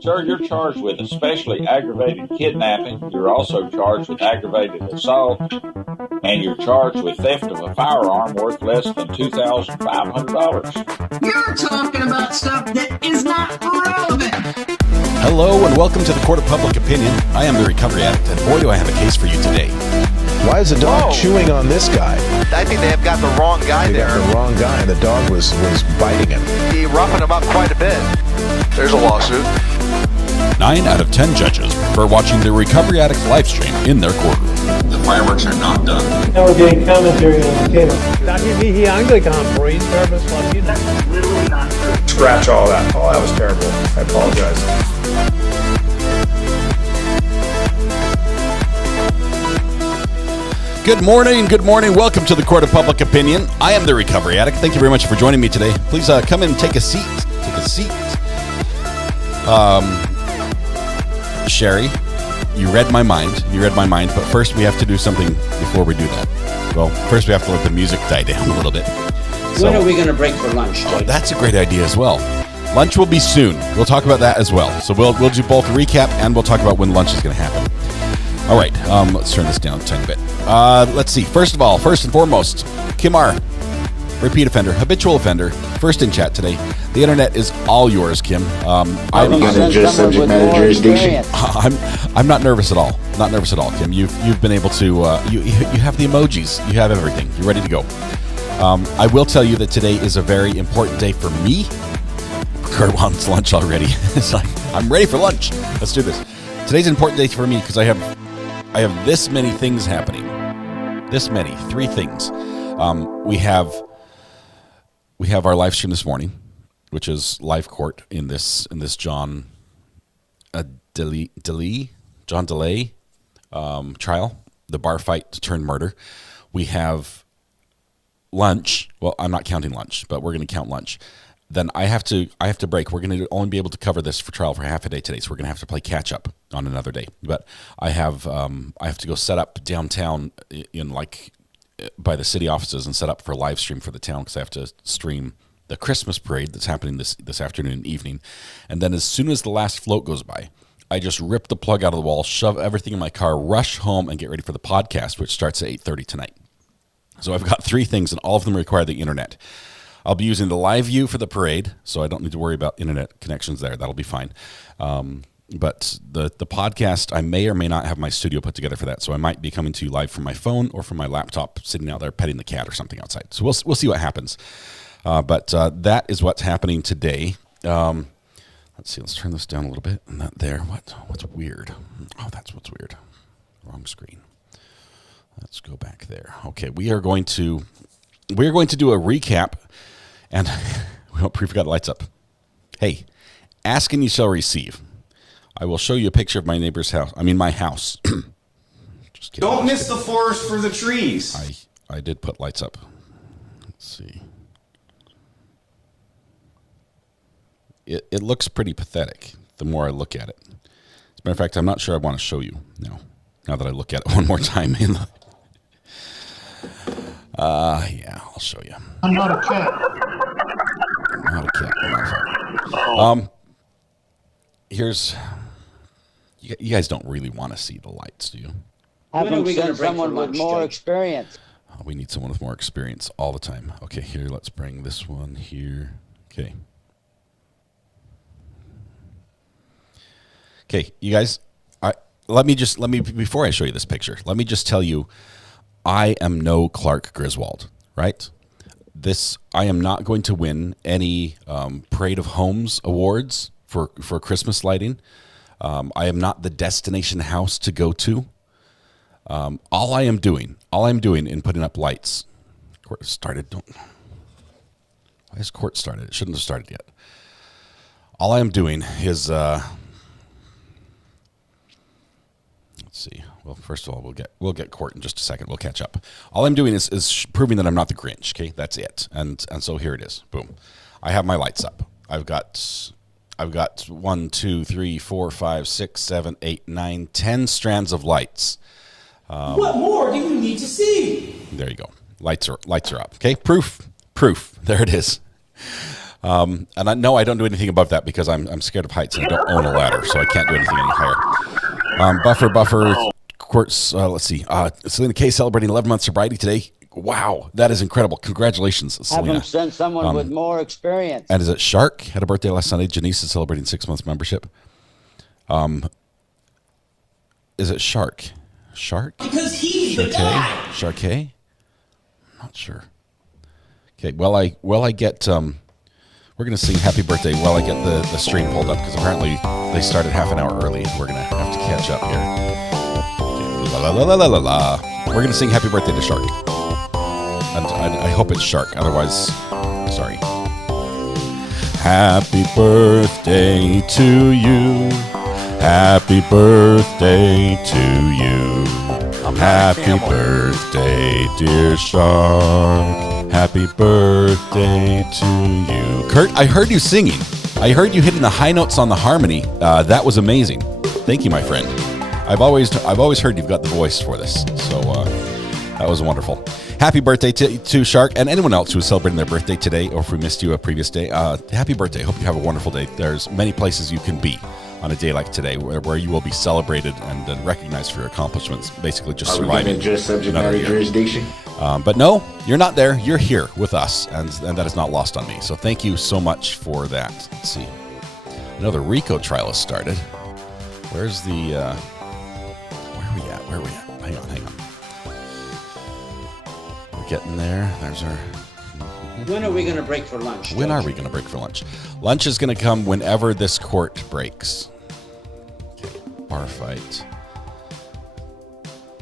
Sir, you're charged with especially aggravated kidnapping. You're also charged with aggravated assault. And you're charged with theft of a firearm worth less than $2,500. You're talking about stuff that is not relevant. Hello and welcome to the Court of Public Opinion. I am the Recovery Addict, and boy do I have a case for you today. Why is the dog chewing on this guy? I think they have got the wrong guy They there. got the wrong guy, and the dog was biting him. He roughened him up quite a bit. There's a lawsuit. 9 out of 10 judges prefer watching the Recovery Addict live stream in their courtroom. The fireworks are not done. Now we're getting commentary on the cable. Dati Anglican priest service like you. That's literally not true. Scratch all that. Oh, that was terrible. I apologize. Good morning. Welcome to the Court of Public Opinion. I am the Recovery Addict. Thank you very much for joining me today. Please come in and take a seat. Sherry, you read my mind, but first we have to do something before we do that. Well, first we have to let the music die down a little bit. When are we going to break for lunch, Jake? That's a great idea as well. Lunch will be soon. We'll talk about that as well. So we'll do both a recap and we'll talk about when lunch is going to happen. All right, let's turn this down a tiny bit. Let's see. First and foremost, Kimar, repeat offender, habitual offender, first in chat today. The internet is all yours, Kim. I'm not nervous at all. Kim. You've been able to. You have the emojis. You have everything. You're ready to go. I will tell you that today is a very important day for me. Kurt wants lunch already. It's like I'm ready for lunch. Let's do this. Today's an important day for me because I have this many things happening. Three things. We have our live stream this morning, which is live court in this John Delee trial, the bar fight turned murder. We have lunch. Well, I'm not counting lunch, but we're going to count lunch. Then I have to break. We're going to only be able to cover this for trial for half a day today, so we're going to have to play catch up on another day. But I have to go set up downtown by the city offices and set up for a live stream for the town because I have to stream the Christmas parade that's happening this afternoon and evening. And then as soon as the last float goes by, I just rip the plug out of the wall, shove everything in my car, rush home, and get ready for the podcast, which starts at 8:30 tonight. So I've got three things, and all of them require the internet. I'll be using the live view for the parade, so I don't need to worry about internet connections there. That'll be fine. But the podcast, I may or may not have my studio put together for that, so I might be coming to you live from my phone or from my laptop sitting out there petting the cat or something outside. So we'll see what happens. But that is what's happening today. Let's see. Let's turn this down a little bit. Not there. What's weird? Oh, that's what's weird. Wrong screen. Let's go back there. Okay, we are going to do a recap. And we forgot lights up. Hey, ask and you shall receive. I will show you a picture of my neighbor's house. I mean, my house. Just kidding. Don't miss the forest for the trees. I did put lights up. Let's see. It looks pretty pathetic the more I look at it. As a matter of fact, I'm not sure I want to show you now that I look at it one more time. Yeah, I'll show you. I'm not a cat. Not a cat. Here's. You guys don't really want to see the lights, do you? When are we going to bring someone with more experience? We need someone with more experience all the time. Okay, here, let's bring this one here. Okay. Okay, you guys, let me before I show you this picture, let me just tell you, I am no Clark Griswold, right? I am not going to win any Parade of Homes awards for Christmas lighting. I am not the destination house to go to. All I'm doing in putting up lights. Court started. Why is court started? It shouldn't have started yet. All I am doing is. Let's see. Well, first of all, we'll get court in just a second. We'll catch up. All I'm doing is proving that I'm not the Grinch. Okay, that's it. And so here it is. Boom. I have my lights up. I've got 1, 2, 3, 4, 5, 6, 7, 8, 9, 10 strands of lights. What more do you need to see? There you go. Lights are up. Okay, proof. There it is. And I know I don't do anything above that because I'm scared of heights and I don't own a ladder, so I can't do anything any higher. Buffer. Courts. Let's see. Selena K celebrating 11 months sobriety today. Wow, that is incredible! Congratulations, Selena. Have them send someone with more experience. And is it Shark? Had a birthday last Sunday. Janice is celebrating 6 months membership. Is it Shark? Shark? Because he's the guy. Sharkay? Not sure. Okay, while I get we're gonna sing happy birthday while I get the stream pulled up because apparently they started half an hour early. We're gonna have to catch up here. Okay. La la la la la la. We're gonna sing happy birthday to Shark. And I hope it's Shark, otherwise, sorry. Happy birthday to you. Happy birthday to you. Happy birthday, dear Shark. Happy birthday to you. Kurt, I heard you singing. I heard you hitting the high notes on the harmony. That was amazing. Thank you, my friend. I've always heard you've got the voice for this. So that was wonderful. Happy birthday to Shark and anyone else who is celebrating their birthday today, or if we missed you a previous day. Happy birthday. Hope you have a wonderful day. There's many places you can be on a day like today where you will be celebrated and recognized for your accomplishments, basically just surviving. Just subject matter jurisdiction? But no, you're not there. You're here with us, and that is not lost on me. So thank you so much for that. Let's see. I know the RICO trial has started. Where's the... Where are we at? Hang on. We're getting there. There's our... When are we going to break for lunch? When are we going to break for lunch? Lunch is going to come whenever this court breaks. Okay, bar fight.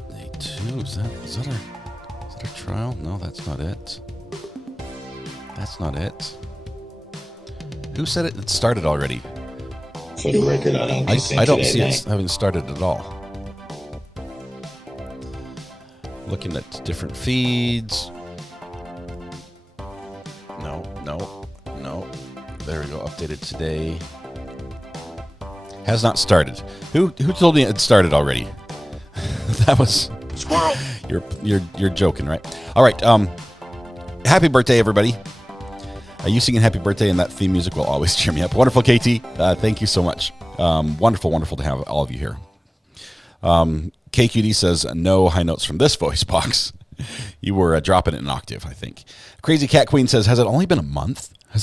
Day 2, is that our trial? No, that's not it. That's not it. Who said it started already? For the record, I don't see it having started at all. Looking at different feeds. No. There we go. Updated today. Has not started. Who told me it started already? That was squirrel. You're joking, right? All right. Happy birthday, everybody. You singing happy birthday and that theme music will always cheer me up. Wonderful, KT. Thank you so much. Wonderful to have all of you here. KQD says no high notes from this voice box. You were dropping it an octave, I think. Crazy Cat Queen says, has it only been a month? I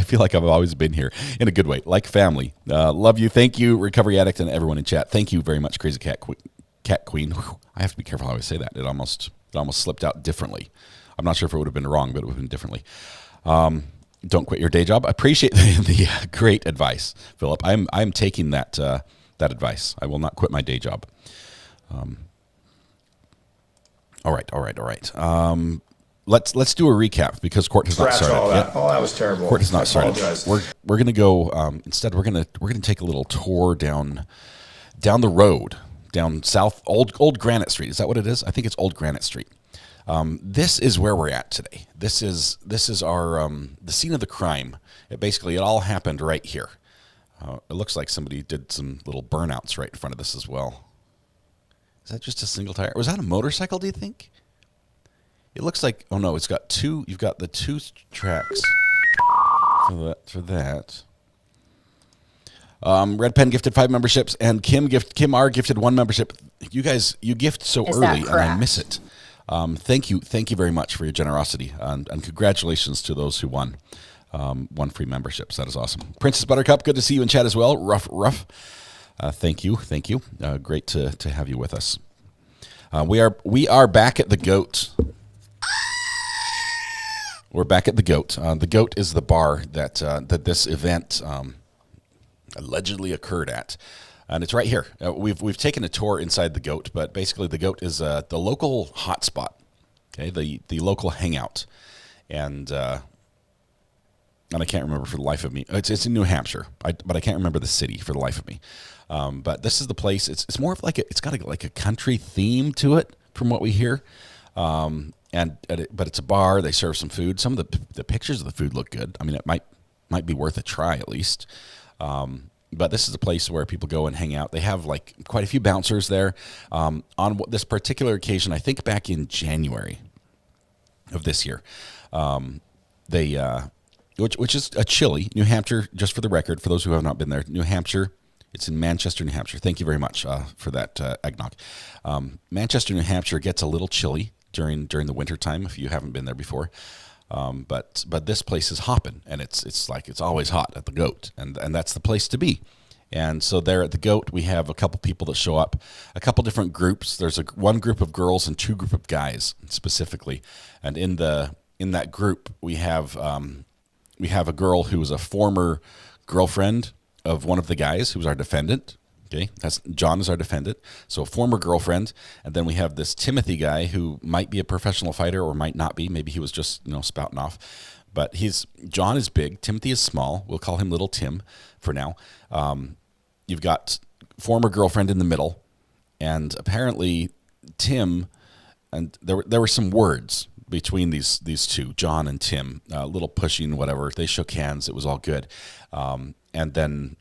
feel like I've always been here in a good way, like family. Love you. Thank you, Recovery Addict, and everyone in chat. Thank you very much, Crazy Cat Queen. Whew, I have to be careful how I say that. It almost slipped out differently. I'm not sure if it would have been wrong, but it would have been differently. Don't quit your day job. I appreciate the great advice, Philip. I'm taking that advice. I will not quit my day job. All right. Let's do a recap because court has not started yet. Oh, that was terrible. Court has not started. Apologize. We're gonna go instead. We're gonna take a little tour down the road, down South Old Granite Street. Is that what it is? I think it's Old Granite Street. This is where we're at today. This is our the scene of the crime. It all happened right here. It looks like somebody did some little burnouts right in front of this as well. Is that just a single tire? Was that a motorcycle, do you think? It looks like, oh no, it's got two, you've got the two tracks for that. Red Pen gifted 5 memberships, and Kim R gifted 1 membership. You guys, you gift so early, and I miss it. Thank you very much for your generosity, and congratulations to those who won 1 free memberships. That is awesome. Princess Buttercup, good to see you in chat as well. Rough. Thank you. Great to have you with us. We are back at the Goat. We're back at the Goat. The Goat is the bar that this event allegedly occurred at, and it's right here. We've taken a tour inside the Goat, but basically the Goat is the local hotspot. Okay, the local hangout, and I can't remember for the life of me. It's in New Hampshire, but I can't remember the city for the life of me. But this is the place. It's more of it's got a country theme to it, from what we hear. But it's a bar. They serve some food. Some of the pictures of the food look good. I mean, it might be worth a try at least. But this is a place where people go and hang out. They have quite a few bouncers there. On this particular occasion, I think back in January of this year, which is a chilly. New Hampshire, just for the record, for those who have not been there, New Hampshire, it's in Manchester, New Hampshire. Thank you very much for that eggnog. Manchester, New Hampshire gets a little chilly during the winter time if you haven't been there before. But this place is hopping, and it's like it's always hot at the Goat, and that's the place to be. And so there at the Goat, we have a couple people that show up, a couple different groups. There's one group of girls and two group of guys specifically, and in that group we have a girl who was a former girlfriend of one of the guys who was our defendant. Okay, John is our defendant, so a former girlfriend, and then we have this Timothy guy who might be a professional fighter or might not be. Maybe he was just spouting off. But John is big, Timothy is small. We'll call him Little Tim for now. You've got former girlfriend in the middle, and apparently Tim, and there were some words between these two, John and Tim, a little pushing, whatever. They shook hands. It was all good, and then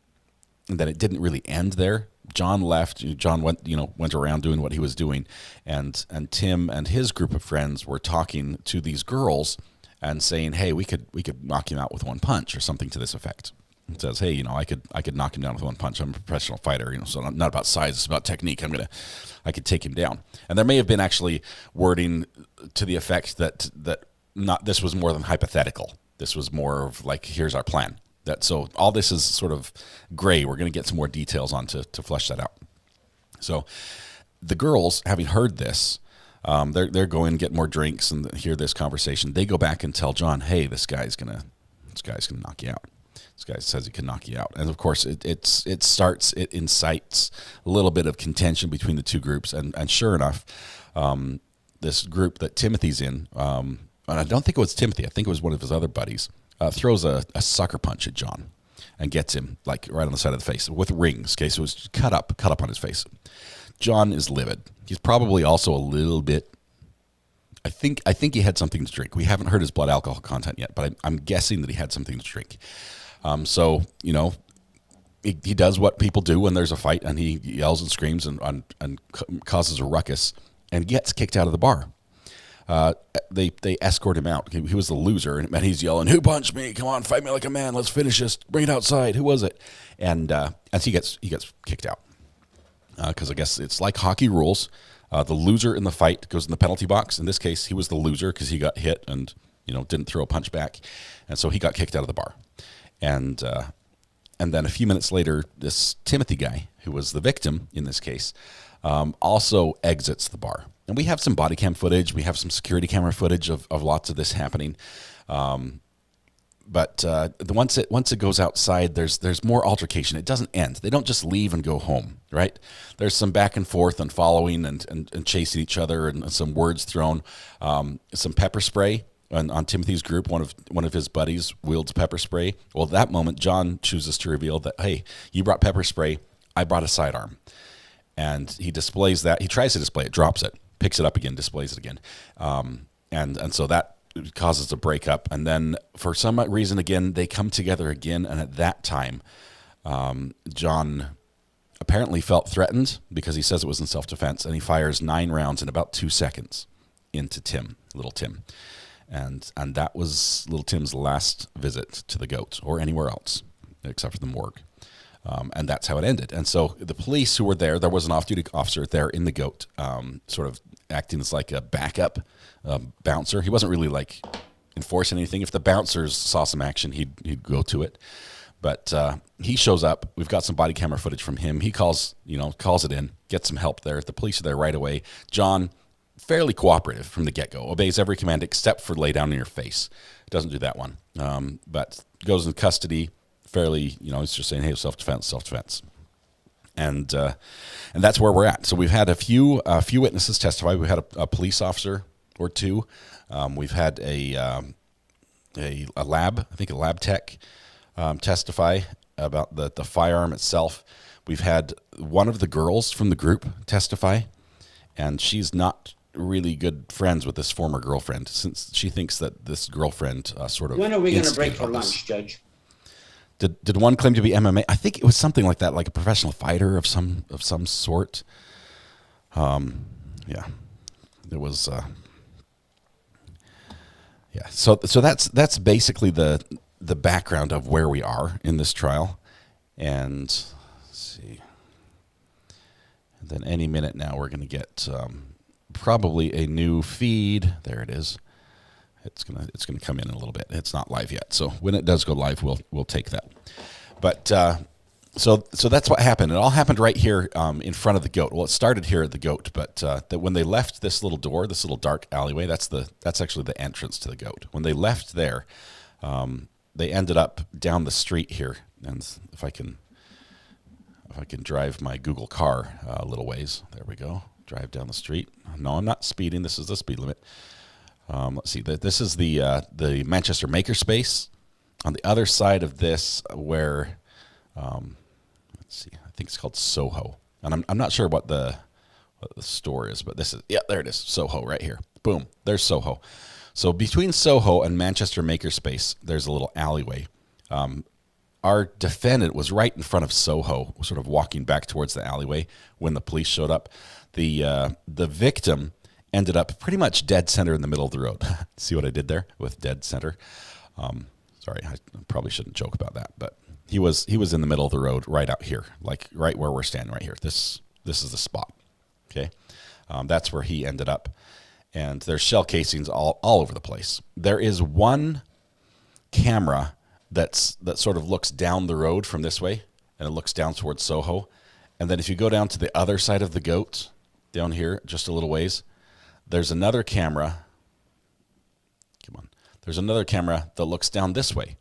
it didn't really end there. John left. John went around doing what he was doing, and Tim and his group of friends were talking to these girls and saying, "Hey, we could knock him out with one punch," or something to this effect. It says, "Hey, I could knock him down with one punch. I'm a professional fighter, so not about size, it's about technique. I could take him down." And there may have been actually wording to the effect that this was more than hypothetical. This was more of like, here's our plan. So all this is sort of gray. We're going to get some more details on to flesh that out. So the girls, having heard this, they're going get more drinks and hear this conversation. They go back and tell John, "Hey, this guy's gonna knock you out. This guy says he can knock you out." And of course, it incites a little bit of contention between the two groups. And sure enough, this group that Timothy's in, and I don't think it was Timothy. I think it was one of his other buddies. Throws a sucker punch at John and gets him like right on the side of the face with rings. Okay, so it was cut up on his face. John is livid. He's probably also a little bit. I think he had something to drink. We haven't heard his blood alcohol content yet, but I'm guessing that he had something to drink. So he does what people do when there's a fight, and he yells and screams and causes a ruckus and gets kicked out of the bar. They escort him out. He was the loser, and he's yelling, "Who punched me? Come on, fight me like a man. Let's finish this. Bring it outside. Who was it?" And as he gets kicked out, because I guess it's like hockey rules. The loser in the fight goes in the penalty box. In this case, he was the loser because he got hit and didn't throw a punch back, and so he got kicked out of the bar. And then a few minutes later, this Timothy guy, who was the victim in this case, also exits the bar. And we have some body cam footage. We have some security camera footage of lots of this happening. But once it goes outside, there's more altercation. It doesn't end. They don't just leave and go home, right? There's some back and forth and following and chasing each other and some words thrown. Some pepper spray on Timothy's group. One of his buddies wields pepper spray. Well, at that moment, John chooses to reveal that, "Hey, you brought pepper spray. I brought a sidearm." And he displays that. He tries to display it, drops it, picks it up again, displays it again. And so that causes a breakup. And then for some reason, again, they come together again. And at that time, John apparently felt threatened because he says it was in self-defense. And he fires 9 rounds in about 2 seconds into Little Tim. And that was Little Tim's last visit to the Goat or anywhere else except for the morgue. And that's how it ended. And so the police who were there was an off-duty officer there in the Goat, sort of acting as like a backup bouncer. He wasn't really like enforcing anything. If the bouncers saw some action, he'd go to it. But he shows up. We've got some body camera footage from him. He calls it in, gets some help there. The police are there right away. John, fairly cooperative from the get-go, obeys every command except for lay down in your face. Doesn't do that one. But goes in custody. Fairly, he's just saying, "Hey, self-defense," and that's where we're at. So we've had a few witnesses testify. We had a police officer or two. We've had a lab tech testify about the firearm itself. We've had one of the girls from the group testify, and she's not really good friends with this former girlfriend, since she thinks that this girlfriend sort of. When are we going to break for lunch, Judge? Did one claim to be MMA? I think it was something like that, like a professional fighter of some sort. Yeah, it was. Yeah, so that's basically the the background of where we are in this trial. And let's see. And then any minute now we're going to get probably a new feed. There it is. It's gonna come in a little bit. It's not live yet, so when it does go live, we'll take that. But so that's what happened. It all happened right here in front of the goat. Well, it started here at the goat, but that when they left this little door, this little dark alleyway, that's actually the entrance to the goat. When they left there, they ended up down the street here. And if I can drive my Google car a little ways, there we go. Drive down the street. No, I'm not speeding. This is the speed limit. Let's see. This is the Manchester Makerspace. On the other side of this, where let's see, I think it's called Soho, and I'm not sure what the store is, but this is there it is, Soho right here. Boom, there's Soho. So between Soho and Manchester Makerspace, there's a little alleyway. Our defendant was right in front of Soho, sort of walking back towards the alleyway when the police showed up. The victim ended up pretty much dead center in the middle of the road. See what I did there with dead center? Sorry, I probably shouldn't joke about that, but he was in the middle of the road right out here, like right where we're standing right here. This is the spot. Okay, that's where he ended up, and there's shell casings all over the place. There is one camera that sort of looks down the road from this way, and it looks down towards Soho, and then if you go down to the other side of the goat, down here just a little ways, there's another camera. Come on. There's another camera that looks down this way.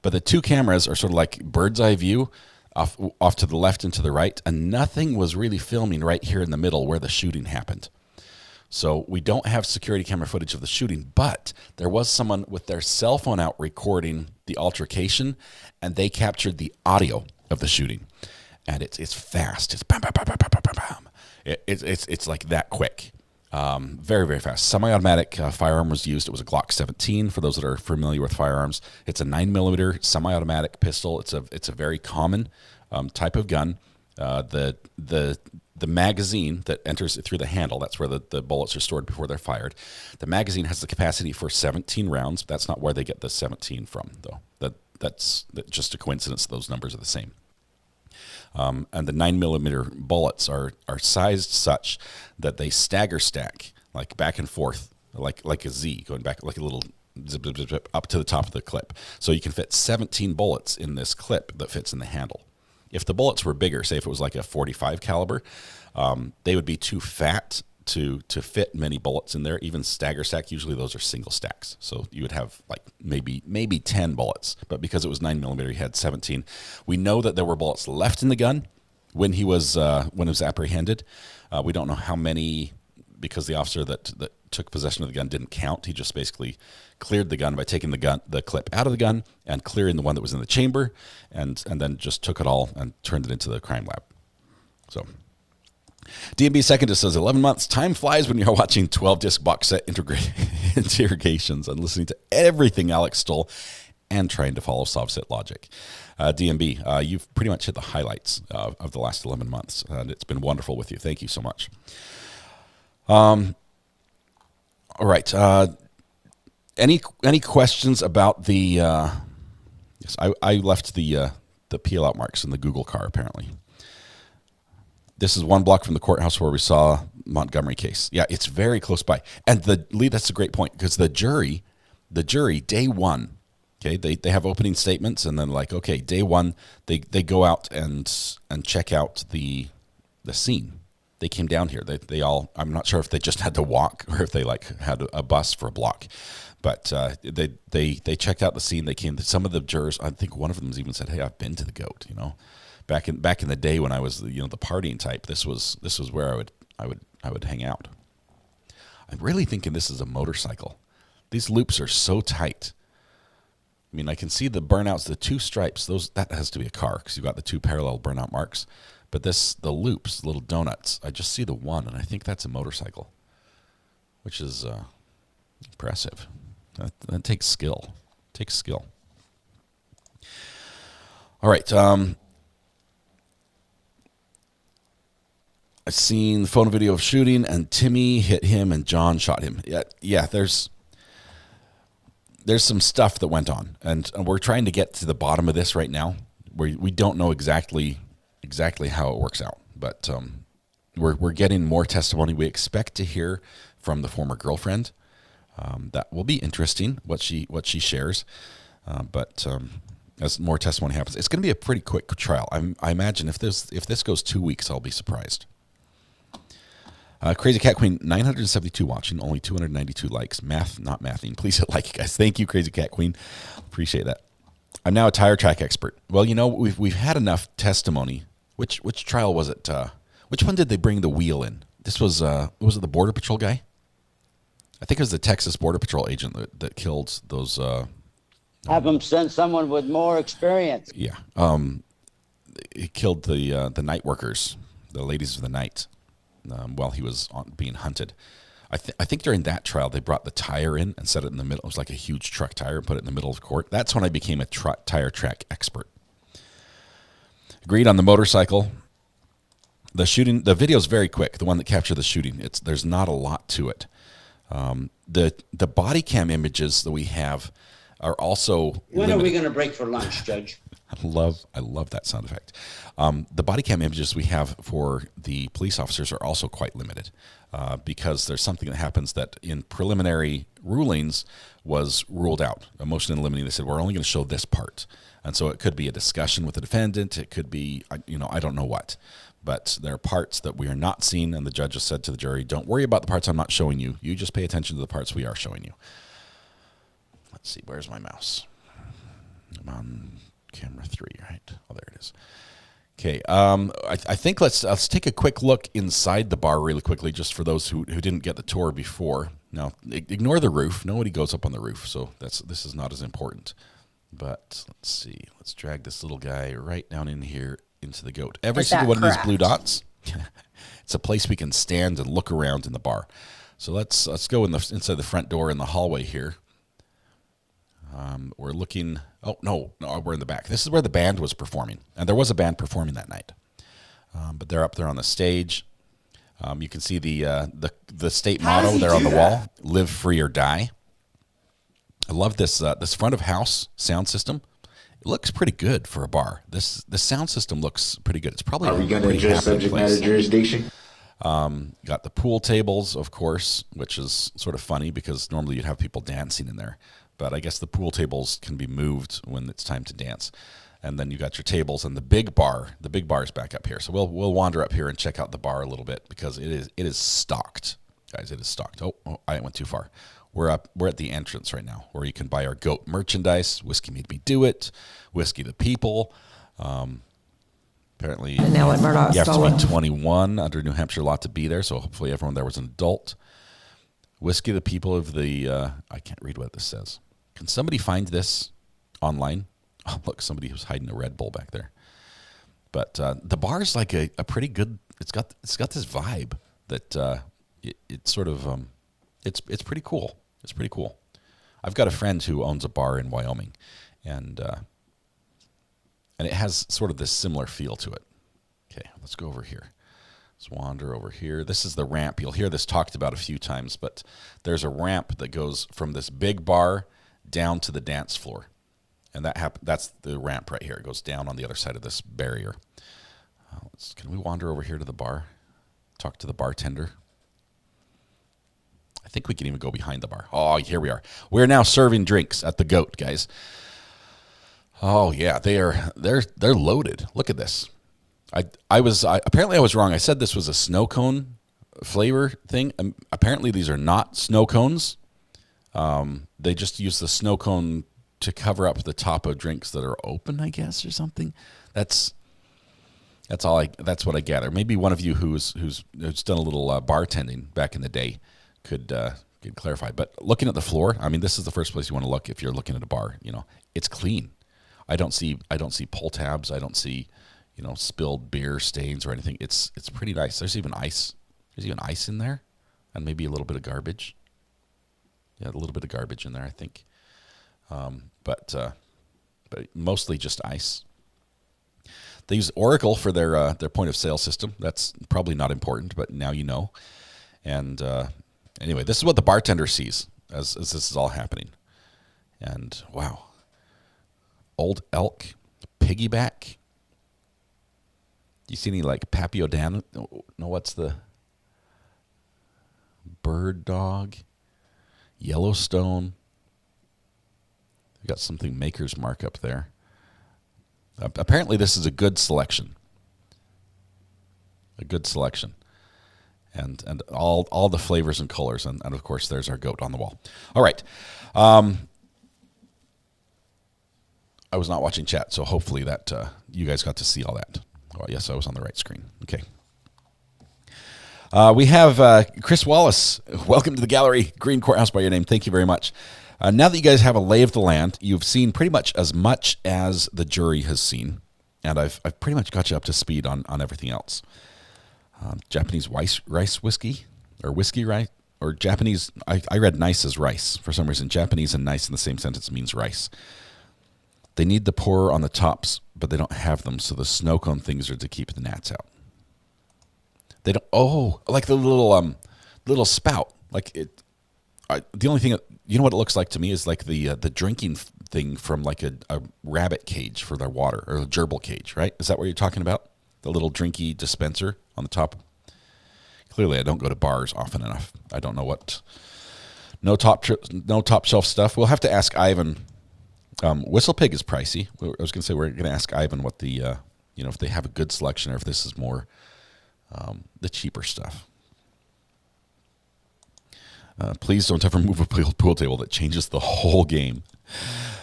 But the two cameras are sort of like bird's eye view off to the left and to the right, and nothing was really filming right here in the middle where the shooting happened. So we don't have security camera footage of the shooting, but there was someone with their cell phone out recording the altercation, and they captured the audio of the shooting. And it's fast. It's bam, bam, bam, bam, bam, bam, bam. It's like that quick. Very, very fast. Semi-automatic firearm was used. It was a Glock 17 for those that are familiar with firearms. It's a 9mm semi-automatic pistol. It's a very common type of gun. The magazine that enters through the handle, that's where the bullets are stored before they're fired. The magazine has the capacity for 17 rounds. That's not where they get the 17 from, though. That's just a coincidence. Those numbers are the same. And the 9mm bullets are sized such that they stagger stack, like back and forth, like a Z, going back like a little zip, zip, zip, zip, up to the top of the clip. So you can fit 17 bullets in this clip that fits in the handle. If the bullets were bigger, say if it was like a .45 caliber, they would be too fat to fit many bullets in there. Even stagger stack, usually those are single stacks. So you would have like maybe 10 bullets, but because it was 9mm, he had 17. We know that there were bullets left in the gun when he was apprehended. We don't know how many, because the officer that took possession of the gun didn't count. He just basically cleared the gun by taking the clip out of the gun and clearing the one that was in the chamber, and then just took it all and turned it into the crime lab. So DMB second just says 11 months. Time flies when you're watching 12-disc box set interrogations and listening to everything Alex stole and trying to follow Sovset logic. DMB, you've pretty much hit the highlights of the last 11 months, and it's been wonderful with you. Thank you so much. All right. Any questions about the? Yes, I left the peel out marks in the Google car. Apparently, this is one block from the courthouse where we saw Montgomery case. Yeah, it's very close by. And that's a great point, because the jury, day one, okay, they have opening statements, and then like, okay, day one, they go out and check out the scene. They came down here. They all, I'm not sure if they just had to walk or if they like had a bus for a block, but they checked out the scene. They came. Some of the jurors, I think one of them even said, "Hey, I've been to the goat." You know, back in the day when I was the partying type, this was where I would hang out. I'm really thinking this is a motorcycle. These loops are so tight. I mean, I can see the burnouts, the two stripes. That has to be a car because you've got the two parallel burnout marks. But the loops, little donuts, I just see the one, and I think that's a motorcycle, which is impressive. That takes skill. All right. I've seen the phone video of shooting, and Timmy hit him, and John shot him. Yeah. there's some stuff that went on, and we're trying to get to the bottom of this right now. We don't know exactly how it works out, but we're getting more testimony. We expect to hear from the former girlfriend. That will be interesting what she shares, but as more testimony happens, it's going to be a pretty quick trial. I imagine if this goes 2 weeks, I'll be surprised. Crazy Cat Queen, 972 watching, only 292 likes. Math, not mathing. Please hit like, guys. Thank you, Crazy Cat Queen. Appreciate that. I'm now a tire track expert. Well, we've had enough testimony. Which trial was it? Which one did they bring the wheel in? This was it the Border Patrol guy? I think it was the Texas Border Patrol agent that killed those. Have them send someone with more experience. Yeah. He killed the night workers, the ladies of the night, while he was being hunted. I think during that trial, they brought the tire in and set it in the middle. It was like a huge truck tire and put it in the middle of court. That's when I became a tire track expert. Agreed on the motorcycle. The shooting, the video is very quick. The one that captured the shooting, there's not a lot to it. The body cam images that we have are also When are we going to break for lunch, Judge? I love that sound effect. The body cam images we have for the police officers are also quite limited because there's something that happens that in preliminary rulings was ruled out. A motion in limine, they said, we're only going to show this part. And so it could be a discussion with the defendant. It could be, I don't know what. But there are parts that we are not seeing, and the judge has said to the jury, don't worry about the parts I'm not showing you. You just pay attention to the parts we are showing you. Let's see, where's my mouse? I'm on camera 3, right? Oh, there it is. Okay, I think let's take a quick look inside the bar really quickly, just for those who didn't get the tour before. Now, ignore the roof. Nobody goes up on the roof, so this is not as important. But let's see. Let's drag this little guy right down in here into the goat. Every single one of these blue dots, it's a place we can stand and look around in the bar. So let's go inside the front door in the hallway here. We're looking. Oh no, we're in the back. This is where the band was performing, and there was a band performing that night. But they're up there on the stage. You can see the state motto there on the wall: "Live free or die." I love this front of house sound system. It looks pretty good for a bar. The sound system looks pretty good. It's probably Are we going to address subject matter jurisdiction? Got the pool tables, of course, which is sort of funny because normally you'd have people dancing in there. But I guess the pool tables can be moved when it's time to dance. And then you got your tables and the big bar. The big bar is back up here. So we'll wander up here and check out the bar a little bit because it is stocked. Guys, it is stocked. Oh, I went too far. We're at the entrance right now where you can buy our goat merchandise. Whiskey Made Me Do It. Whiskey the People. Apparently you have to be 21 under New Hampshire law to be there. So hopefully everyone there was an adult. Whiskey the People of the, I can't read what this says. Can somebody find this online? Oh, look, somebody was hiding a Red Bull back there. But the bar is like a pretty good, it's got this vibe that it's sort of, it's pretty cool. It's pretty cool. I've got a friend who owns a bar in Wyoming, and it has sort of this similar feel to it. Okay, let's go over here. Let's wander over here. This is the ramp. You'll hear this talked about a few times, but there's a ramp that goes from this big bar down to the dance floor. And that's the ramp right here. It goes down on the other side of this barrier. Can we wander over here to the bar? Talk to the bartender? I think we can even go behind the bar. Oh, here we are. We're now serving drinks at the Goat, guys. Oh yeah, they're loaded. Look at this. Apparently I was wrong. I said this was a snow cone flavor thing. Apparently these are not snow cones. They just use the snow cone to cover up the top of drinks that are open, I guess, or something. That's what I gather. Maybe one of you who's done a little bartending back in the day could clarify. But looking at the floor, I mean, this is the first place you want to look if you're looking at a bar. It's clean. I don't see pull tabs. I don't see spilled beer stains or anything. It's pretty nice. There's even ice. There's even ice in there, and maybe a little bit of garbage. Yeah, a little bit of garbage in there, I think. But mostly just ice. They use Oracle for their point of sale system. That's probably not important, but now you know. And anyway, this is what the bartender sees as this is all happening. And wow, old elk, piggyback. You see any like Papio-Dan? No, what's the bird dog? Yellowstone. We got something Maker's Mark up there. Apparently, this is a good selection. A good selection. And all the flavors and colors. And of course, there's our goat on the wall. All right. I was not watching chat, so hopefully that you guys got to see all that. Oh, yes, I was on the right screen. Okay. We have Chris Wallace. Welcome to the gallery. Green Courthouse by your name. Thank you very much. Now that you guys have a lay of the land, you've seen pretty much as the jury has seen, and I've pretty much got you up to speed on everything else. Japanese rice whiskey, or whiskey rice, or Japanese. I read nice as rice. For some reason, Japanese and nice in the same sentence means rice. They need the pour on the tops, but they don't have them, so the snow cone things are to keep the gnats out. They don't. Oh, like the little spout. Like it. The only thing you know what it looks like to me is like the drinking thing from like a rabbit cage for their water, or a gerbil cage, right? Is that what you're talking about? The little drinky dispenser on the top. Clearly, I don't go to bars often enough. I don't know what. No top shelf stuff. We'll have to ask Ivan. Whistle Pig is pricey. I was going to say we're going to ask Ivan what the if they have a good selection or if this is more the cheaper stuff. Please don't ever move a pool table. That changes the whole game.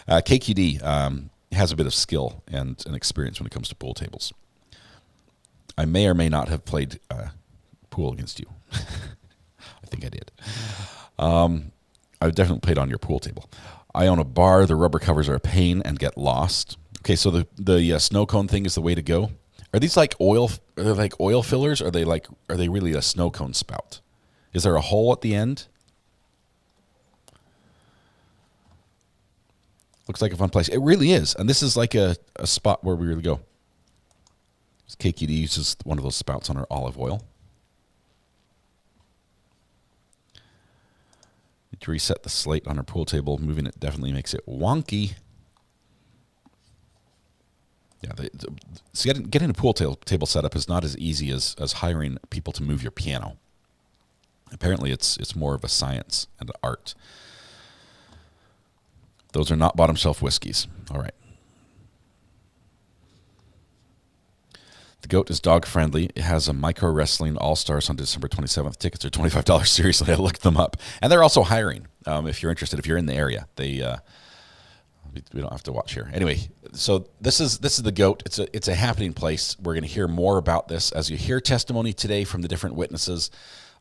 KQD has a bit of skill and an experience when it comes to pool tables. I may or may not have played pool against you. I think I did. I've definitely played on your pool table. I own a bar. The rubber covers are a pain and get lost. Okay, so the snow cone thing is the way to go. Are these like oil? Are they like oil fillers? Or are they really a snow cone spout? Is there a hole at the end? Looks like a fun place. It really is, and this is like a spot where we really go. KQD uses one of those spouts on her olive oil. To reset the slate on her pool table. Moving it definitely makes it wonky. Yeah, getting a pool table set up is not as easy as hiring people to move your piano. Apparently, it's more of a science and an art. Those are not bottom shelf whiskeys. All right. The goat is dog friendly. It has a micro wrestling all-stars on December 27th. Tickets are $25. Seriously, I looked them up. And they're also hiring if you're interested. If you're in the area, we don't have to watch here. Anyway, so this is the goat. It's a happening place. We're going to hear more about this as you hear testimony today from the different witnesses.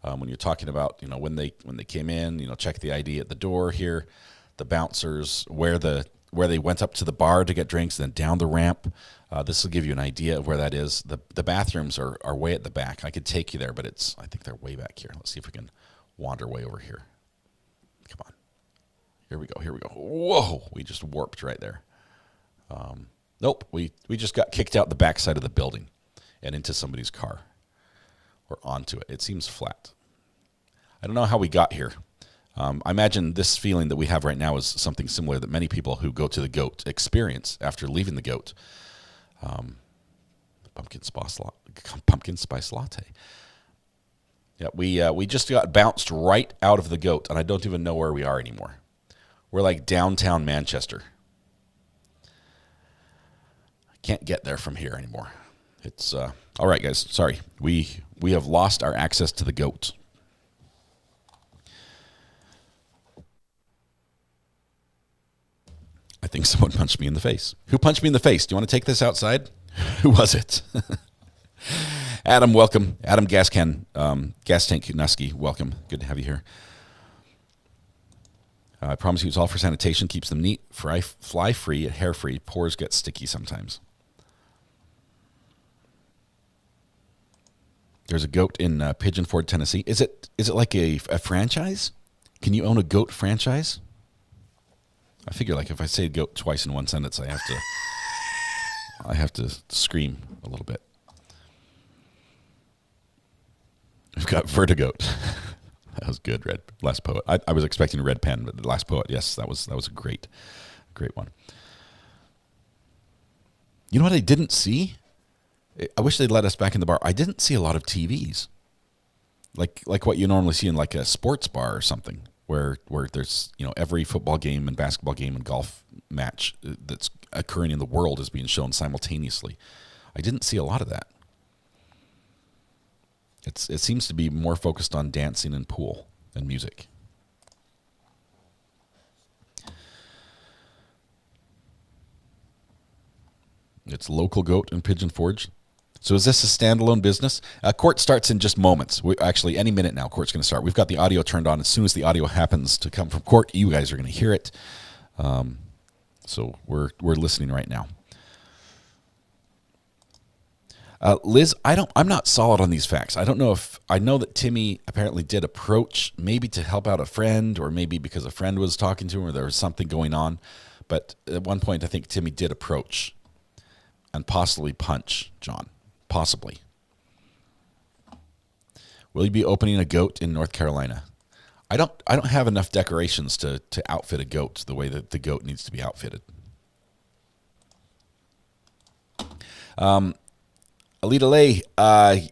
When you're talking about when they came in, check the ID at the door here, the bouncers, where they went up to the bar to get drinks, then down the ramp. This will give you an idea of where that is. The bathrooms are way at the back. I could take you there, but I think they're way back here. Let's see if we can wander way over here. Come on. Here we go. Whoa, we just warped right there. Nope, we just got kicked out the backside of the building and into somebody's car or onto it. It seems flat. I don't know how we got here. I imagine this feeling that we have right now is something similar that many people who go to the goat experience after leaving the goat. Pumpkin spice latte. Yeah, we just got bounced right out of the goat, and I don't even know where we are anymore. We're like downtown Manchester. I can't get there from here anymore. It's all right, guys. Sorry, we have lost our access to the goat. I think someone punched me in the face. Who punched me in the face? Do you want to take this outside? Who was it? Adam, welcome. Adam Gas Tank Nusky, welcome. Good to have you here. I promise you it's all for sanitation. Keeps them neat, fly-free, hair-free. Pores get sticky sometimes. There's a goat in Pigeon Forge, Tennessee. Is it like a franchise? Can you own a goat franchise? I figure like if I say goat twice in one sentence, I have to scream a little bit. We've got Vertigoat. That was good, Last Poet. I was expecting Red Pen, but the Last Poet, yes, that was a great one. You know what I didn't see? I wish they'd let us back in the bar. I didn't see a lot of TVs, like what you normally see in like a sports bar or something, where there's every football game and basketball game and golf match that's occurring in the world is being shown simultaneously. I didn't see a lot of that. It seems to be more focused on dancing and pool and music. It's Local Goat and Pigeon Forge. So is this a standalone business? Court starts in just moments. Actually, any minute now, court's going to start. We've got the audio turned on. As soon as the audio happens to come from court, you guys are going to hear it. So we're listening right now. Liz, I'm not solid on these facts. I don't know I know that Timmy apparently did approach, maybe to help out a friend, or maybe because a friend was talking to him, or there was something going on. But at one point, I think Timmy did approach and possibly punch John. Possibly. Will you be opening a goat in North Carolina? I don't have enough decorations to outfit a goat the way that the goat needs to be outfitted. Alita Lay,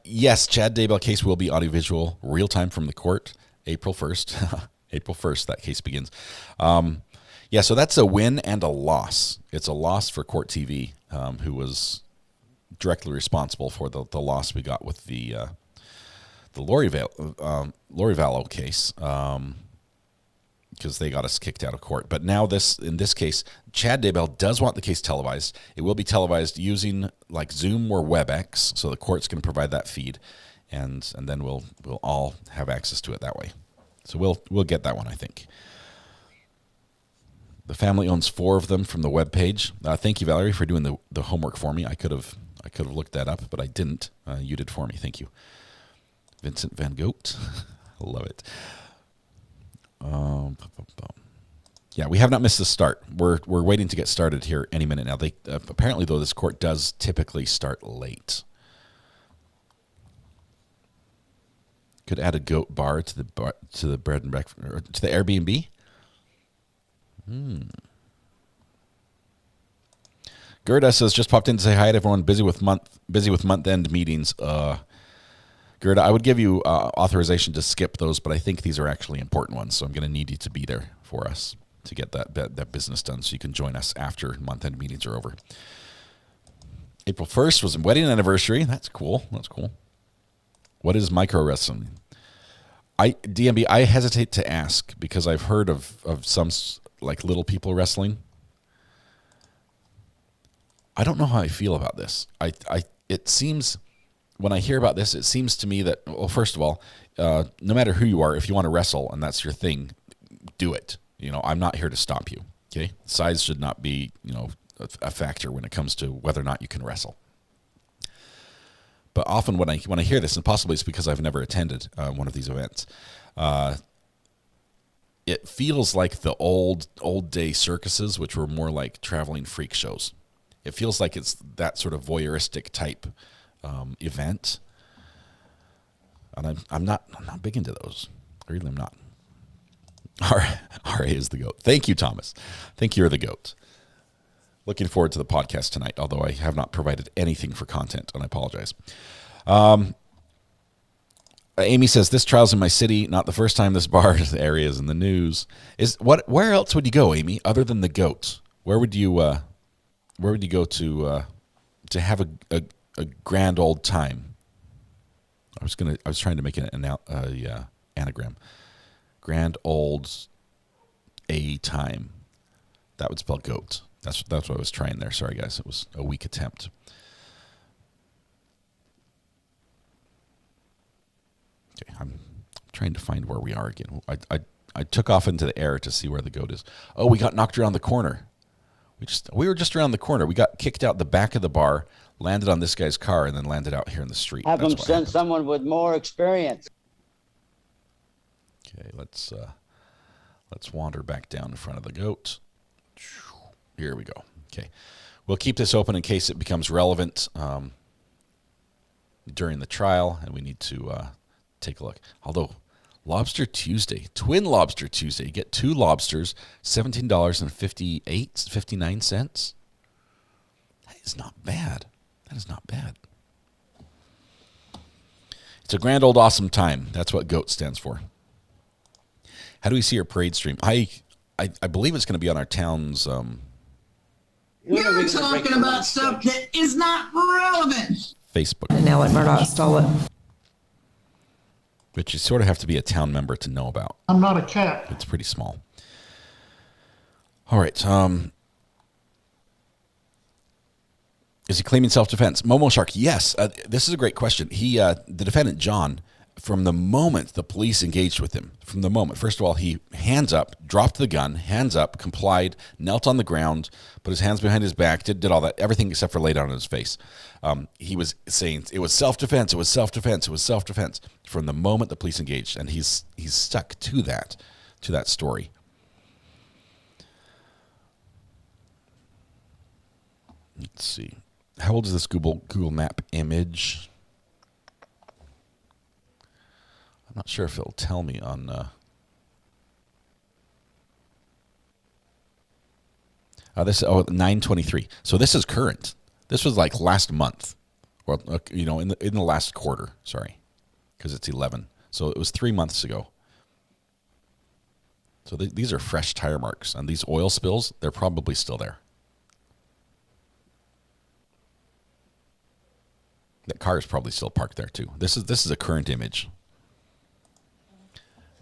yes, Chad Daybell case will be audiovisual, real time from the court, April 1st. April 1st, that case begins. Yeah, so that's a win and a loss. It's a loss for Court TV, who was directly responsible for the loss we got with the Lori Vallow case, because they got us kicked out of court. But now in this case, Chad Daybell does want the case televised. It will be televised using like Zoom or WebEx, so the court's going to provide that feed, and then we'll all have access to it that way. So we'll get that one, I think. The family owns 4 of them from the webpage. Thank you, Valerie, for doing the homework for me. I could have looked that up, but I didn't. You did for me. Thank you. Vincent Van Gogh. I love it. Yeah, we have not missed the start. We're waiting to get started here any minute now. They apparently, though, this court does typically start late. Could add a goat bar to the bread and breakfast, or to the Airbnb. Gerda says, just popped in to say hi to everyone. Busy with month end meetings. Gerda, I would give you authorization to skip those, but I think these are actually important ones, so I'm going to need you to be there for us to get that business done, so you can join us after month end meetings are over. April 1st was a wedding anniversary. That's cool. What is micro wrestling? DMB, I hesitate to ask because I've heard of some like little people wrestling. I don't know how I feel about this. It seems, when I hear about this, it seems to me that, well, first of all, no matter who you are, if you want to wrestle and that's your thing, do it. I'm not here to stop you. Okay, size should not be a factor when it comes to whether or not you can wrestle. But often when I hear this, and possibly it's because I've never attended one of these events, it feels like the old day circuses, which were more like traveling freak shows. It feels like it's that sort of voyeuristic type event, and I'm not big into those. I really am not. RA is the goat. Thank you, Thomas. Think you're the goat. Looking forward to the podcast tonight, although I have not provided anything for content, and I apologize. Amy says, this trial's in my city. Not the first time this bar area is in the news. Where else would you go, Amy, other than the goat? Where would you go to have a grand old time? I was trying to make an anagram. Grand old a time. That would spell goat. That's what I was trying there. Sorry, guys. It was a weak attempt. Okay, I'm trying to find where we are again. I took off into the air to see where the goat is. Oh, we got knocked around the corner. We were just around the corner. We got kicked out the back of the bar, landed on this guy's car, and then landed out here in the street. Have them send someone with more experience. Okay, let's wander back down in front of the goat. Here we go. Okay, we'll keep this open in case it becomes relevant during the trial, and we need to take a look. Although, Lobster Tuesday, Twin Lobster Tuesday. You get 2 lobsters, $17.59. That is not bad. That is not bad. It's a grand old awesome time. That's what GOAT stands for. How do we see our parade stream? I believe it's going to be on our town's. You're talking about stuff that is not relevant. Facebook. And now let Murdoch stole it. Which you sort of have to be a town member to know about. I'm not a cat. It's pretty small. All right. Is he claiming self-defense? Momo Shark, yes. This is a great question. The defendant, John, from the moment the police engaged with him, first of all, he hands up, dropped the gun, hands up, complied, knelt on the ground, put his hands behind his back, did all that, everything except for lay down on his face. He was saying it was self-defense, it was self-defense, it was self-defense from the moment the police engaged, and he's stuck to that story. Let's see. How old is this Google Map image? I'm not sure if it'll tell me on. 9/23. So this is current. This was like last month, or in the last quarter. Sorry, because it's 11. So it was 3 months ago. So these are fresh tire marks, and these oil spills, they're probably still there. That car is probably still parked there too. This is a current image.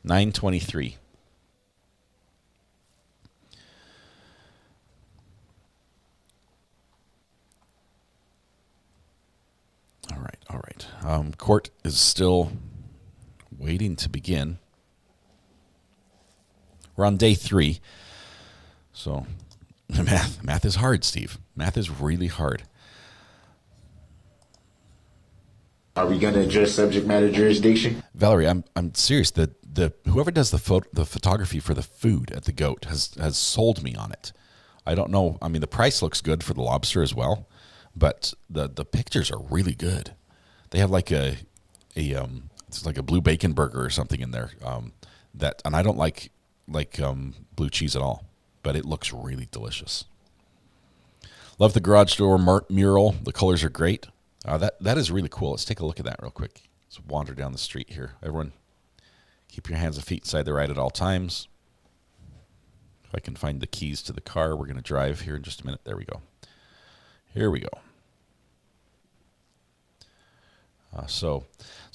9/23. All right. Court is still waiting to begin. We're on day 3. So math is hard, Steve. Math is really hard. Are we going to address subject matter jurisdiction? Valerie, I'm serious. The whoever does the photography for the food at the GOAT has sold me on it. I don't know. I mean, the price looks good for the lobster as well, but the pictures are really good. They have like it's like a blue bacon burger or something in there. And I don't like blue cheese at all, but it looks really delicious. Love the garage door mural. The colors are great. That is really cool. Let's take a look at that real quick. Let's wander down the street here. Everyone, keep your hands and feet inside the ride at all times. If I can find the keys to the car, we're going to drive here in just a minute. There we go. Here we go. So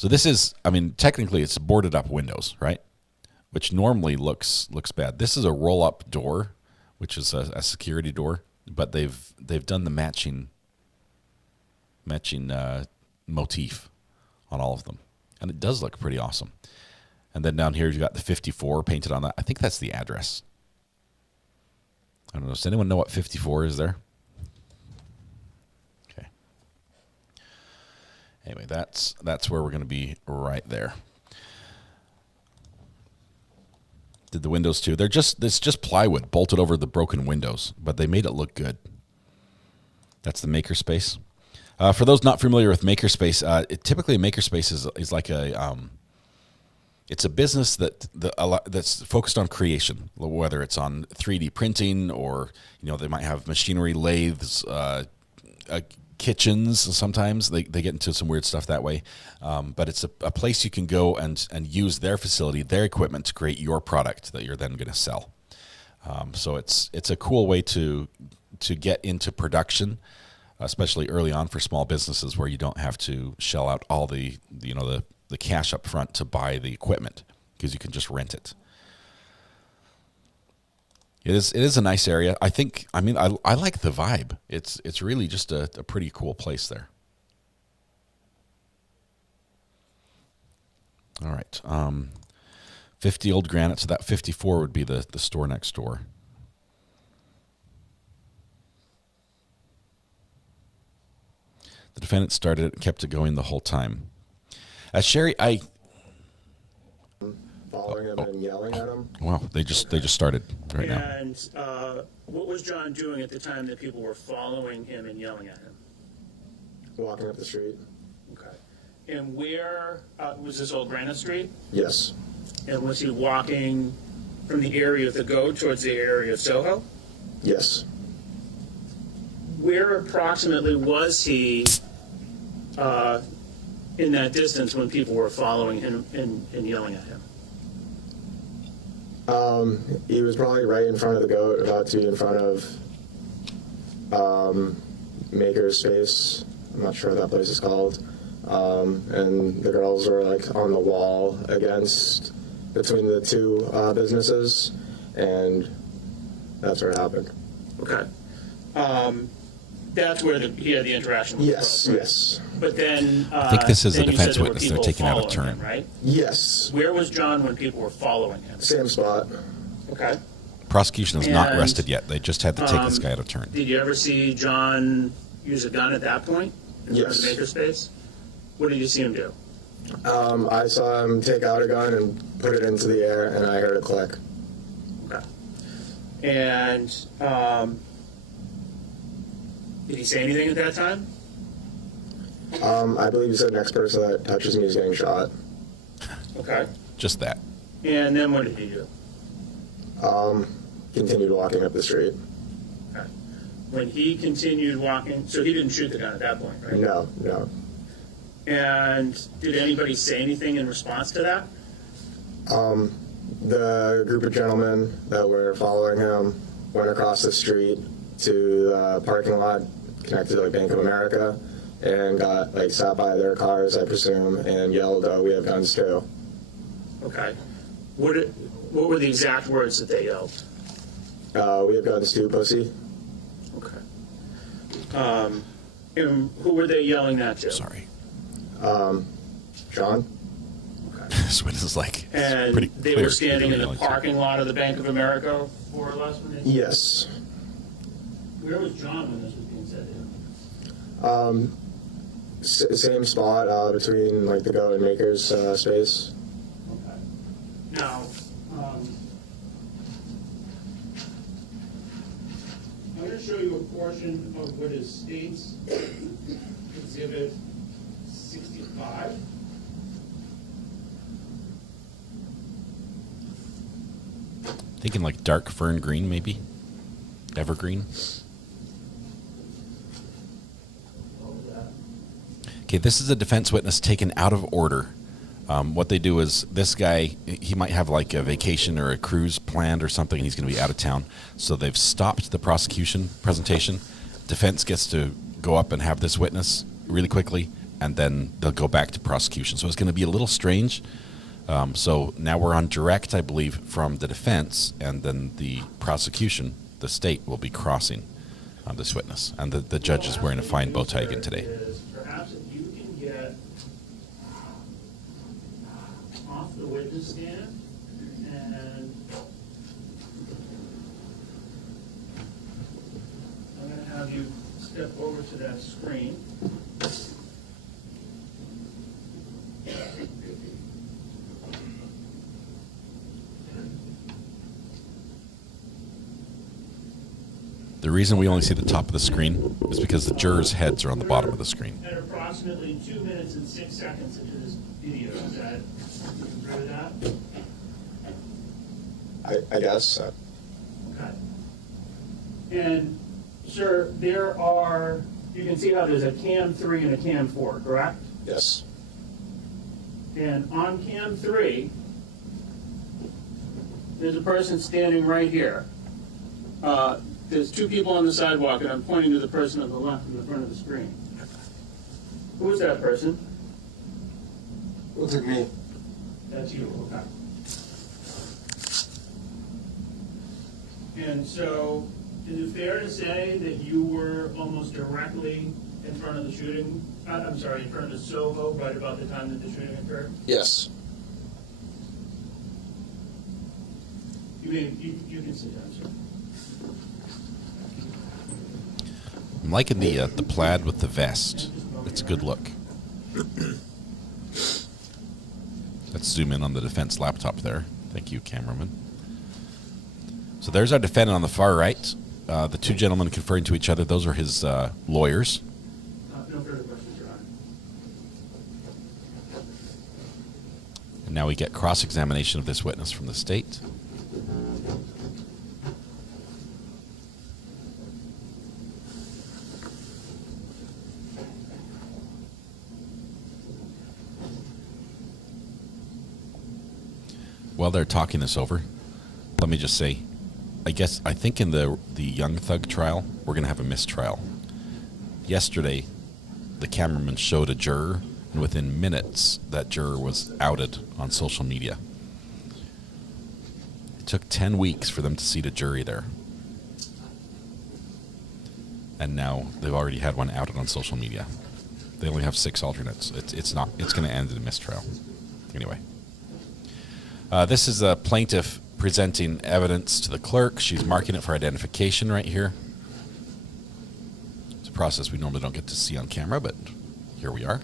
this is, I mean, technically it's boarded up windows, right? Which normally looks bad. This is a roll-up door, which is a security door, but they've done the matching motif on all of them, and it does look pretty awesome. And then down here you've got the 54 painted on that. I think that's the address. I don't know. Does anyone know what 54 is there? Okay. Anyway, that's where we're going to be right there. Did the windows too? It's just plywood bolted over the broken windows, but they made it look good. That's the makerspace. For those not familiar with makerspace, typically a makerspace is like it's a business that's focused on creation, whether it's on 3D printing or they might have machinery, lathes, kitchens. Sometimes they get into some weird stuff that way, but it's a place you can go and use their facility, their equipment to create your product that you're then going to sell. So it's a cool way to get into production, especially early on for small businesses where you don't have to shell out all the cash up front to buy the equipment because you can just rent it. It is a nice area. I like the vibe. It's really just a pretty cool place there. All right. 50 Old Granite, so that 54 would be the store next door. The defendant started it and kept it going the whole time. Sherry, following him and yelling at him. Wow, they just started right now. And what was John doing at the time that people were following him and yelling at him? Walking up the street. Okay. And where was this Old Granite Street? Yes. And was he walking from the area of the Goat towards the area of Soho? Yes. Where approximately was he in that distance when people were following him and yelling at him? He was probably right in front of the Goat, about to be in front of Maker's Space. I'm not sure what that place is called. And the girls were like on the wall between the two businesses, and that's where it happened. Okay. That's where he had the interaction with Yes, the girls, right? yes. But then I think this is a then you defense said there were witness they're people taking out of following turn. him, right? Yes. Where was John when people were following him? Same spot. Okay. Prosecution has not And, rested yet. They just had to take this guy out of turn. Did you ever see John use a gun at that point in front of the makerspace? What did you see him do? I saw him take out a gun and put it into the air, and I heard a click. Okay. And did he say anything at that time? I believe he said next person that touches me is getting shot. Okay. Just that. And then what did he do? Continued walking up the street. Okay. When he continued walking, so he didn't shoot the gun at that point, right? No. And did anybody say anything in response to that? The group of gentlemen that were following him went across the street to the parking lot connected to Bank of America and got stopped by their cars, I presume, and yelled, "Oh, we have guns too." Okay. What were the exact words that they yelled? We have guns too, pussy. Okay. And who were they yelling that to? Sorry. John. Okay. This witness is like, And pretty they clear were standing in the yelling to. parking lot of the Bank of America, more or less, when they... Yes. Where was John when this was being said to him? Same spot between the Go and Maker's space. Okay. Now, I'm going to show you a portion of what is State's Exhibit 65. Thinking dark fern green, maybe? Evergreen? Okay, this is a defense witness taken out of order. What they do is this guy, he might have a vacation or a cruise planned or something, and he's going to be out of town. So they've stopped the prosecution presentation. Defense gets to go up and have this witness really quickly, and then they'll go back to prosecution. So it's going to be a little strange. So now we're on direct, I believe, from the defense, and then the prosecution, the state, will be crossing on this witness. And the judge is wearing a fine bow tie again today. Perhaps if you can get off the witness stand and I'm going to have you step over to that screen. The reason we only see the top of the screen is because the jurors' heads are on the bottom of the screen. At approximately 2 minutes and 6 seconds into this video, is that, you agree with that? I guess. Okay. And, sir, you can see how there's a cam 3 and a cam 4, correct? Yes. And on cam 3, there's a person standing right here. There's two people on the sidewalk, and I'm pointing to the person on the left in the front of the screen. Who is that person? Looks like me. That's you, okay. And so, is it fair to say that you were almost directly in front of the shooting? In front of the Soho, right about the time that the shooting occurred? Yes. You can sit down, sir. I'm liking the plaid with the vest. It's a good look. Let's zoom in on the defense laptop there. Thank you, cameraman. So there's our defendant on the far right. The two gentlemen conferring to each other, those are his lawyers. No further questions, Your Honor. And now we get cross-examination of this witness from the state. While they're talking this over, let me just say, I think in the Young Thug trial, we're going to have a mistrial. Yesterday, the cameraman showed a juror, and within minutes, that juror was outed on social media. It took 10 weeks for them to seat a jury there. And now they've already had one outed on social media. They only have 6 alternates. It's going to end in a mistrial. Anyway. This is a plaintiff presenting evidence to the clerk. She's marking it for identification right here. It's a process we normally don't get to see on camera, but here we are.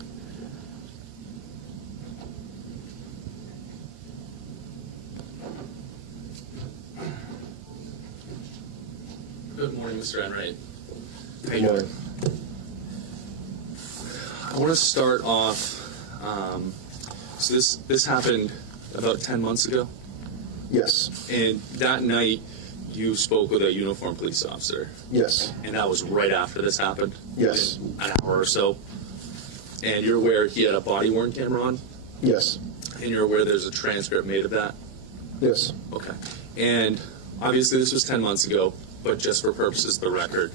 Good morning, Mr. Enright. How you doing? I want to start off. So this happened about 10 months ago? Yes. And that night, you spoke with a uniformed police officer? Yes. And that was right after this happened? Yes. An hour or so? And you're aware he had a body-worn camera on? Yes. And you're aware there's a transcript made of that? Yes. Okay. And obviously this was 10 months ago, but just for purposes of the record,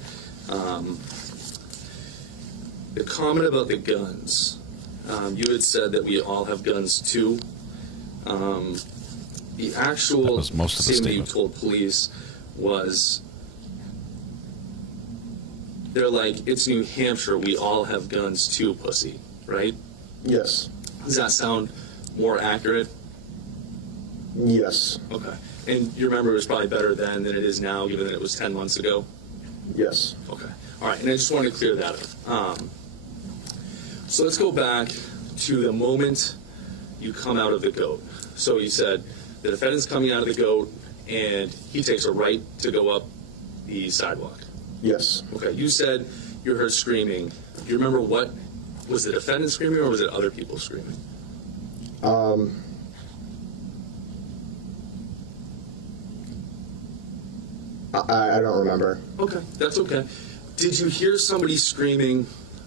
the comment about the guns, you had said that we all have guns too. The actual statement you told police was, they're like, it's New Hampshire, we all have guns too, pussy, right? Yes. Does that sound more accurate? Yes. Okay. And you remember it was probably better then than it is now, given that it was 10 months ago? Yes. Okay. All right. And I just wanted to clear that up. So let's go back to the moment you come out of the goat. So you said the defendant's coming out of the goat and he takes a right to go up the sidewalk. Yes. Okay. You said you heard screaming. Do you remember what? Was the defendant screaming or was it other people screaming? I don't remember. Okay, that's okay. Did you hear somebody screaming,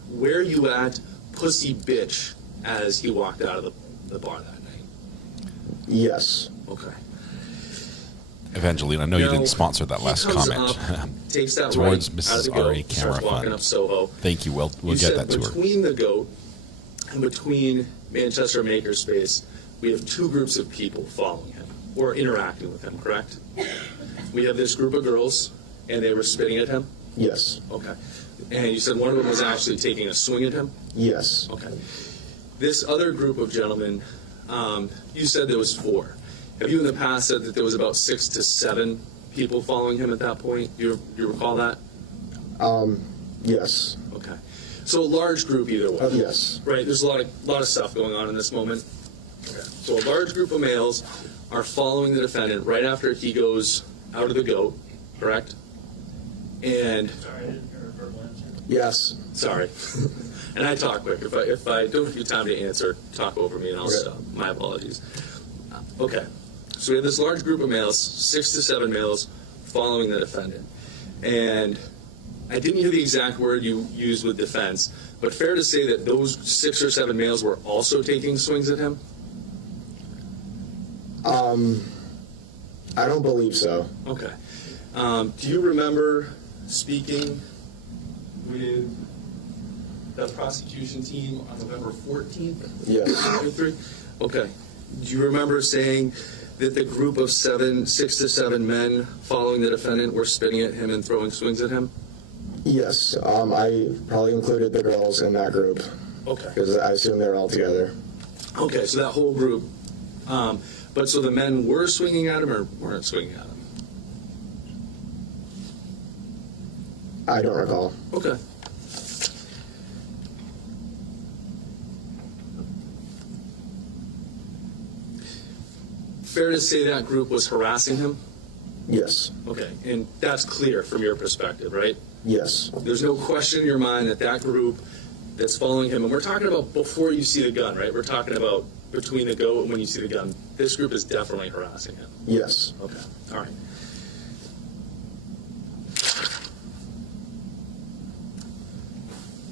"Where you at, pussy bitch," as he walked out of the bar that night? Yes. Okay. Evangeline, I know you didn't sponsor that last comment. Takes that towards right Mrs. out of the goat, R.A. Camera starts walking Fund. up Soho. Thank you. We'll get that to her. Between the goat and between Manchester Makerspace, we have two groups of people following him or interacting with him, correct? We have this group of girls, and they were spitting at him? Yes. Okay. And you said one of them was actually taking a swing at him? Yes. Okay. This other group of gentlemen, you said there was 4. Have you in the past said that there was about 6 to 7 people following him at that point? You recall that? Yes. Okay. So a large group either way? Yes. Right, there's a lot of stuff going on in this moment. Okay. So a large group of males are following the defendant right after he goes out of the goat, correct? And Sorry, I didn't hear a verbal answer. Yes. Sorry. And I talk quick. If I don't give you time to answer, talk over me and I'll stop. My apologies. Okay. So we have this large group of males, 6 to 7 males, following the defendant. And I didn't hear the exact word you used with defense, but fair to say that those 6 or 7 males were also taking swings at him? I don't believe so. Okay. Do you remember speaking with the prosecution team on November 14th? Yes. 2023? Okay. Do you remember saying that the group of 6 to 7 men following the defendant were spitting at him and throwing swings at him? Yes. I probably included the girls in that group. Okay. Because I assume they're all together. Okay, so that whole group. But so the men were swinging at him or weren't swinging at him? I don't recall. Okay. Fair to say that group was harassing him? Yes. Okay, and that's clear from your perspective, right? Yes. There's no question in your mind that that group that's following him, and we're talking about before you see the gun, right? We're talking about between the goat and when you see the gun, this group is definitely harassing him. Yes. Okay. All right.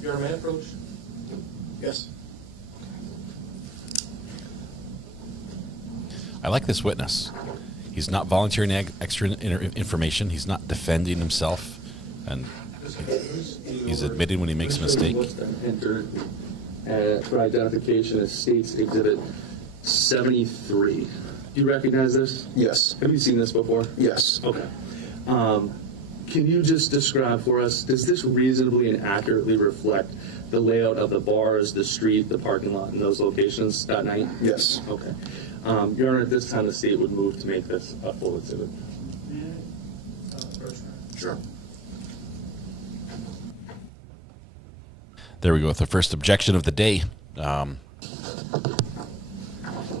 Your man approach? Yes. I like this witness. He's not volunteering extra information. He's not defending himself, and he's admitting when he makes a mistake. Entered for identification as States Exhibit 73. Do you recognize this? Yes. Have you seen this before? Yes. Okay. Can you just describe for us, does this reasonably and accurately reflect the layout of the bars, the street, the parking lot, and those locations that night? Yes. Okay. Your Honor, at this time, the state would move to make this a full exhibit. Sure. There we go with the first objection of the day.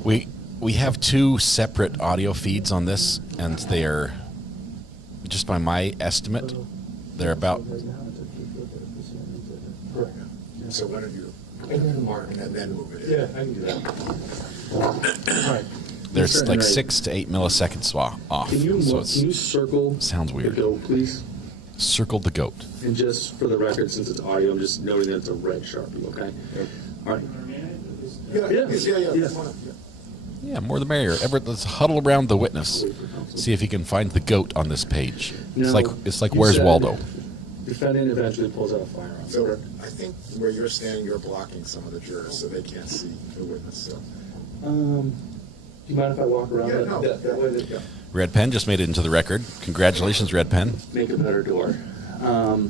We have two separate audio feeds on this, and they are, just by my estimate, they're about. So why don't you mark and then move it in? Yeah, I can do that. All right. There's like 6 to 8 milliseconds off. Can you circle sounds weird. the goat, please? Circle the goat. And just for the record, since it's audio, I'm just noting that it's a red Sharpie, okay? Yep. All right. Yeah, more the merrier. Everett, let's huddle around the witness. See if he can find the goat on this page. Now, it's like Where's Waldo? Defendant eventually pulls out a firearm. So I think where you're standing, you're blocking some of the jurors so they can't see the witness. So. Do you mind if I walk around that way? Red Pen just made it into the record. Congratulations, Red Pen. Make a better door. All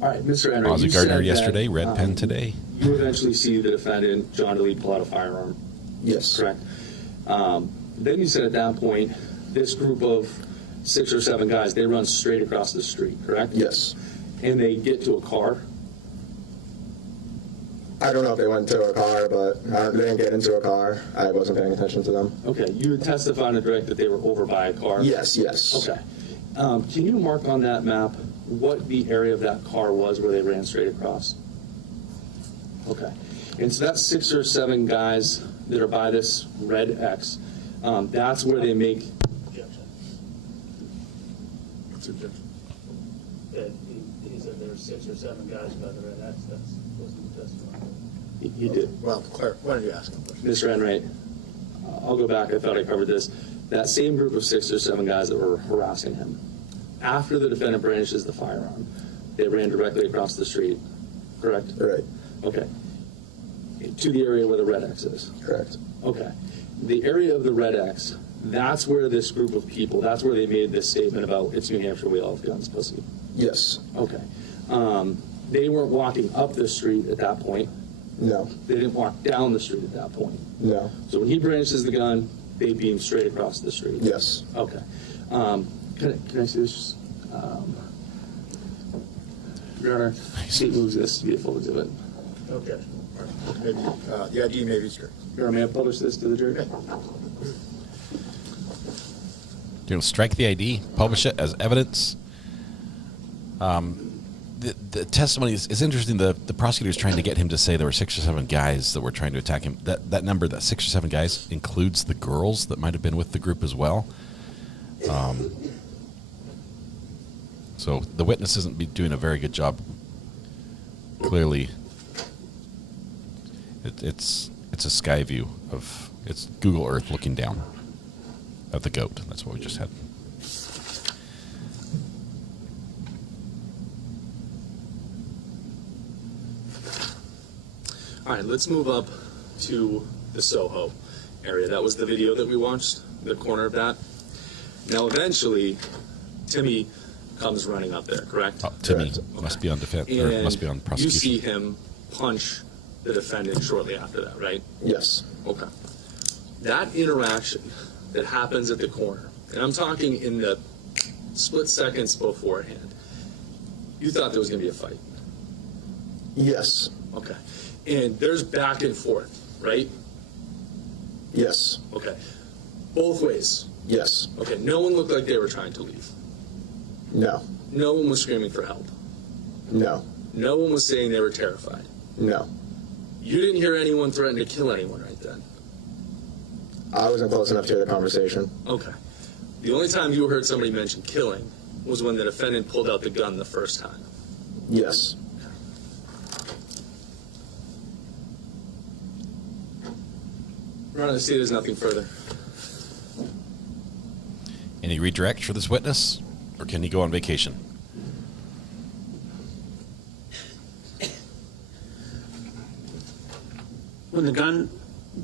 right, Mr. Enright. Ozzy Gardner yesterday, Red Pen today. You eventually see the defendant, John Delee, pull out a firearm. Yes. Correct. Then you said at that point, this group of 6 or 7 guys, they run straight across the street, correct? Yes. And they get to a car. I don't know if they went to a car, but they didn't get into a car. I wasn't paying attention to them. Okay, you had testified and direct that they were over by a car? Yes, yes. Okay. Can you mark on that map what the area of that car was where they ran straight across? Okay. And so that's 6 or 7 guys that are by this red X. That's where they make... What's the objection? He said there were 6 or 7 guys by the red X. That's supposed to be testimony. He did. Well, Claire, why don't you ask him? Mr. Enright, I'll go back. I thought I covered this. That same group of 6 or 7 guys that were harassing him, after the defendant brandishes the firearm, they ran directly across the street, correct? Right. Okay. To the area where the red X is? Correct. Okay. The area of the red X, that's where this group of people, that's where they made this statement about, it's New Hampshire, we all have guns, pussy. Yes. Okay. They weren't walking up the street at that point. No. They didn't walk down the street at that point. No. So when he brandishes the gun, they beam straight across the street. Yes. Okay. Can I see this? Your Honor, state moves this to be a full exhibit. Okay. Maybe, the ID may be strict. Your Honor, may I publish this to the jury? You're going to strike the ID, publish it as evidence. The testimony is interesting. The prosecutor is trying to get him to say there were 6 or 7 guys that were trying to attack him. That number, that 6 or 7 guys, includes the girls that might have been with the group as well. So the witness isn't doing a very good job. Clearly, it's a sky view of, it's Google Earth looking down at the goat. That's what we just had. All right, let's move up to the Soho area. That was the video that we watched, the corner of that. Now, eventually, Timmy comes running up there, correct? Timmy must be on defense, or must be on prosecution. You see him punch the defendant shortly after that, right? Yes. Okay. That interaction that happens at the corner, and I'm talking in the split seconds beforehand, you thought there was going to be a fight? Yes. Okay. And there's back and forth, right? Yes. Okay. Both ways? Yes. Okay. No one looked like they were trying to leave? No. No one was screaming for help? No. No one was saying they were terrified? No. You didn't hear anyone threaten to kill anyone right then? I wasn't close enough to hear the conversation. Okay. The only time you heard somebody mention killing was when the defendant pulled out the gun the first time. Yes. Your Honor, I see there's nothing further. Any redirect for this witness, or can he go on vacation? When the gun,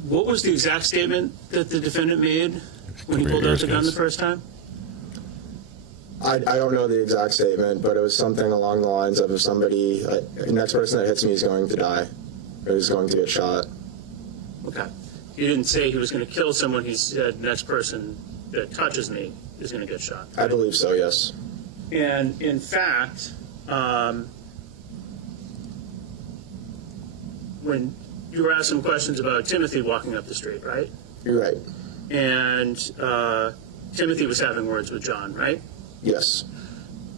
what was the exact statement that the defendant made when he pulled out the gun the first time? I don't know the exact statement, but it was something along the lines of if somebody, the next person that hits me is going to die, or is going to get shot. Okay. He didn't say he was going to kill someone. He said next person that touches me is going to get shot. I believe so, yes. And in fact, when you were asking questions about Timothy walking up the street, right? You're right. And Timothy was having words with John, right? Yes.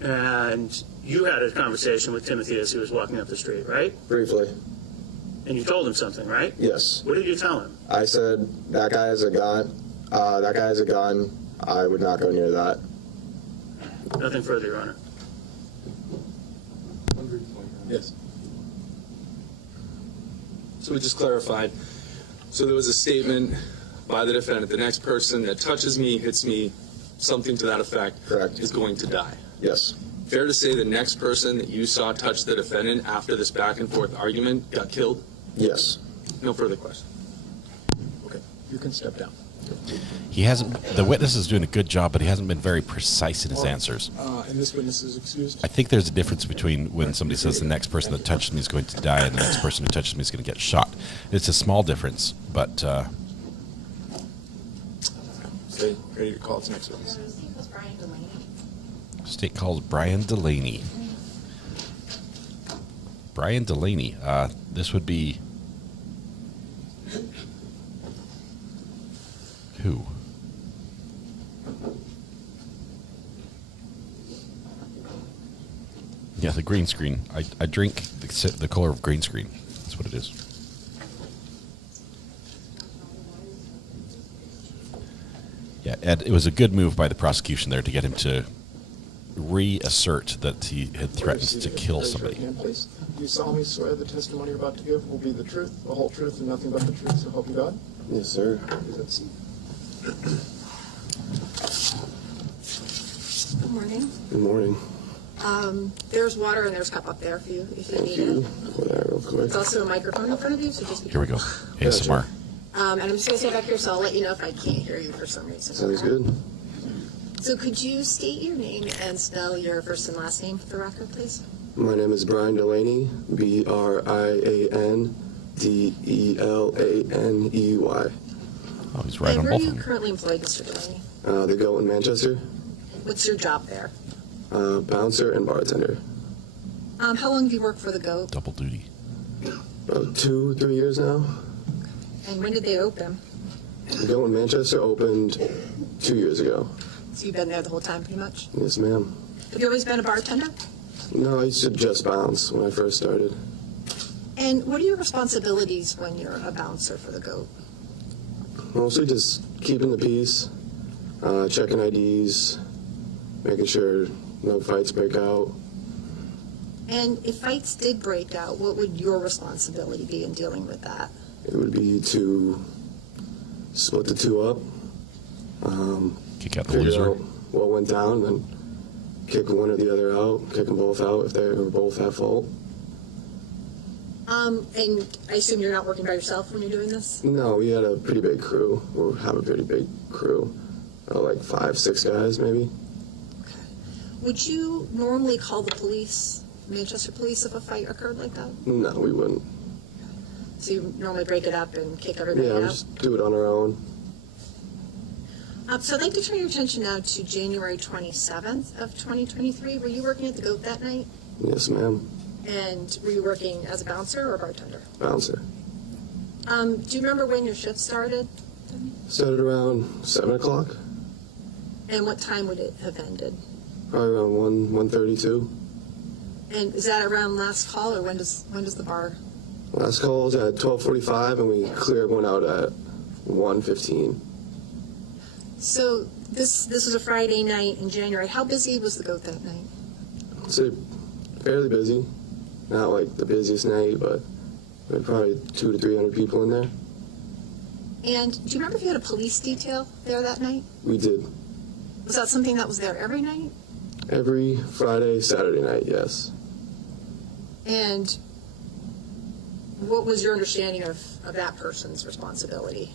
And you had a conversation with Timothy as he was walking up the street, right? Briefly. And you told him something, right? Yes. What did you tell him? I said, that guy has a gun. That guy has a gun. I would not go near that. Nothing further, Your Honor. Yes. So we just clarified. So there was a statement by the defendant, the next person that touches me, hits me, something to that effect, correct, is going to die. Yes. Fair to say the next person that you saw touch the defendant after this back and forth argument got killed? Yes. No further question. Okay, you can step down. He hasn't. The witness is doing a good job, but he hasn't been very precise in his answers. And this witness is excused? I think there's a difference between when somebody says the next person that touches me is going to die and the next person who touches me is going to get shot. It's a small difference, but... Stay ready to call its next witness. State calls Brian Delaney. Brian Delaney. This would be... Who? Yeah, the green screen. I drink the color of green screen. That's what it is. Yeah, Ed, it was a good move by the prosecution there to get him to reassert that he had threatened to kill somebody. Hand, please. You solemnly swear the testimony you're about to give will be the truth, the whole truth, and nothing but the truth, so help you God? Yes, sir. Please have a seat. Good morning. Good morning. There's water and there's a cup up there for you if you need it. Put that real quick. There's also a microphone in front of you, so just be Here we go. ASMR. And I'm just going to stay back here, so I'll let you know if I can't hear you for some reason. Sounds good. So could you state your name and spell your first and last name for the record, please? My name is Brian Delaney, Briandelany. Oh, he's right on where both are of you them. currently employed, Mr. Delaney? The Goat in Manchester. What's your job there? Bouncer and bartender. How long have you worked for the Goat? Double duty. About 2-3 years now. And when did they open? The Goat in Manchester opened 2 years ago. So you've been there the whole time, pretty much? Yes, ma'am. Have you always been a bartender? No, I used to just bounce when I first started. And what are your responsibilities when you're a bouncer for the Goat? Mostly just keeping the peace, checking IDs, making sure no fights break out. And if fights did break out, what would your responsibility be in dealing with that? It would be to split the two up. Kick out the loser. Out what went down, then kick one or the other out, kick them both out if they were both at fault. And I assume you're not working by yourself when you're doing this? No, we had a pretty big crew. We have a pretty big crew. Like 5-6 guys, maybe. Okay. Would you normally call the police, Manchester police, if a fight occurred like that? No, we wouldn't. So you normally break it up and kick everybody Yeah, out? we just do it on our own. So I'd like to turn your attention now to January 27th of 2023. Were you working at the Goat that night? Yes, ma'am. And were you working as a bouncer or a bartender? Bouncer. Do you remember when your shift started? Started around 7 o'clock. And what time would it have ended? Probably around 1:32. And is that around last call, or when does the bar? Last call was at 12:45, and we cleared one out at 1:15. So this was a Friday night in January. How busy was the goat that night? I'd say fairly busy. Not like the busiest night, but there were probably 200 to 300 people in there. And do you remember if you had a police detail there that night? We did. Was that something that was there every night? Every Friday, Saturday night, yes. And what was your understanding of that person's responsibility?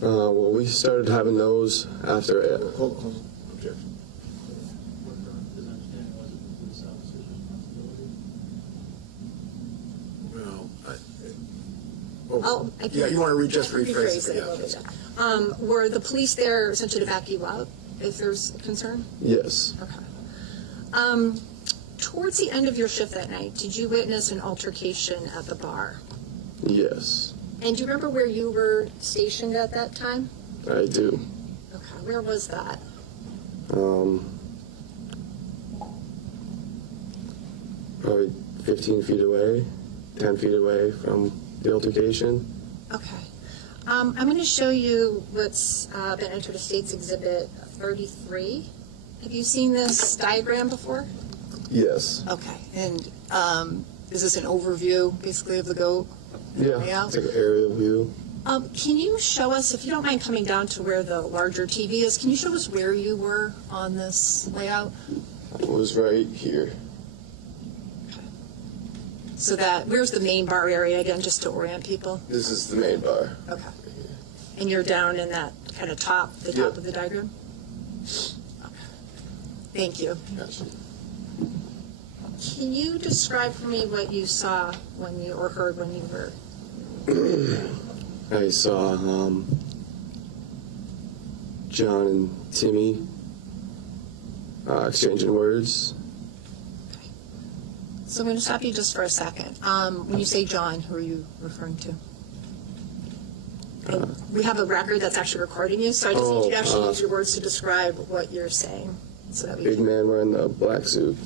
Well, we started having those after. Hold on. Objection. His understanding was it the police officer's responsibility? Well, I yeah, you want to just rephrase it? A little bit. Were the police there essentially to back you up if there's concern? Yes. Okay. Towards the end of your shift that night, did you witness an altercation at the bar? Yes. And do you remember where you were stationed at that time? I do. Okay. Where was that? Probably 15 feet away, 10 feet away from the altercation. Okay. I'm going to show you what's been entered as State's Exhibit 33. Have you seen this diagram before? Yes. Okay. And is this an overview, basically, of the goat? Yeah, it's like an aerial view. Can you show us, if you don't mind coming down to where the larger TV is, can you show us where you were on this layout? It was right here. So where's the main bar area again, just to orient people? This is the main bar. Okay. And you're down in that kind of top of the diagram? Okay. Thank you. Gotcha. Can you describe for me what you saw or heard when you were? I saw John and Timmy exchanging words. Okay. So I'm going to stop you just for a second. When you say John, who are you referring to? And we have a record that's actually recording you, so I just need you to actually use your words to describe what you're saying. So that we big man wearing the black suit.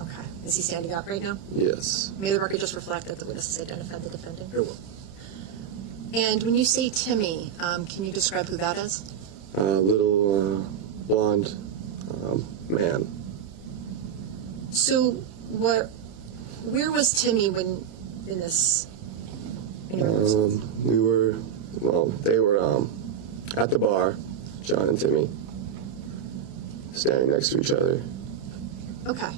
Okay. Is he standing up right now? Yes. May the record just reflect that the witness has identified the defendant? It will. And when you say Timmy, can you describe who that is? Little blonde man. So where was Timmy when in this? They were at the bar, John and Timmy, standing next to each other. Okay.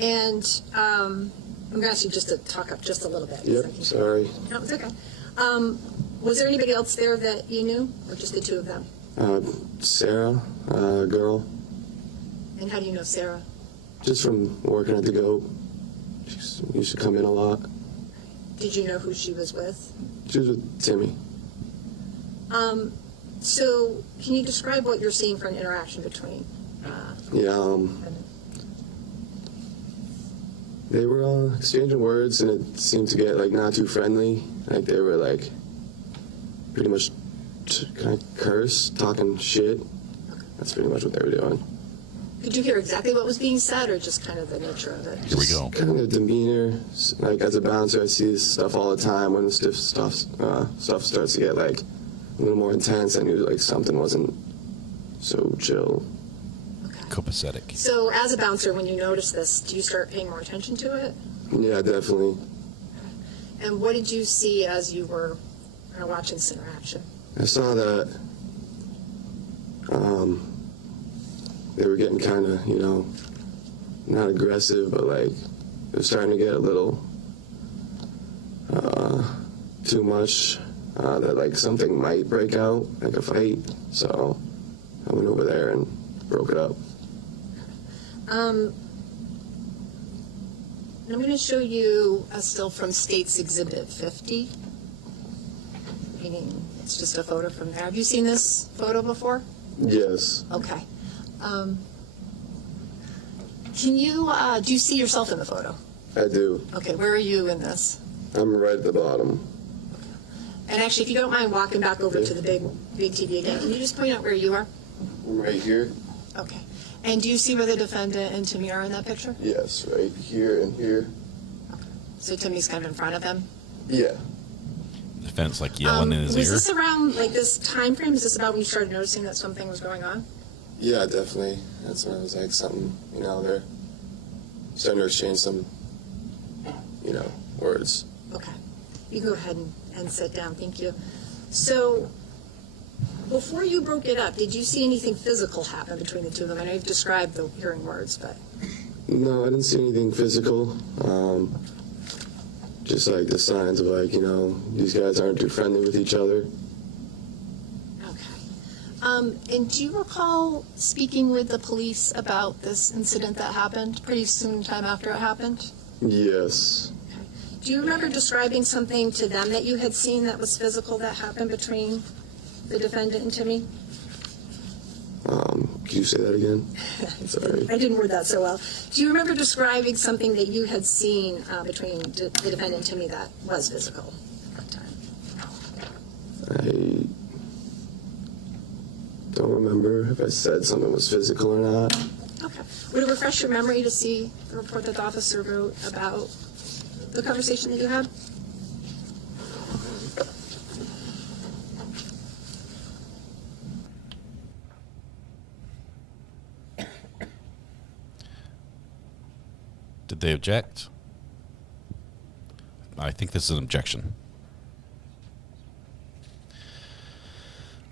And I'm going to ask you just to talk up just a little bit. Yep, sorry. No, it's okay. Was there anybody else there that you knew, or just the two of them? Sarah, a girl. And how do you know Sarah? Just from working at the Goat. She used to come in a lot. Did you know who she was with? She was with Timmy. So can you describe what you're seeing for an interaction between? They were exchanging words, and it seemed to get not too friendly. Like they were pretty much kind of curse, talking shit. That's pretty much what they were doing. Could you hear exactly what was being said, or just kind of the nature of it? Here we go. Kind of demeanor. As a bouncer, I see this stuff all the time. When the stiff stuff starts to get a little more intense, I knew something wasn't so chill. Copacetic. So as a bouncer, when you notice this, do you start paying more attention to it? Yeah, definitely. And what did you see as you were watching this interaction? I saw that they were getting kind of, not aggressive, but it was starting to get a little too much, that something might break out, like a fight. So I went over there and broke it up. I'm going to show you a still from State's Exhibit 50. Meaning it's just a photo from there. Have you seen this photo before? Yes. Okay. Can you, do you see yourself in the photo? I do. Okay, where are you in this? I'm right at the bottom. And actually, if you don't mind walking back over to the big TV again, can you just point out where you are? I'm right here. Okay. And do you see where the defendant and Timmy are in that picture? Yes, right here and here. Okay. So Timmy's kind of in front of him? Yeah. The defendant's like yelling in his ear. Was this around like this time frame? Is this about when you started noticing that something was going on? Yeah, definitely. That's when I was like, something, they're starting to exchange some, words. Okay. You go ahead and sit down. Thank you. So, before you broke it up, did you see anything physical happen between the two of them? I know you've described the hearing words, but... No, I didn't see anything physical. Just like the signs of like, these guys aren't too friendly with each other. Okay. And do you recall speaking with the police about this incident that happened pretty soon time after it happened? Yes. Okay. Do you remember describing something to them that you had seen that was physical that happened between the defendant and Timmy? Could you say that again? Sorry. I didn't word that so well. Do you remember describing something that you had seen between the defendant and Timmy that was physical at that time? I don't remember if I said something was physical or not. Okay. Would it refresh your memory to see the report that the officer wrote about the conversation that you had? Did they object? I think this is an objection.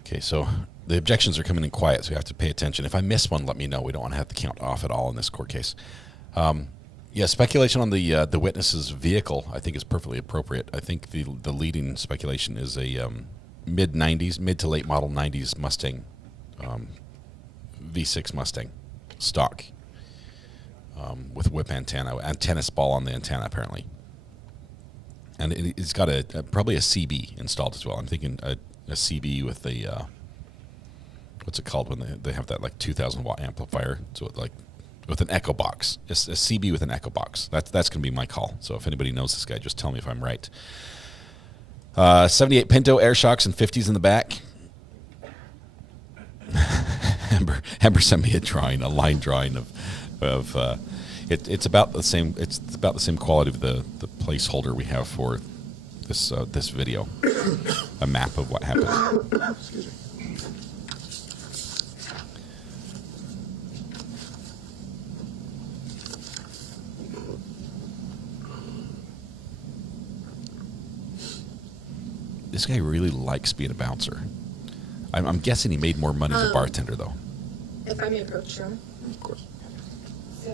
Okay, so the objections are coming in quiet, so you have to pay attention. If I miss one, let me know. We don't want to have to count off at all in this court case. Yeah, speculation on the witness's vehicle, I think, is perfectly appropriate. I think the leading speculation is a mid to late model 90s Mustang, V6 Mustang, stock, with whip antenna, tennis ball on the antenna, apparently. And it's got probably a CB installed as well. I'm thinking a CB with the, what's it called when they have that like 2,000 watt amplifier? So like with an echo box. It's a CB with an echo box. That's going to be my call. So if anybody knows this guy, just tell me if I'm right. 78 Pinto air shocks and 50s in the back. Amber sent me a line drawing of it's about the same. It's about the same quality of the placeholder we have for this video. A map of what happened. Excuse me. This guy really likes being a bouncer. I'm guessing he made more money as a bartender, though. If I may approach, Sharon. Of course. So,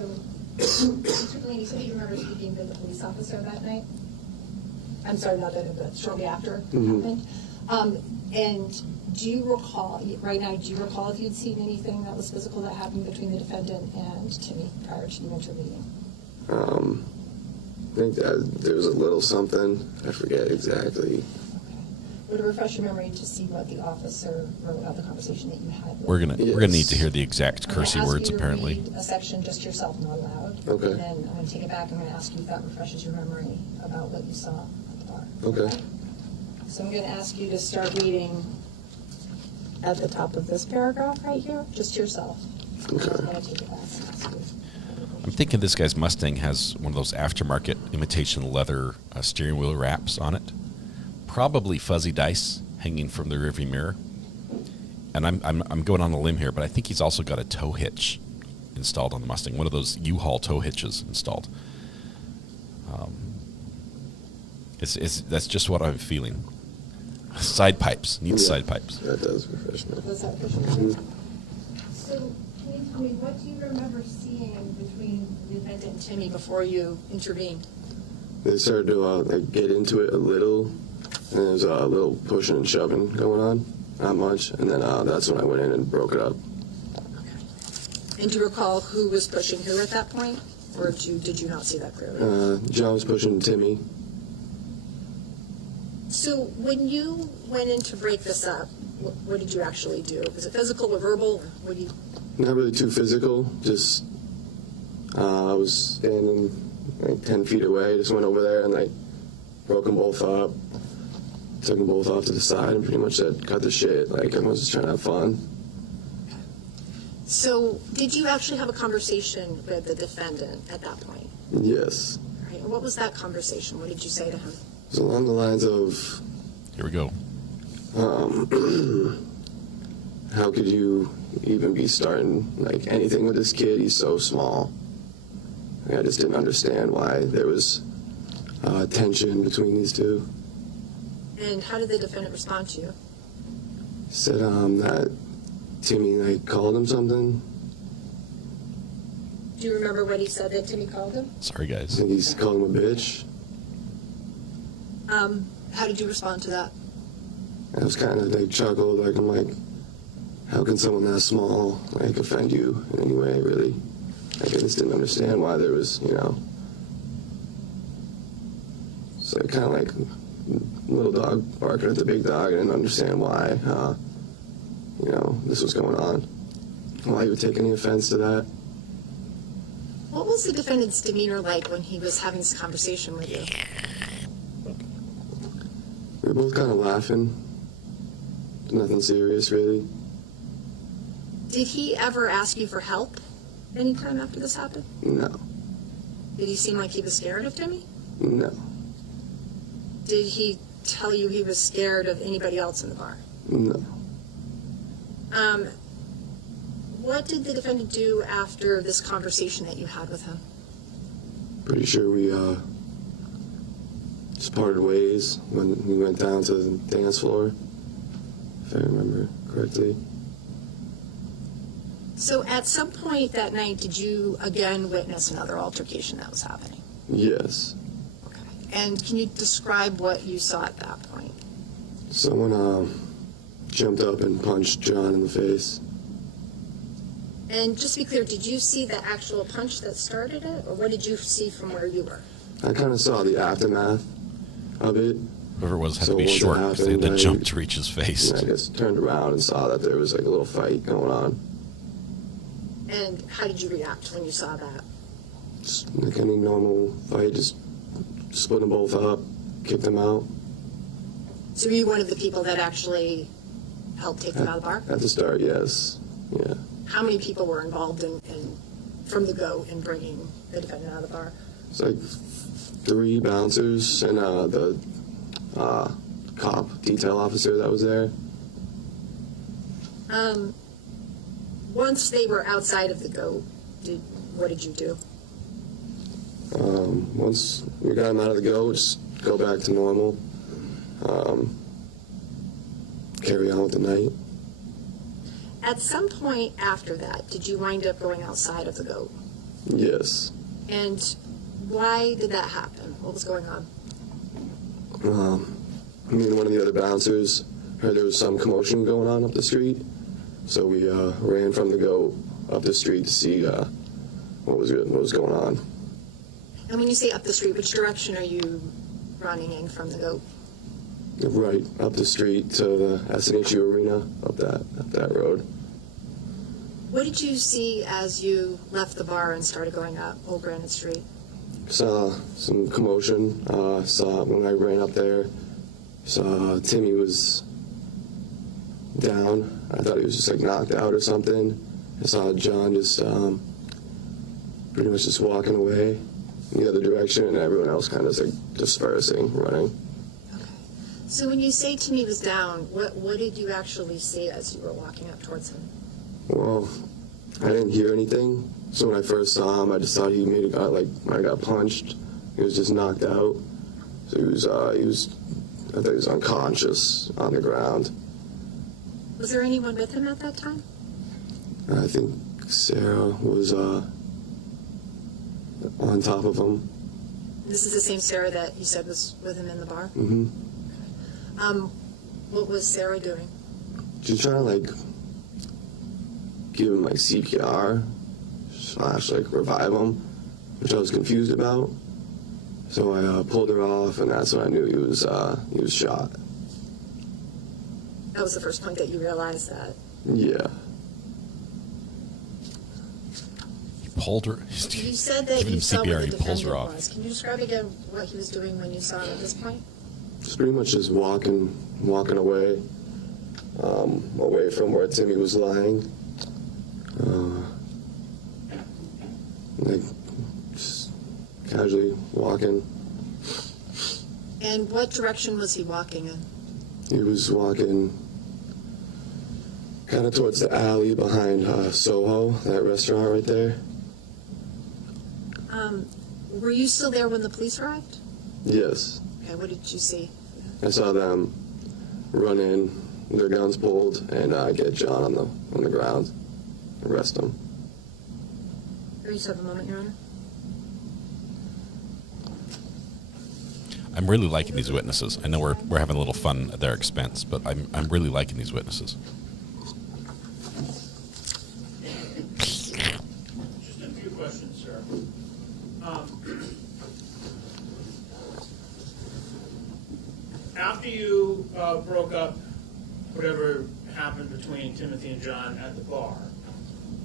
Mr. Delee, you said you remember speaking with the police officer that night? I'm sorry, not that, but shortly after it happened. And do you recall, right now, if you'd seen anything that was physical that happened between the defendant and Timmy prior to you intervening? I think that there was a little something. I forget exactly. Would it refresh your memory to see what the officer wrote about the conversation that you had? We're gonna need to hear the exact cursey words, apparently. Read a section just yourself, not loud. Okay. And then I'm going to take it back. I'm going to ask you if that refreshes your memory about what you saw at the bar. Okay. So I'm going to ask you to start reading at the top of this paragraph right here, just yourself. Okay. I'm going to take it back and ask you. I'm thinking this guy's Mustang has one of those aftermarket imitation leather steering wheel wraps on it. Probably fuzzy dice hanging from the rearview mirror. And I'm going on a limb here, but I think he's also got a tow hitch installed on the Mustang. One of those U-Haul tow hitches installed. That's just what I'm feeling. Side pipes. Needs side pipes. That does refresh me. Does that refresh your memory? So can you tell me, what do you remember seeing between the defendant and Timmy before you intervened? They started to get into it a little. And there was a little pushing and shoving going on, not much. And then that's when I went in and broke it up. Okay. And do you recall who was pushing who at that point? Or did you not see that clearly? John was pushing Timmy. So when you went in to break this up, what did you actually do? Was it physical or verbal? Or what do you... Not really too physical. Just I was standing like 10 feet away. Just went over there and broke them both up. Took them both off to the side and pretty much said, cut the shit. I was just trying to have fun. So did you actually have a conversation with the defendant at that point? Yes. All right. And what was that conversation? What did you say to him? It was along the lines of, Here we go. How could you even be starting like anything with this kid? He's so small. I just didn't understand why there was tension between these two. And how did the defendant respond to you? He said that Timmy like called him something. Do you remember what he said that Timmy called him? Sorry, guys. I think he's called him a bitch. How did you respond to that? I was kind of like chuckled, like I'm like, how can someone that small like offend you in any way, really? Like, I just didn't understand why there was, you know. So kind of like little dog barking at the big dog. I didn't understand why, you know, this was going on. Why you would take any offense to that. What was the defendant's demeanor like when he was having this conversation with you? We were both kind of laughing. Nothing serious, really. Did he ever ask you for help anytime after this happened? No. Did he seem like he was scared of Timmy? No. Did he tell you he was scared of anybody else in the bar? No. What did the defendant do after this conversation that you had with him? Pretty sure we just parted ways when we went down to the dance floor, if I remember correctly. So at some point that night, did you again witness another altercation that was happening? Yes. Okay. And can you describe what you saw at that point? Someone jumped up and punched John in the face. And just to be clear, did you see the actual punch that started it, or what did you see from where you were? I kind of saw the aftermath of it. Whoever it was had to be short because they had to jump to reach his face. I just turned around and saw that there was like a little fight going on. And how did you react when you saw that? Just like any normal fight, just split them both up, kicked them out. So were you one of the people that actually helped take them out of the bar? At the start, yes. Yeah. How many people were involved in from the go in bringing the defendant out of the bar? It's like 3 bouncers and the cop detail officer that was there. Once they were outside of the go, what did you do? Once we got them out of the go, just go back to normal. Carry on with the night. At some point after that, did you wind up going outside of the goat? Yes. And why did that happen? What was going on? Me and one of the other bouncers heard there was some commotion going on up the street, so we ran from the goat up the street to see what was going on. And when you say up the street, which direction are you running in from the goat? Right up the street to the SNHU arena, up that road. What did you see as you left the bar and started going up Old Granite Street? Saw some commotion. Saw when I ran up there. Saw Timmy was down. I thought he was just like knocked out or something. I saw John just pretty much just walking away in the other direction, and everyone else kind of like dispersing, running. Okay. So when you say Timmy was down, what did you actually see as you were walking up towards him? Well, I didn't hear anything. So when I first saw him, I just thought he maybe got when I got punched. He was just knocked out. So I thought he was unconscious on the ground. Was there anyone with him at that time? I think Sarah was on top of him. This is the same Sarah that you said was with him in the bar? Mm-hmm. What was Sarah doing? She was trying to give him CPR / revive him, which I was confused about. So I pulled her off, and that's when I knew he was shot. That was the first point that you realized that? Yeah. You pulled her? You said that you saw CPR, what the he pulls her defendant off. was. Can you describe again what he was doing when you saw him at this point? Just pretty much just walking away, away from where Timmy was lying. Just casually walking. And what direction was he walking in? He was walking kind of towards the alley behind Soho, that restaurant right there. Were you still there when the police arrived? Yes. Okay, what did you see? I saw them run in, their guns pulled, and get John on the ground, arrest him. Are you still have a moment, Your Honor? I'm really liking these witnesses. I know we're having a little fun at their expense, but I'm really liking these witnesses. Just a few questions, sir. After you broke up whatever happened between Timothy and John at the bar,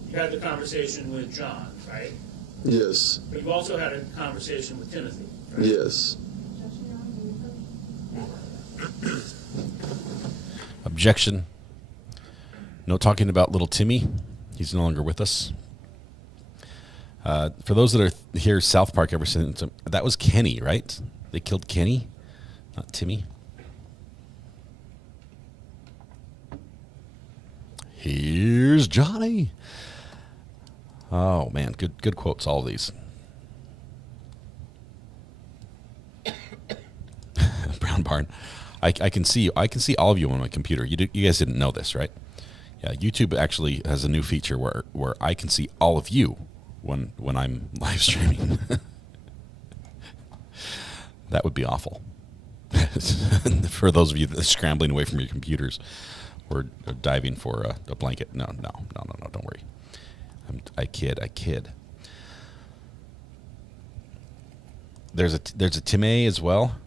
you had the conversation with John, right? Yes. But you also had a conversation with Timothy, right? Yes. Objection. No talking about little Timmy. He's no longer with us. For those that are here, South Park ever since, that was Kenny, right? They killed Kenny, not Timmy. Here's Johnny. Oh man, good quotes, all of these. Brown Barn. I can see all of you on my computer. You guys didn't know this, right? Yeah, YouTube actually has a new feature where I can see all of you when I'm live streaming. That would be awful. For those of you that are scrambling away from your computers or diving for a blanket. No, don't worry. I kid. There's a Tim A as well.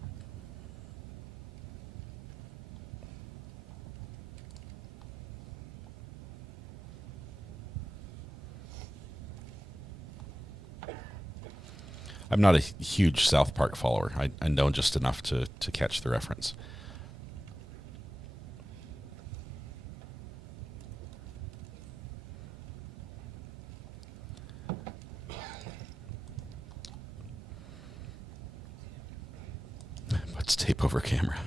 I'm not a huge South Park follower. I know just enough to catch the reference. Puts tape over camera.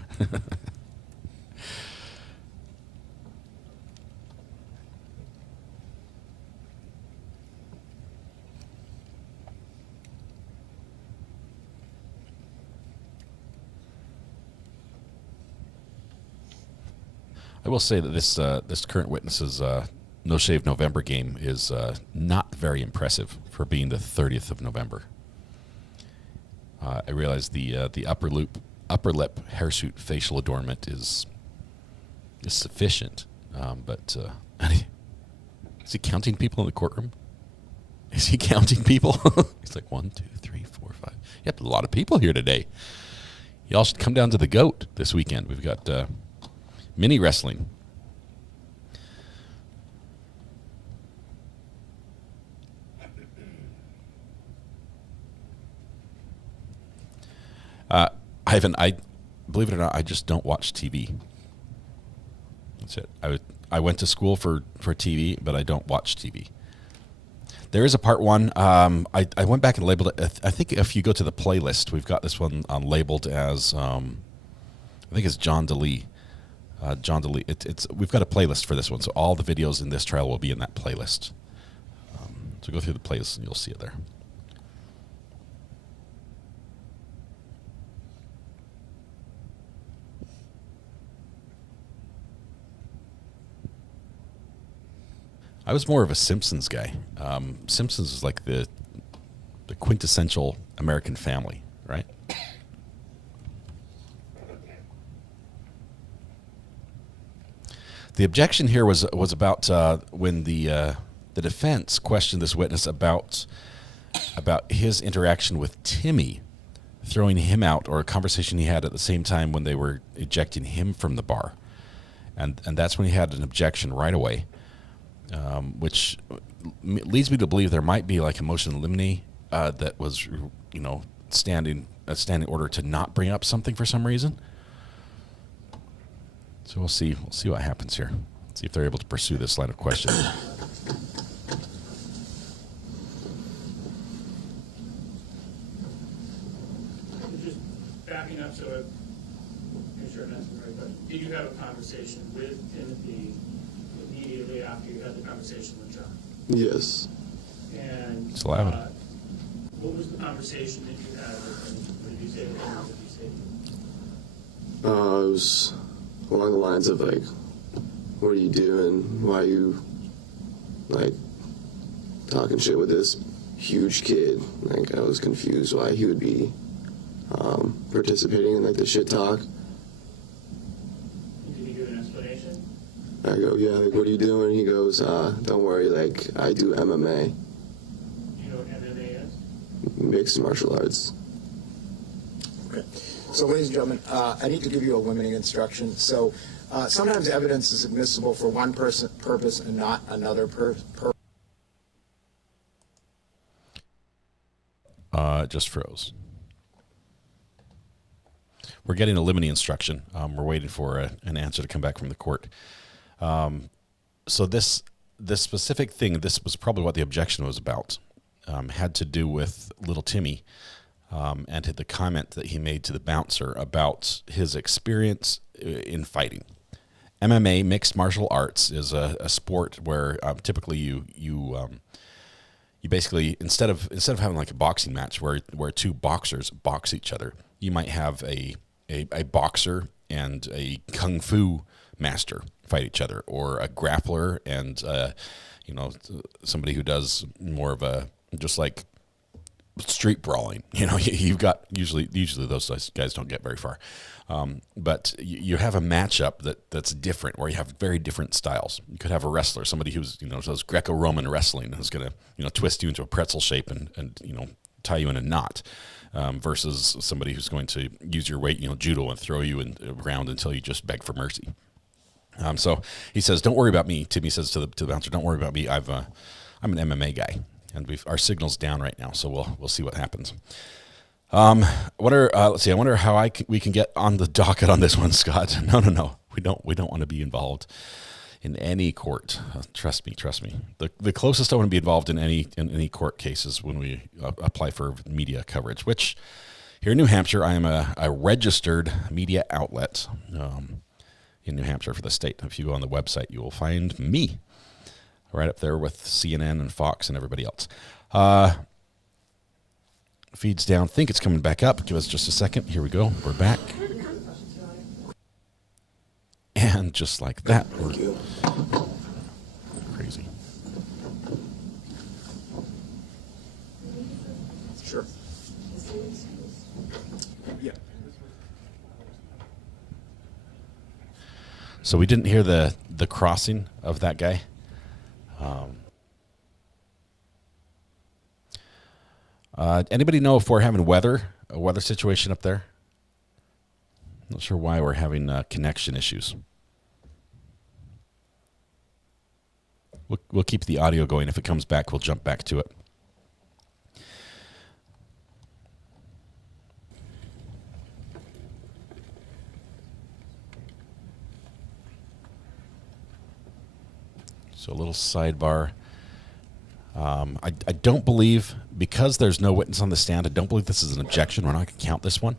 I will say that this current witness's No Shave November game is not very impressive for being the 30th of November. I realize the upper lip hairsuit facial adornment is sufficient, but is he counting people in the courtroom? Is he counting people? He's like 1, 2, 3, 4, 5. Yep, a lot of people here today. Y'all should come down to the GOAT this weekend. We've got mini wrestling. Ivan, I believe it or not, I just don't watch TV. That's it. I went to school for TV, but I don't watch TV. There is a part one. I went back and labeled it. I think if you go to the playlist, we've got this one labeled as I think it's John Delee. John Delee. We've got a playlist for this one, so all the videos in this trial will be in that playlist. So go through the playlist and you'll see it there. I was more of a Simpsons guy. Simpsons is like the quintessential American family, right? The objection here was about when the defense questioned this witness about his interaction with Timmy, throwing him out, or a conversation he had at the same time when they were ejecting him from the bar, and that's when he had an objection right away. Which leads me to believe there might be like a motion in limine that was, standing order to not bring up something for some reason. So we'll see what happens here. See if they're able to pursue this line of questioning. Just backing up so make sure I'm asking the right question. Did you have a conversation with Timothy immediately after you had the conversation with John? Yes. And It's loud. what was the conversation that you had with him? What did you say to him? What did you say to him? It was along the lines of like, what are you doing? Why are you like talking shit with this huge kid? Like, I was confused why he would be participating in like the shit talk. Did he give an explanation? I go, yeah, like, what are you doing? He goes, don't worry, like, I do MMA. You know what MMA is? Mixed martial arts. Okay. So, ladies and gentlemen, I need to give you a limiting instruction. So, sometimes evidence is admissible for one purpose and not another purpose. It just froze. We're getting a limiting instruction. We're waiting for an answer to come back from the court. So this specific thing, this was probably what the objection was about, had to do with little Timmy and the comment that he made to the bouncer about his experience in fighting. MMA, mixed martial arts, is a sport where typically you basically instead of having like a boxing match where two boxers box each other, you might have a boxer and a kung fu master fight each other, or a grappler and somebody who does more of a just like street brawling. You've got usually those guys don't get very far, but you have a matchup that's different, where you have very different styles. You could have a wrestler, somebody who's does Greco-Roman wrestling, who's going to twist you into a pretzel shape and tie you in a knot, versus somebody who's going to use your weight, judo, and throw you around until you just beg for mercy. So he says, "Don't worry about me." Timmy says to the bouncer, "Don't worry about me. I'm an MMA guy, and our signal's down right now, so we'll see what happens." Let's see. I wonder how we can get on the docket on this one, Scott. No. We don't want to be involved in any court. Trust me. The closest I want to be involved in any court cases when we apply for media coverage. Which here in New Hampshire, I am a registered media outlet in New Hampshire for the state. If you go on the website, you will find me right up there with CNN and Fox and everybody else. Feeds down. Think it's coming back up. Give us just a second. Here we go. We're back. And just like that, we're crazy. Sure. Yeah. So we didn't hear the crossing of that guy. Anybody know if we're having a weather situation up there? Not sure why we're having connection issues. We'll keep the audio going. If it comes back, we'll jump back to it. So a little sidebar. I don't believe, because there's no witness on the stand, I don't believe this is an objection. We're not going to count this one.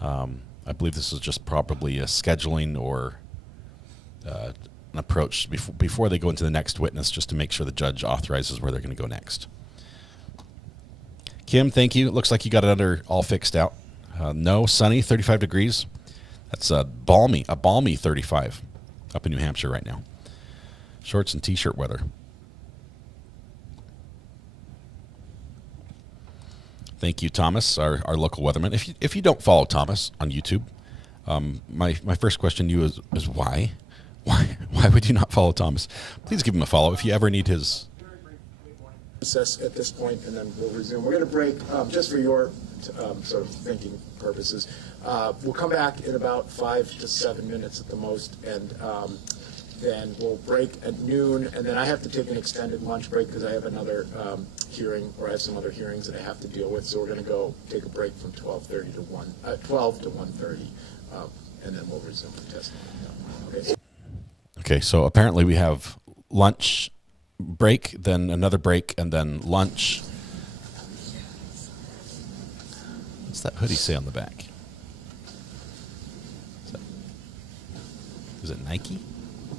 I believe this is just probably a scheduling or an approach before they go into the next witness, just to make sure the judge authorizes where they're going to go next. Kim, thank you. It looks like you got it all fixed out. No, sunny, 35 degrees. That's a balmy 35 up in New Hampshire right now. Shorts and t-shirt weather. Thank you, Thomas, our local weatherman. If you don't follow Thomas on YouTube, my first question to you is why? Why would you not follow Thomas? Please give him a follow if you ever need his. At this point, and then we'll resume. We're going to break just for your sort of thinking purposes. We'll come back in about 5 to 7 minutes at the most, and then we'll break at noon, and then I have to take an extended lunch break because I have another hearing, or I have some other hearings that I have to deal with. So we're going to go take a break from 12 to 1:30, and then we'll resume the testimony. Okay, so apparently we have lunch break, then another break, and then lunch. What's that hoodie say on the back? Is that Is it Nike?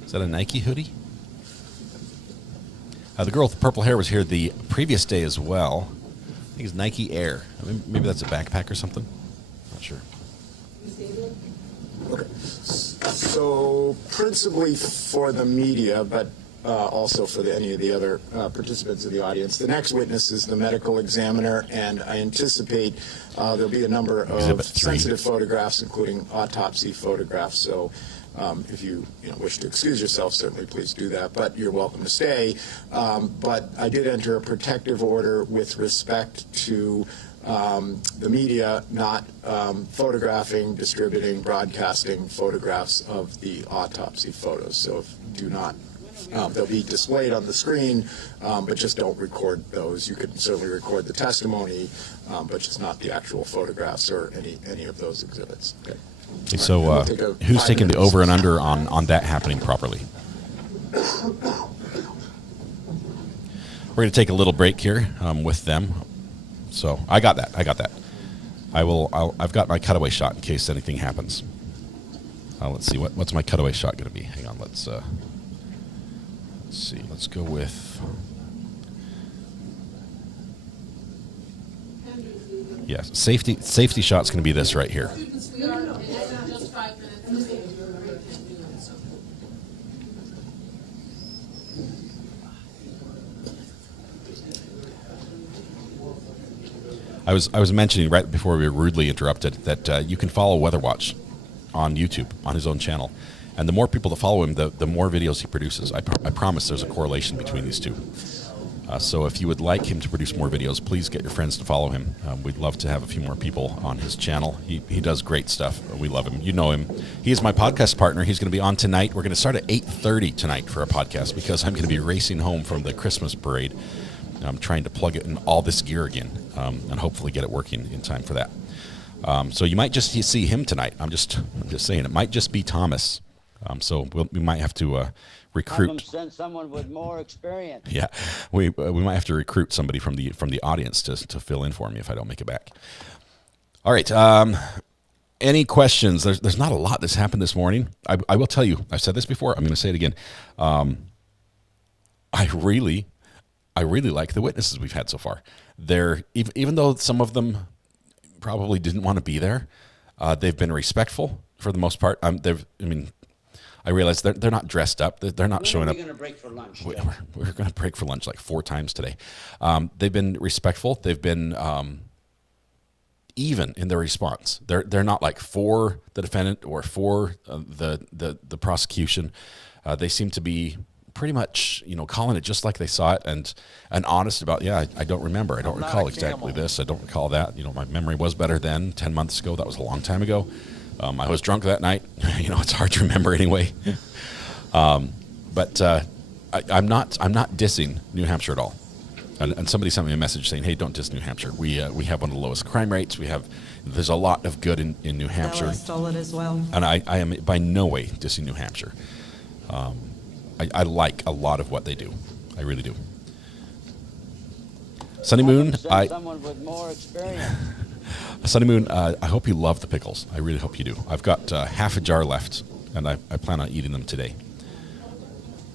Is that a Nike hoodie? The girl with the purple hair was here the previous day as well. I think it's Nike Air. Maybe that's a backpack or something. Not sure. Okay. So principally for the media, but also for any of the other participants of the audience. The next witness is the medical examiner, and I anticipate there'll be a number of sensitive photographs, including autopsy photographs. So if you wish to excuse yourself, certainly please do that, but you're welcome to stay. But I did enter a protective order with respect to the media not photographing, distributing, broadcasting photographs of the autopsy photos. So if do not, they'll be displayed on the screen, but just don't record those. You can certainly record the testimony, but just not the actual photographs or any of those exhibits. Okay. So who's taking the over and under on that happening properly? We're going to take a little break here with them. So I got that. I've got my cutaway shot in case anything happens. Let's see what's my cutaway shot going to be. Hang on. Let's see. Let's go with. Yes, safety shot's going to be this right here. I was mentioning right before we were rudely interrupted that you can follow Weather Watch on YouTube on his own channel, and the more people that follow him, the more videos he produces. I promise there's a correlation between these two. So if you would like him to produce more videos, please get your friends to follow him. We'd love to have a few more people on his channel. He does great stuff. We love him. You know him. He is my podcast partner. He's going to be on tonight. We're going to start at 8:30 tonight for a podcast because I'm going to be racing home from the Christmas parade. I'm trying to plug it in all this gear again and hopefully get it working in time for that. So you might just see him tonight. I'm just saying it might just be Thomas. So we might have to recruit. Send someone with more experience. Yeah, we might have to recruit somebody from the audience to fill in for me if I don't make it back. All right. Any questions? There's not a lot that's happened this morning. I will tell you. I've said this before. I'm going to say it again. I really like the witnesses we've had so far. They're even though some of them probably didn't want to be there, they've been respectful for the most part. I realize they're not dressed up. They're not showing up. We're going to break for lunch. We're going to break for lunch like 4 times today. They've been respectful. They've been even in their response. They're not like for the defendant or for the prosecution. They seem to be pretty much, calling it just like they saw it and honest about, I don't remember. I don't recall exactly this. I don't recall that. My memory was better then. 10 months ago, that was a long time ago. I was drunk that night. It's hard to remember anyway. But I'm not dissing New Hampshire at all. And somebody sent me a message saying, "Hey, don't diss New Hampshire. We have one of the lowest crime rates. There's a lot of good in New Hampshire." Bella stole it as well. And I am by no way dissing New Hampshire. I like a lot of what they do. I really do. Sunny Moon, someone with more experience. Sunny Moon, I hope you love the pickles. I really hope you do. I've got half a jar left, and I plan on eating them today.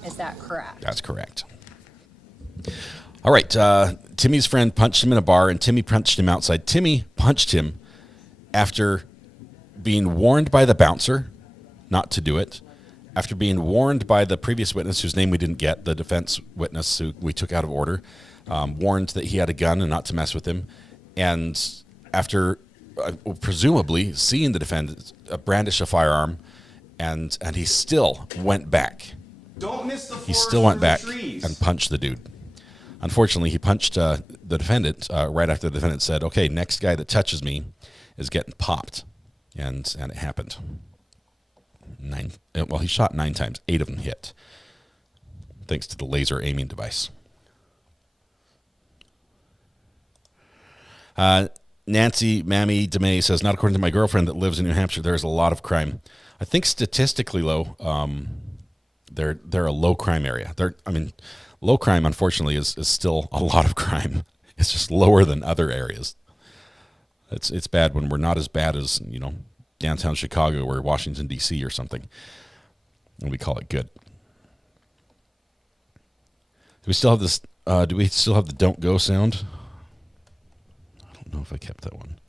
Is that correct? That's correct. All right. Timmy's friend punched him in a bar, and Timmy punched him outside. Timmy punched him after being warned by the bouncer not to do it, after being warned by the previous witness, whose name we didn't get, the defense witness who we took out of order, warned that he had a gun and not to mess with him, and after presumably seeing the defendant brandish a firearm, and he still went back. Don't miss the He still went back and punched the dude. Unfortunately, he punched the defendant right after the defendant said, "Okay, next guy that touches me is getting popped," and it happened. He shot 9 times. 8 of them hit, thanks to the laser aiming device. Nancy Mammy DeMay says, "Not according to my girlfriend that lives in New Hampshire. There is a lot of crime. I think statistically, they're a low crime area. Low crime, unfortunately, is still a lot of crime. It's just lower than other areas. It's bad when we're not as bad as downtown Chicago or Washington D.C. or something. and we call it good. Do we still have this? Do we still have the "Don't Go" sound? I don't know if I kept that one.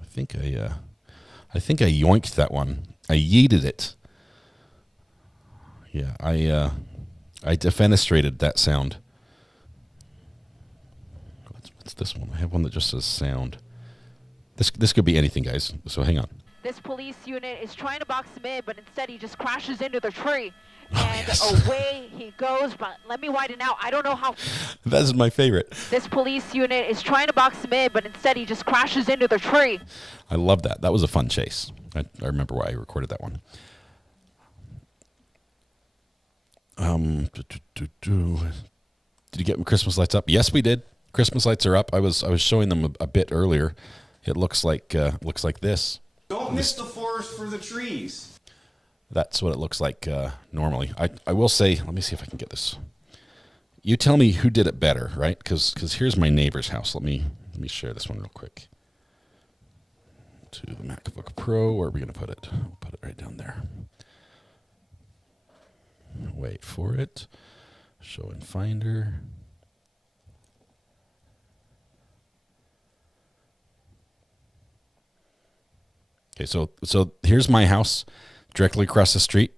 I think I yoinked that one. I yeeted it. Yeah, I defenestrated that sound. What's this one? I have one that just says sound. This could be anything, guys. So hang on. This police unit is trying to box him in, but instead he just crashes into the tree. And away he goes, but let me widen out. I don't know how. That is my favorite. This police unit is trying to box him in, but instead he just crashes into the tree. I love that. That was a fun chase. I remember why I recorded that one. Did you get Christmas lights up? Yes, we did. Christmas lights are up. I was showing them a bit earlier. It looks like this. Don't miss the forest for the trees. That's what it looks like normally. I will say, let me see if I can get this. You tell me who did it better, right? Because here's my neighbor's house. Let me share this one real quick. To the MacBook Pro. Where are we going to put it? We'll put it right down there. Wait for it. Show in Finder. Okay, so here's my house, directly across the street.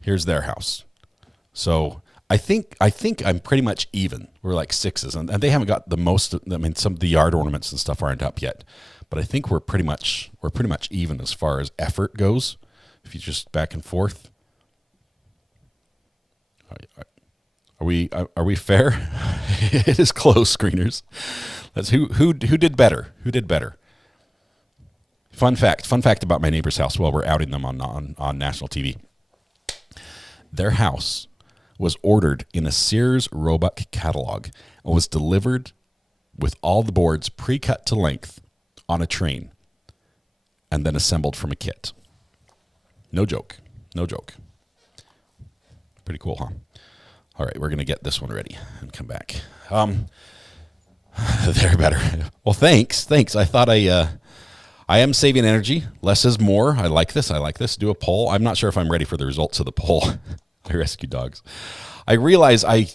Here's their house. So I think I'm pretty much even. We're like sixes, and they haven't got the most. I mean, some of the yard ornaments and stuff aren't up yet, but I think we're pretty much even as far as effort goes. If you just back and forth, are we fair? It is close, screeners. That's who did better. Who did better? Fun fact about my neighbor's house while we're outing them on national TV. Their house was ordered in a Sears Roebuck catalog and was delivered with all the boards pre-cut to length on a train and then assembled from a kit. No joke. Pretty cool, huh? All right, we're going to get this one ready and come back. They're better. Well, thanks. I thought I am saving energy. Less is more. I like this. Do a poll. I'm not sure if I'm ready for the results of the poll. I rescue dogs. I realize I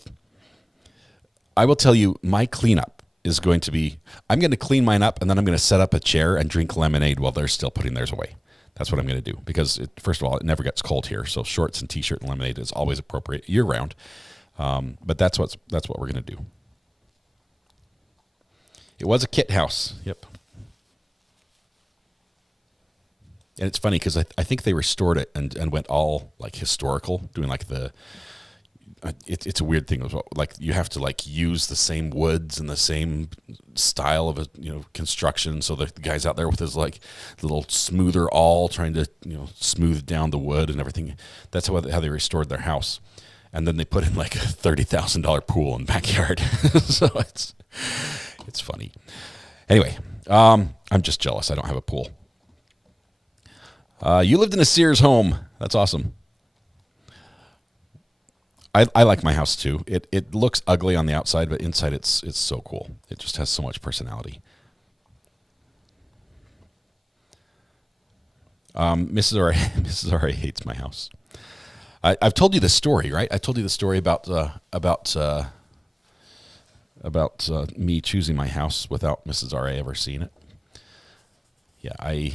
will tell you my cleanup is going to be, I'm going to clean mine up and then I'm going to set up a chair and drink lemonade while they're still putting theirs away. That's what I'm going to do because, first of all, it never gets cold here. So shorts and T-shirt and lemonade is always appropriate year round. But that's what we're going to do. It was a kit house. Yep. And it's funny because I think they restored it and went all like historical, doing like it's a weird thing. Like you have to like use the same woods and the same style of construction. So the guy's out there with his like little smoother awl trying to smooth down the wood and everything. That's how they restored their house. And then they put in like a $30,000 pool in the backyard. So it's funny. Anyway, I'm just jealous. I don't have a pool. You lived in a Sears home. That's awesome. I like my house too. It looks ugly on the outside, but inside it's so cool. It just has so much personality. Mrs. R.A. hates my house. I've told you the story, right? I told you the story about me choosing my house without Mrs. R.A. ever seeing it. Yeah, I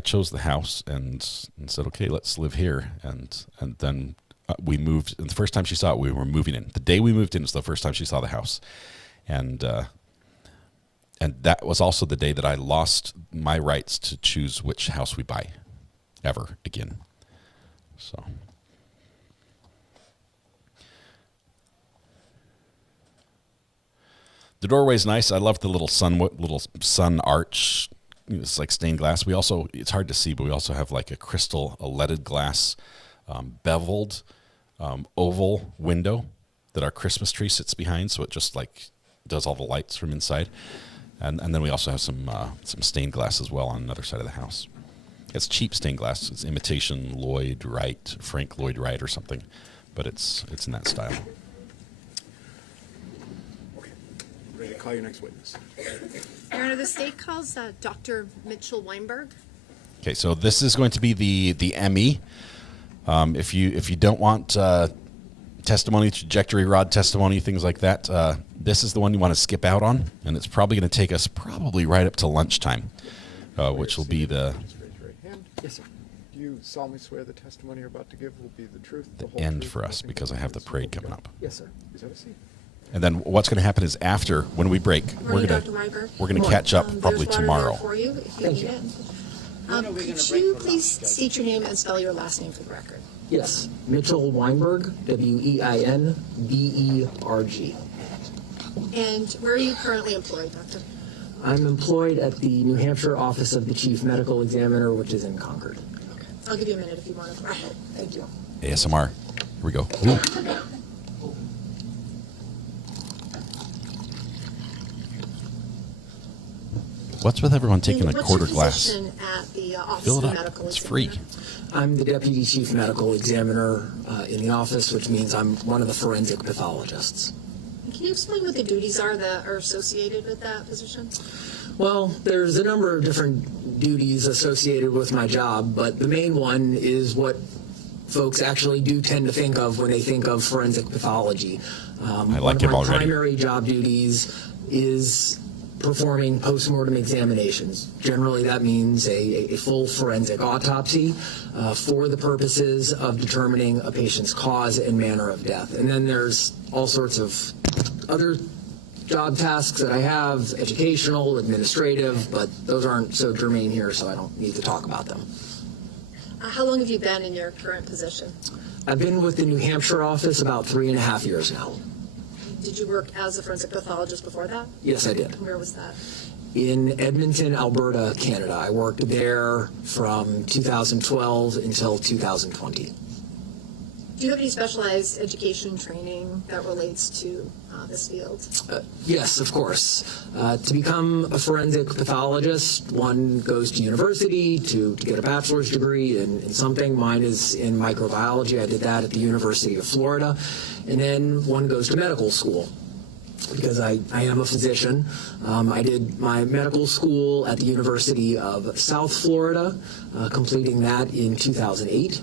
chose the house and said, okay, let's live here. And then we moved. And the first time she saw it, we were moving in. The day we moved in was the first time she saw the house. And that was also the day that I lost my rights to choose which house we buy ever again. So. The doorway's nice. I love the little sun arch. It's like stained glass. It's hard to see, but we also have like a leaded glass, beveled, oval window that our Christmas tree sits behind. So it just like does all the lights from inside. And then we also have some stained glass as well on another side of the house. It's cheap stained glass. It's imitation Frank Lloyd Wright or something, but it's in that style. Ready to call your next witness. Your Honor, the state calls Dr. Mitchell Weinberg. Okay, so this is going to be the ME. If you don't want testimony, trajectory rod testimony, things like that, this is the one you want to skip out on, and it's probably going to take us right up to lunchtime, which will be the Yes, sir. Do you solemnly swear the testimony you're about to give will be the truth, the whole end truth, for us, because I have the parade coming up. Yes, sir. Is that a seat? And then what's going to happen is after, when we break, we're going to catch up probably tomorrow. For you, if you need it. Could you please state your name and spell your last name for the record? Yes, Mitchell Weinberg, Weinberg. And where are you currently employed, Doctor? I'm employed at the New Hampshire Office of the Chief Medical Examiner, which is in Concord. Okay. I'll give you a minute if you want to wrap it. Thank you. ASMR. Here we go. Ooh. What's with everyone taking a quarter glass? At the Office Fill it of up. Medical It's Examiner? free. I'm the Deputy Chief Medical Examiner in the office, which means I'm one of the forensic pathologists. Can you explain what the duties are that are associated with that position? Well, there's a number of different duties associated with my job, but the main one is what folks actually do tend to think of when they think of forensic pathology. I like him one of my already. primary job duties is performing postmortem examinations. Generally, that means a full forensic autopsy for the purposes of determining a patient's cause and manner of death. And then there's all sorts of other job tasks that I have, educational, administrative, but those aren't so germane here, so I don't need to talk about them. How long have you been in your current position? I've been with the New Hampshire office about 3.5 years now. Did you work as a forensic pathologist before that? Yes, I did. Where was that? In Edmonton, Alberta, Canada. I worked there from 2012 until 2020. Do you have any specialized education training that relates to this field? Yes, of course. To become a forensic pathologist, one goes to university to get a bachelor's degree in something. Mine is in microbiology. I did that at the University of Florida. And then one goes to medical school, because I am a physician. I did my medical school at the University of South Florida, completing that in 2008.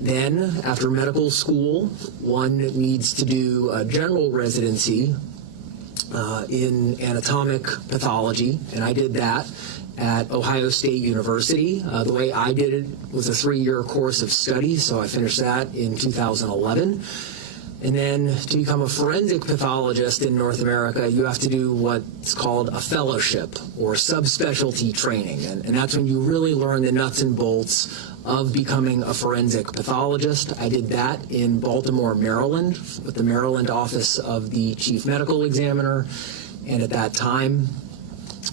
Then, after medical school, one needs to do a general residency in anatomic pathology, and I did that at Ohio State University. The way I did it was a 3-year course of study, so I finished that in 2011. And then to become a forensic pathologist in North America, you have to do what's called a fellowship or subspecialty training. And that's when you really learn the nuts and bolts of becoming a forensic pathologist. I did that in Baltimore, Maryland, with the Maryland Office of the Chief Medical Examiner. And at that time,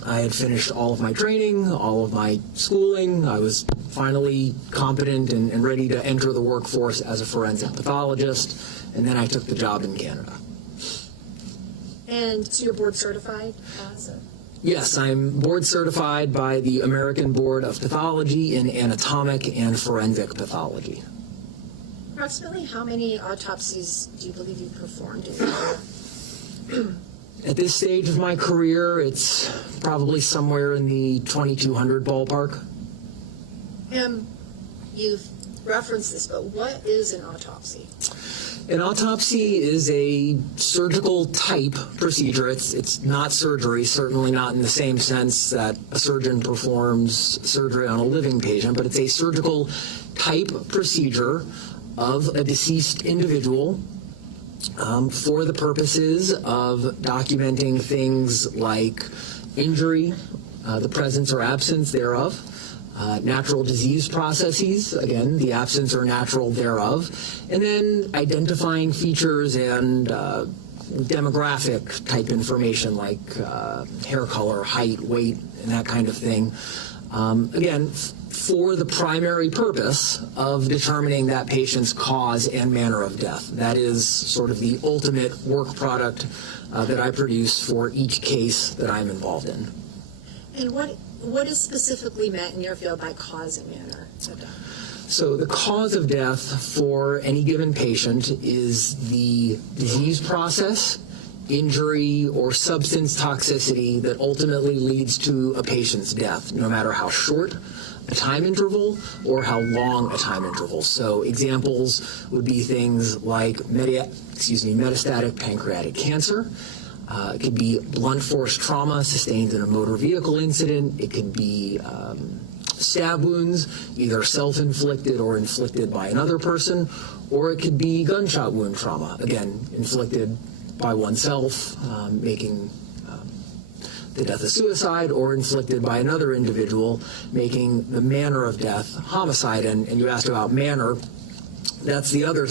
I had finished all of my training, all of my schooling. I was finally competent and ready to enter the workforce as a forensic pathologist. And then I took the job in Canada. And so you're board certified? Yes, I'm board certified by the American Board of Pathology in anatomic and forensic pathology. Approximately how many autopsies do you believe you performed in your career? At this stage of my career, it's probably somewhere in the 2,200 ballpark. You've referenced this, but what is an autopsy? An autopsy is a surgical type procedure. It's not surgery, certainly not in the same sense that a surgeon performs surgery on a living patient, but it's a surgical type procedure of a deceased individual for the purposes of documenting things like injury, the presence or absence thereof, natural disease processes, again, the absence or natural thereof, and then identifying features and demographic type information like hair color, height, weight, and that kind of thing. Again, for the primary purpose of determining that patient's cause and manner of death. That is sort of the ultimate work product that I produce for each case that I'm involved in. And what is specifically meant in your field by cause and manner of death? So the cause of death for any given patient is the disease process injury or substance toxicity that ultimately leads to a patient's death, no matter how short a time interval or how long a time interval. So examples would be things like metastatic pancreatic cancer. It could be blunt force trauma sustained in a motor vehicle incident. It could be stab wounds, either self-inflicted or inflicted by another person, or it could be gunshot wound trauma, again, inflicted by oneself, making the death a suicide, or inflicted by another individual, making the manner of death homicide. And you asked about manner. That's the other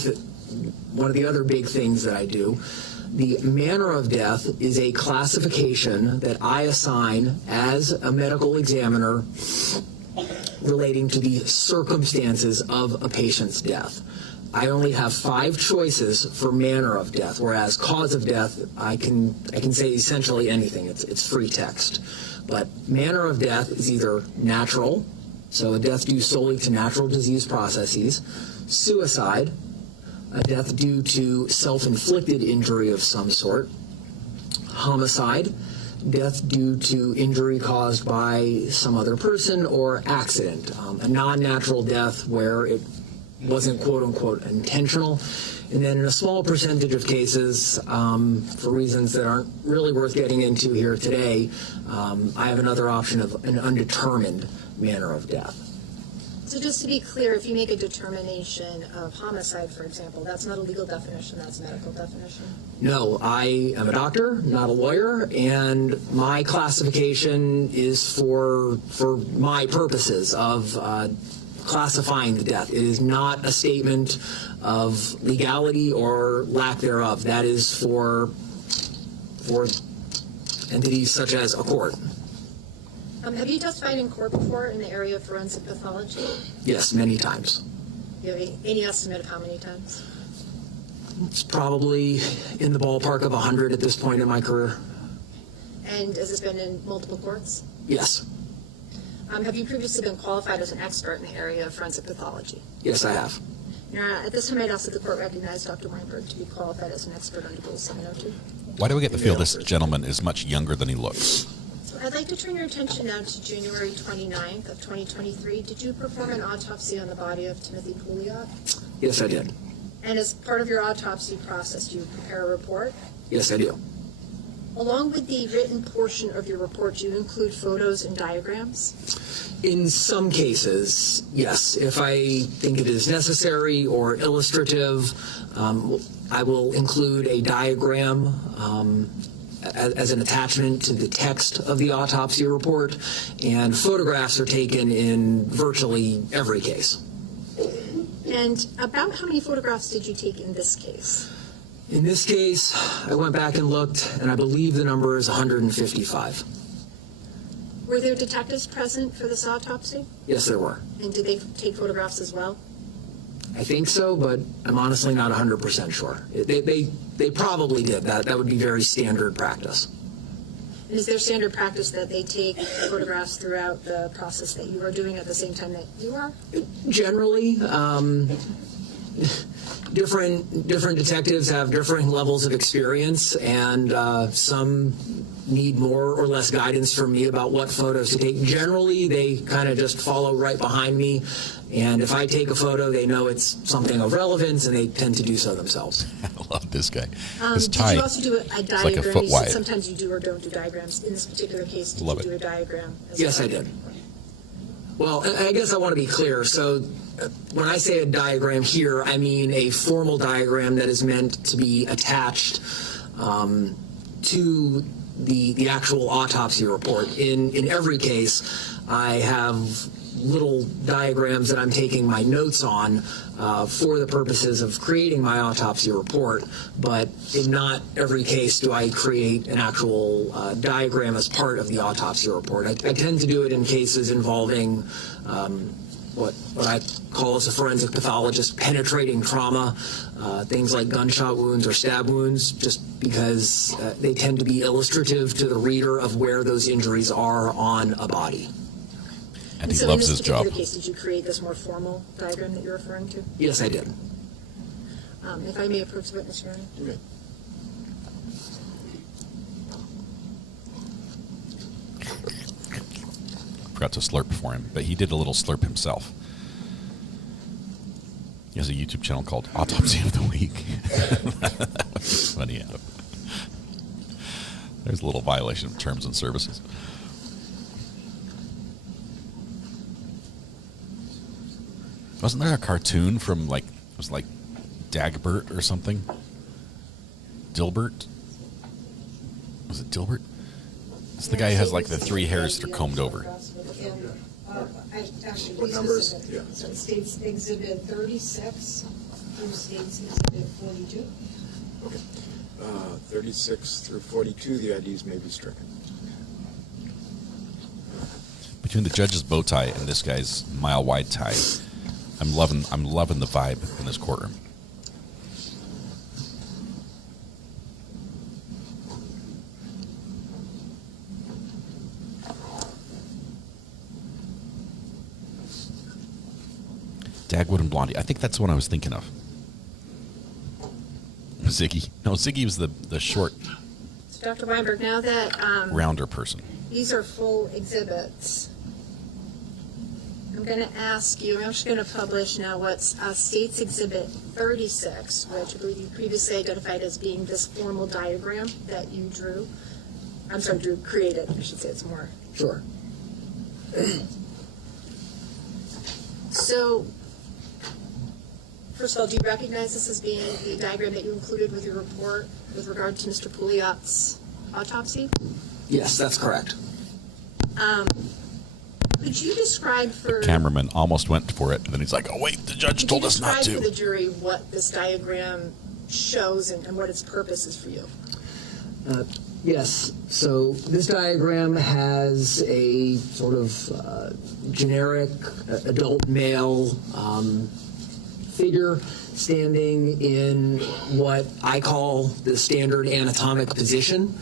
one of the other big things that I do. The manner of death is a classification that I assign as a medical examiner relating to the circumstances of a patient's death. I only have 5 choices for manner of death, whereas cause of death, I can say essentially anything. It's free text. But manner of death is either natural, so a death due solely to natural disease processes, suicide, a death due to self-inflicted injury of some sort, homicide, death due to injury caused by some other person, or accident, a non-natural death where it wasn't quote-unquote intentional. And then in a small percentage of cases, for reasons that aren't really worth getting into here today, I have another option of an undetermined manner of death. So just to be clear, if you make a determination of homicide, for example, that's not a legal definition, that's a medical definition? No, I am a doctor, not a lawyer, and my classification is for my purposes of classifying the death. It is not a statement of legality or lack thereof. That is for entities such as a court. Have you testified in court before in the area of forensic pathology? Yes, many times. Do you have any estimate of how many times? It's probably in the ballpark of 100 at this point in my career. And has this been in multiple courts? Yes. Have you previously been qualified as an expert in the area of forensic pathology? Yes, I have. Now, at this time, I'd ask that the court recognize Dr. Weinberg to be qualified as an expert under Rule 702. Why do we get the feel this gentleman is much younger than he looks? So I'd like to turn your attention now to January 29th of 2023. Did you perform an autopsy on the body of Timothy Pouliot? Yes, I did. And as part of your autopsy process, do you prepare a report? Yes, I do. Along with the written portion of your report, do you include photos and diagrams? In some cases, yes. If I think it is necessary or illustrative, I will include a diagram as an attachment to the text of the autopsy report, and photographs are taken in virtually every case. And about how many photographs did you take in this case? In this case, I went back and looked, and I believe the number is 155. Were there detectives present for this autopsy? Yes, there were. And did they take photographs as well? I think so, but I'm honestly not 100% sure. They probably did. That would be very standard practice. And is there standard practice that they take photographs throughout the process that you are doing at the same time that you are? Generally, different detectives have different levels of experience, and some need more or less guidance from me about what photos to take. Generally, they kind of just follow right behind me, and if I take a photo, they know it's something of relevance, and they tend to do so themselves. I love this guy. Did you also do a diagram? like a foot You said wide. sometimes you do or don't do diagrams. In this particular case, did you do a diagram? Yes, I did. Well, I guess I want to be clear. So when I say a diagram here, I mean a formal diagram that is meant to be attached to the actual autopsy report. In every case, I have little diagrams that I'm taking my notes on for the purposes of creating my autopsy report, but in not every case do I create an actual diagram as part of the autopsy report. I tend to do it in cases involving what I call as a forensic pathologist penetrating trauma, things like gunshot wounds or stab wounds, just because they tend to be illustrative to the reader of where those injuries are on a body. And he loves his job. In this particular case, did you create this more formal diagram that you're referring to? Yes, I did. If I may approach the witness, Your Honor. forgot to slurp for him, but he did a little slurp himself. He has a YouTube channel called Autopsy of the Week. That was funny. Adam. There's a little violation of terms and services. Wasn't there a cartoon from it was like Dagbert or something? Dilbert? Was it Dilbert? It's the guy who has like the 3 hairs that are combed over. What numbers? Yeah. So States Exhibit 36 through States Exhibit 42. Okay. 36 through 42, the IDs may be stricken. Between the judge's bow tie and this guy's mile-wide tie, I'm loving the vibe in this courtroom. Dagwood and Blondie. I think that's the one I was thinking of. Ziggy. No, Ziggy was the short, So Dr. Weinberg, now that rounder person. these are full exhibits, I'm going to ask you, I'm just going to publish now what's States Exhibit 36, which I believe you previously identified as being this formal diagram that you drew. I'm sorry, created. I should say it's more. Sure. So, first of all, do you recognize this as being the diagram that you included with your report with regard to Mr. Pouliot's autopsy? Yes, that's correct. Could you describe for... Cameraman almost went for it, and then he's like, oh, wait, the judge told us not Could you describe to. for the jury what this diagram shows and what its purpose is for you? Yes. So this diagram has a sort of generic adult male figure standing in what I call the standard anatomic position,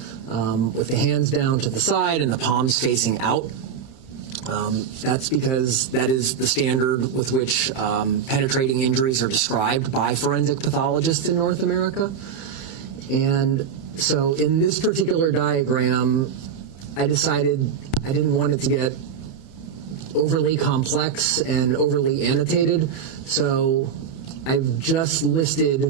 with the hands down to the side and the palms facing out. That's because that is the standard with which penetrating injuries are described by forensic pathologists in North America. And so in this particular diagram, I decided I didn't want it to get overly complex and overly annotated, so I've just listed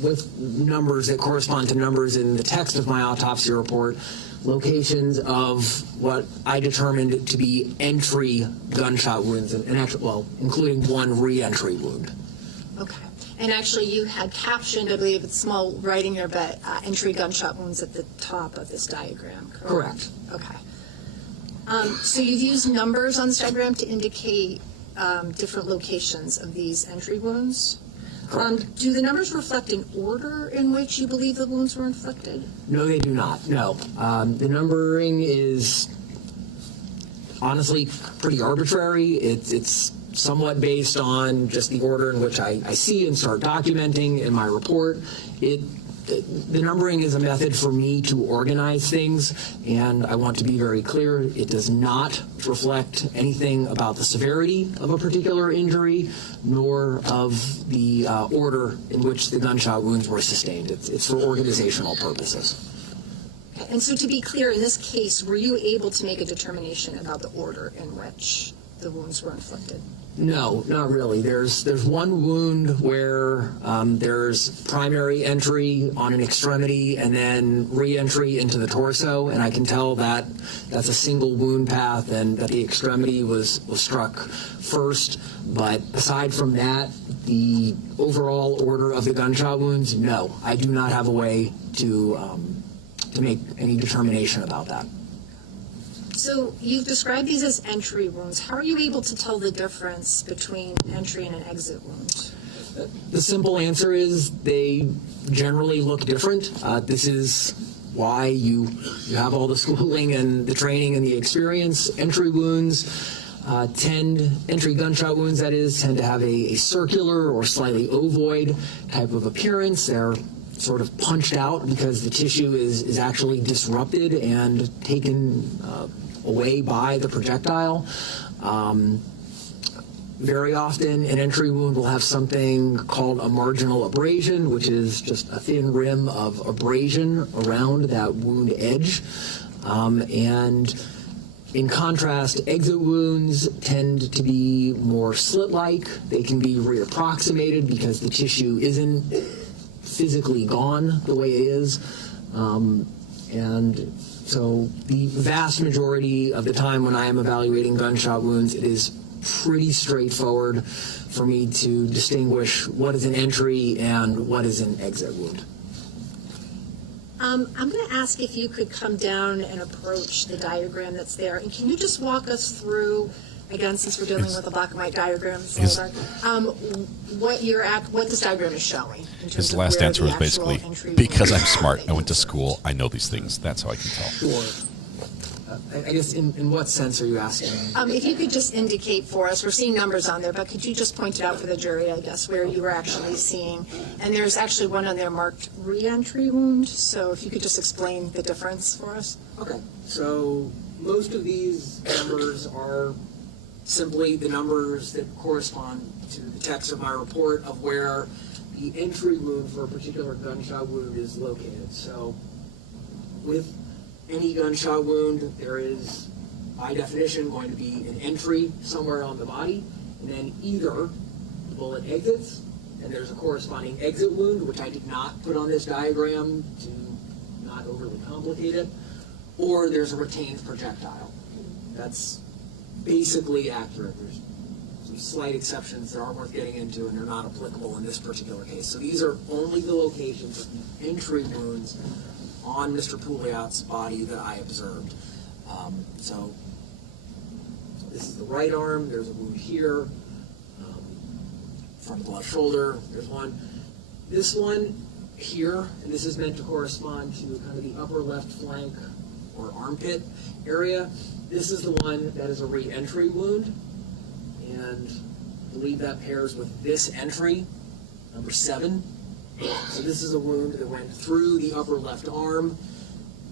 with numbers that correspond to numbers in the text of my autopsy report, locations of what I determined to be entry gunshot wounds, and actually, well, including one re-entry wound. Okay. And actually, you had captioned, I believe, it's small writing there, but entry gunshot wounds at the top of this diagram, correct? Okay. So you've used numbers on this diagram to indicate different locations of these entry wounds. Do the numbers reflect an order in which you believe the wounds were inflicted? No, they do not. No. The numbering is honestly pretty arbitrary. It's somewhat based on just the order in which I see and start documenting in my report. The numbering is a method for me to organize things, and I want to be very clear, it does not reflect anything about the severity of a particular injury, nor of the order in which the gunshot wounds were sustained. It's for organizational purposes. And so to be clear, in this case, were you able to make a determination about the order in which the wounds were inflicted? No, not really. There's one wound where there's primary entry on an extremity and then re-entry into the torso, and I can tell that that's a single wound path and that the extremity was struck first. But aside from that, the overall order of the gunshot wounds, no, I do not have a way to make any determination about that. So you've described these as entry wounds. How are you able to tell the difference between an entry and an exit wound? The simple answer is they generally look different. This is why you have all the schooling and the training and the experience. Entry wounds entry gunshot wounds, that is, tend to have a circular or slightly ovoid type of appearance. They're sort of punched out because the tissue is actually disrupted and taken away by the projectile. Very often an entry wound will have something called a marginal abrasion, which is just a thin rim of abrasion around that wound edge. And In contrast, exit wounds tend to be more slit-like. They can be reapproximated because the tissue isn't physically gone the way it is. And so the vast majority of the time when I am evaluating gunshot wounds, it is pretty straightforward for me to distinguish what is an entry and what is an exit wound. I'm going to ask if you could come down and approach the diagram that's there. And can you just walk us through, again, since we're dealing with a black and white diagram, what this diagram is showing? His last answer was basically, because I'm smart, I went to school, I know these things. That's how I can tell. Sure. I guess in what sense are you asking? If you could just indicate for us, we're seeing numbers on there, but could you just point it out for the jury, I guess, where you were actually seeing? And there's actually one on there marked re-entry wound, so if you could just explain the difference for us. Okay, so most of these numbers are simply the numbers that correspond to the text of my report of where the entry wound for a particular gunshot wound is located. So with any gunshot wound, there is, by definition, going to be an entry somewhere on the body, and then either the bullet exits, and there's a corresponding exit wound, which I did not put on this diagram to not overly complicate it, or there's a retained projectile. That's basically accurate. There's some slight exceptions that aren't worth getting into, and they're not applicable in this particular case. So these are only the locations of the entry wounds on Mr. Pouliot's body that I observed. So this is the right arm. There's a wound here. Front of the left shoulder. There's one. This one here, and this is meant to correspond to kind of the upper left flank or armpit area. This is the one that is a re-entry wound, and I believe that pairs with this entry, number 7. So this is a wound that went through the upper left arm.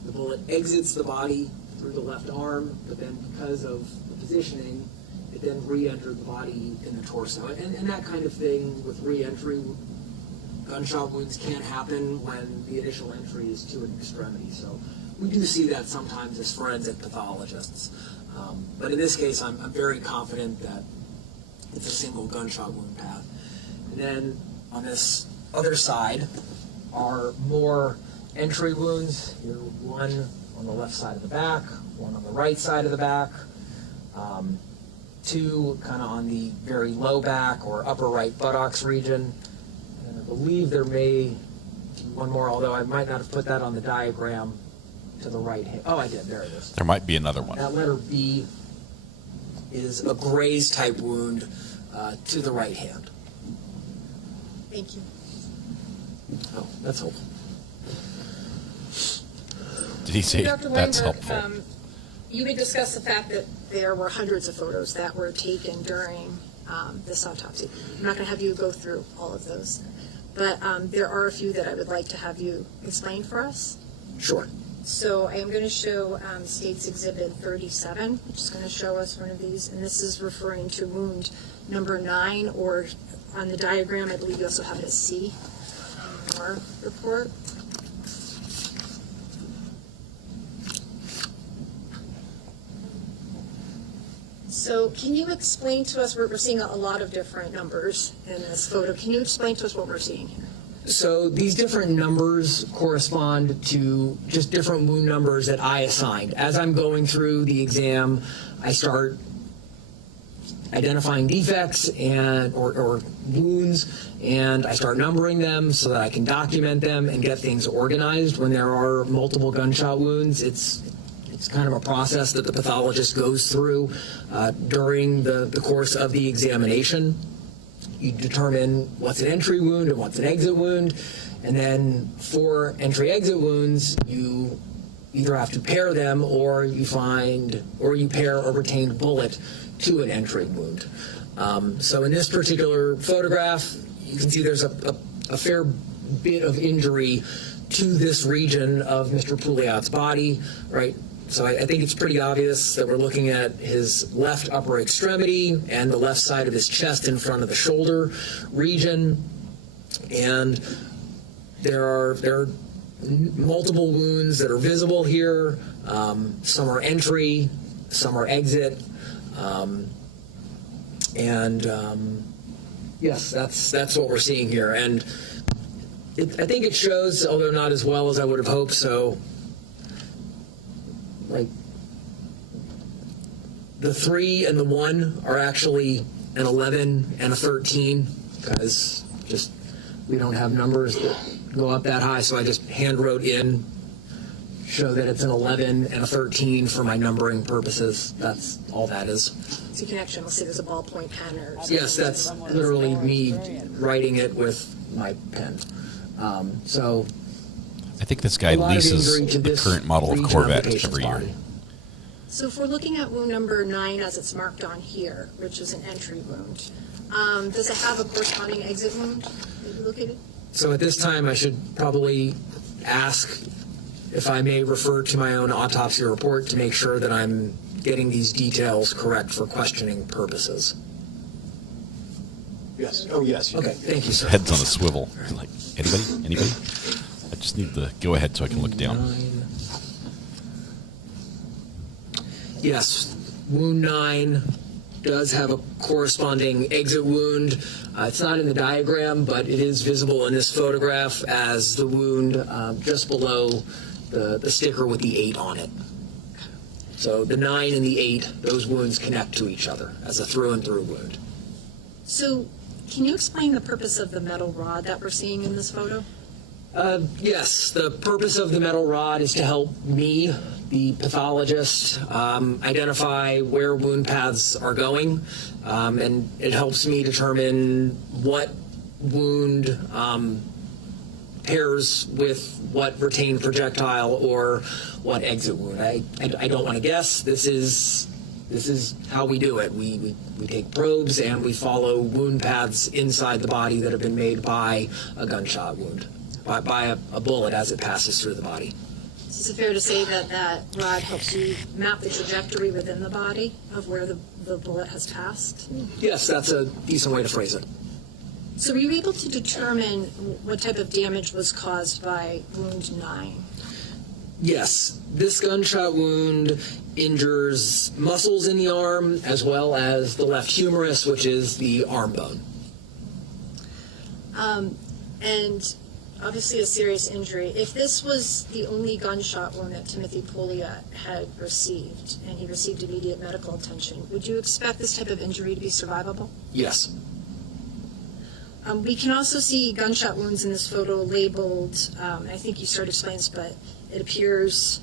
The bullet exits the body through the left arm, but then because of the positioning, it then re-entered the body in the torso. And that kind of thing with re-entry gunshot wounds can't happen when the initial entry is to an extremity. So we do see that sometimes as forensic pathologists. But in this case, I'm very confident that it's a single gunshot wound path. And then on this other side are more entry wounds. Here, one on the left side of the back, one on the right side of the back, 2 kind of on the very low back or upper right buttocks region. And I believe there may be one more, although I might not have put that on the diagram to the right hand. Oh, I did. There it is. There might be another one. That letter B is a graze type wound to the right hand. Thank you. Oh, that's helpful. Did he say Dr. that's Weinberg, helpful? You had discussed the fact that there were hundreds of photos that were taken during this autopsy. I'm not going to have you go through all of those, but there are a few that I would like to have you explain for us. Sure. So I am going to show State's Exhibit 37, which is going to show us one of these, and this is referring to wound number 9, or on the diagram, I believe you also have it as C in your report. So can you explain to us, we're seeing a lot of different numbers in this photo. Can you explain to us what we're seeing here? So these different numbers correspond to just different wound numbers that I assigned. As I'm going through the exam, I start identifying defects and or wounds, and I start numbering them so that I can document them and get things organized. When there are multiple gunshot wounds, it's kind of a process that the pathologist goes through during the course of the examination. You determine what's an entry wound and what's an exit wound, and then for entry-exit wounds, you either have to pair them or you pair a retained bullet to an entry wound. So in this particular photograph, you can see there's a fair bit of injury to this region of Mr. Pouliot's body, right? So I think it's pretty obvious that we're looking at his left upper extremity and the left side of his chest in front of the shoulder region. And there are multiple wounds that are visible here. Some are entry, some are exit. Yes, that's what we're seeing here. And I think it shows, although not as well as I would have hoped, so like the 3 and the 1 are actually an 11 and a 13, because just we don't have numbers that go up that high, so I just hand wrote in, show that it's an 11 and a 13 for my numbering purposes. That's all that is. So you can actually see there's a ballpoint pen or something. Yes, that's literally me writing it with my pen. So I think this guy leases the current model of Corvette every year. So if we're looking at wound number 9 as it's marked on here, which is an entry wound, does it have a corresponding exit wound that you located? So at this time, I should probably ask if I may refer to my own autopsy report to make sure that I'm getting these details correct for questioning purposes. Yes. Oh, yes. Okay, thank you, sir. Head's on a swivel. Like, anybody? I just need the go ahead so I can look down. Yes, wound 9 does have a corresponding exit wound. It's not in the diagram, but it is visible in this photograph as the wound just below the sticker with the 8 on it. So the 9 and the 8, those wounds connect to each other as a through and through wound. So can you explain the purpose of the metal rod that we're seeing in this photo? Yes, the purpose of the metal rod is to help me, the pathologist, identify where wound paths are going, and it helps me determine what wound pairs with what retained projectile or what exit wound. I don't want to guess. This is how we do it. We take probes and we follow wound paths inside the body that have been made by a gunshot wound, by a bullet as it passes through the body. Is it fair to say that that rod helps you map the trajectory within the body of where the bullet has passed? Yes, that's a decent way to phrase it. So were you able to determine what type of damage was caused by wound 9? Yes, this gunshot wound injures muscles in the arm as well as the left humerus, which is the arm bone. And obviously a serious injury. If this was the only gunshot wound that Timothy Pouliot had received, and he received immediate medical attention, would you expect this type of injury to be survivable? Yes. We can also see gunshot wounds in this photo labeled, I think you started explaining this, but it appears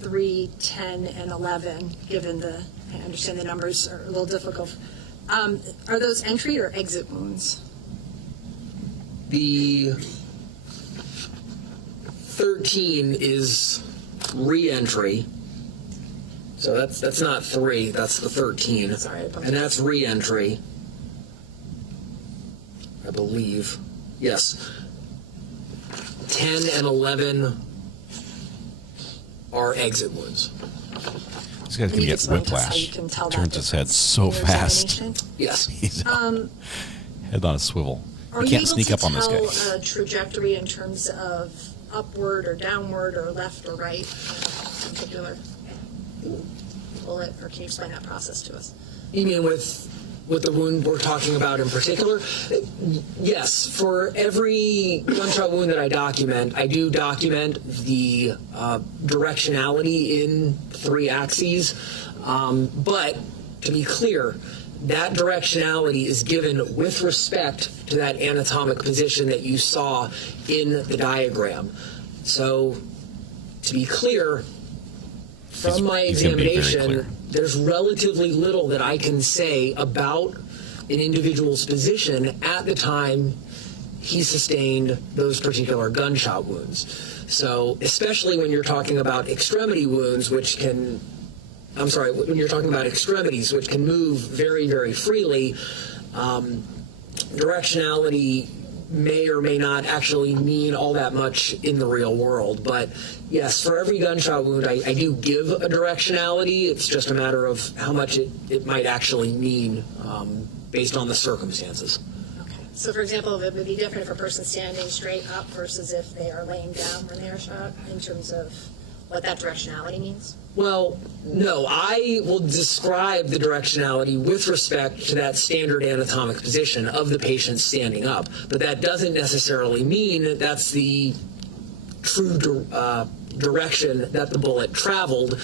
3, 10, and 11, given I understand the numbers are a little difficult. Are those entry or exit wounds? The 13 is re-entry. So that's not 3, that's the 13. Sorry, and that's re-entry, I believe. Yes. 10 and 11 are exit wounds. This guy's gonna get whiplash. Turns his head so fast. Yes. He's head on a swivel. Are You can't sneak up on this guy. Are you able to tell a trajectory in terms of upward or downward or left or right in a particular bullet, or can you explain that process to us? You mean with the wound we're talking about in particular? Yes, for every gunshot wound that I document, I do document the directionality in 3 axes, but to be clear, that directionality is given with respect to that anatomic position that you saw in the diagram. So, to be clear, from my examination, there's relatively little that I can say about an individual's position at the time he sustained those particular gunshot wounds. So, especially when you're talking about extremity wounds, when you're talking about extremities, which can move very, very freely, directionality may or may not actually mean all that much in the real world. But yes, for every gunshot wound, I do give a directionality. It's just a matter of how much it might actually mean based on the circumstances. Okay. So, for example, it would be different if a person's standing straight up versus if they are laying down when they are shot in terms of what that directionality means? Well, no, I will describe the directionality with respect to that standard anatomic position of the patient standing up, but that doesn't necessarily mean that that's the true direction that the bullet traveled,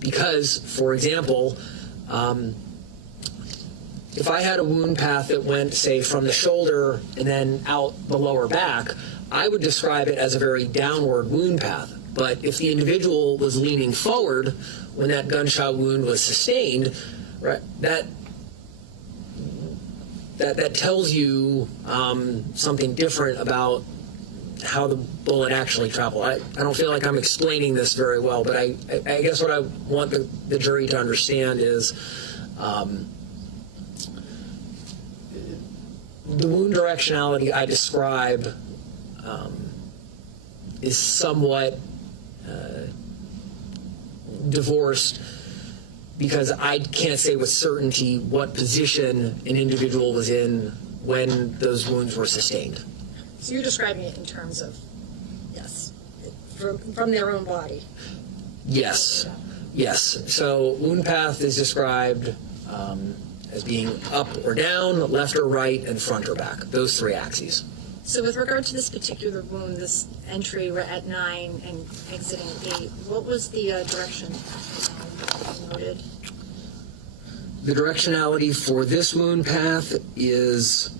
because, for example, if I had a wound path that went, say, from the shoulder and then out the lower back, I would describe it as a very downward wound path. But if the individual was leaning forward when that gunshot wound was sustained, right, that tells you something different about how the bullet actually traveled. I don't feel like I'm explaining this very well, but I guess what I want the jury to understand is the wound directionality I describe is somewhat divorced, because I can't say with certainty what position an individual was in when those wounds were sustained. So you're describing it in terms of, yes, from their own body. Yes, yes. So wound path is described as being up or down, left or right, and front or back, those three axes. So with regard to this particular wound, this entry at 9 and exiting at 8, what was the direction noted? The directionality for this wound path is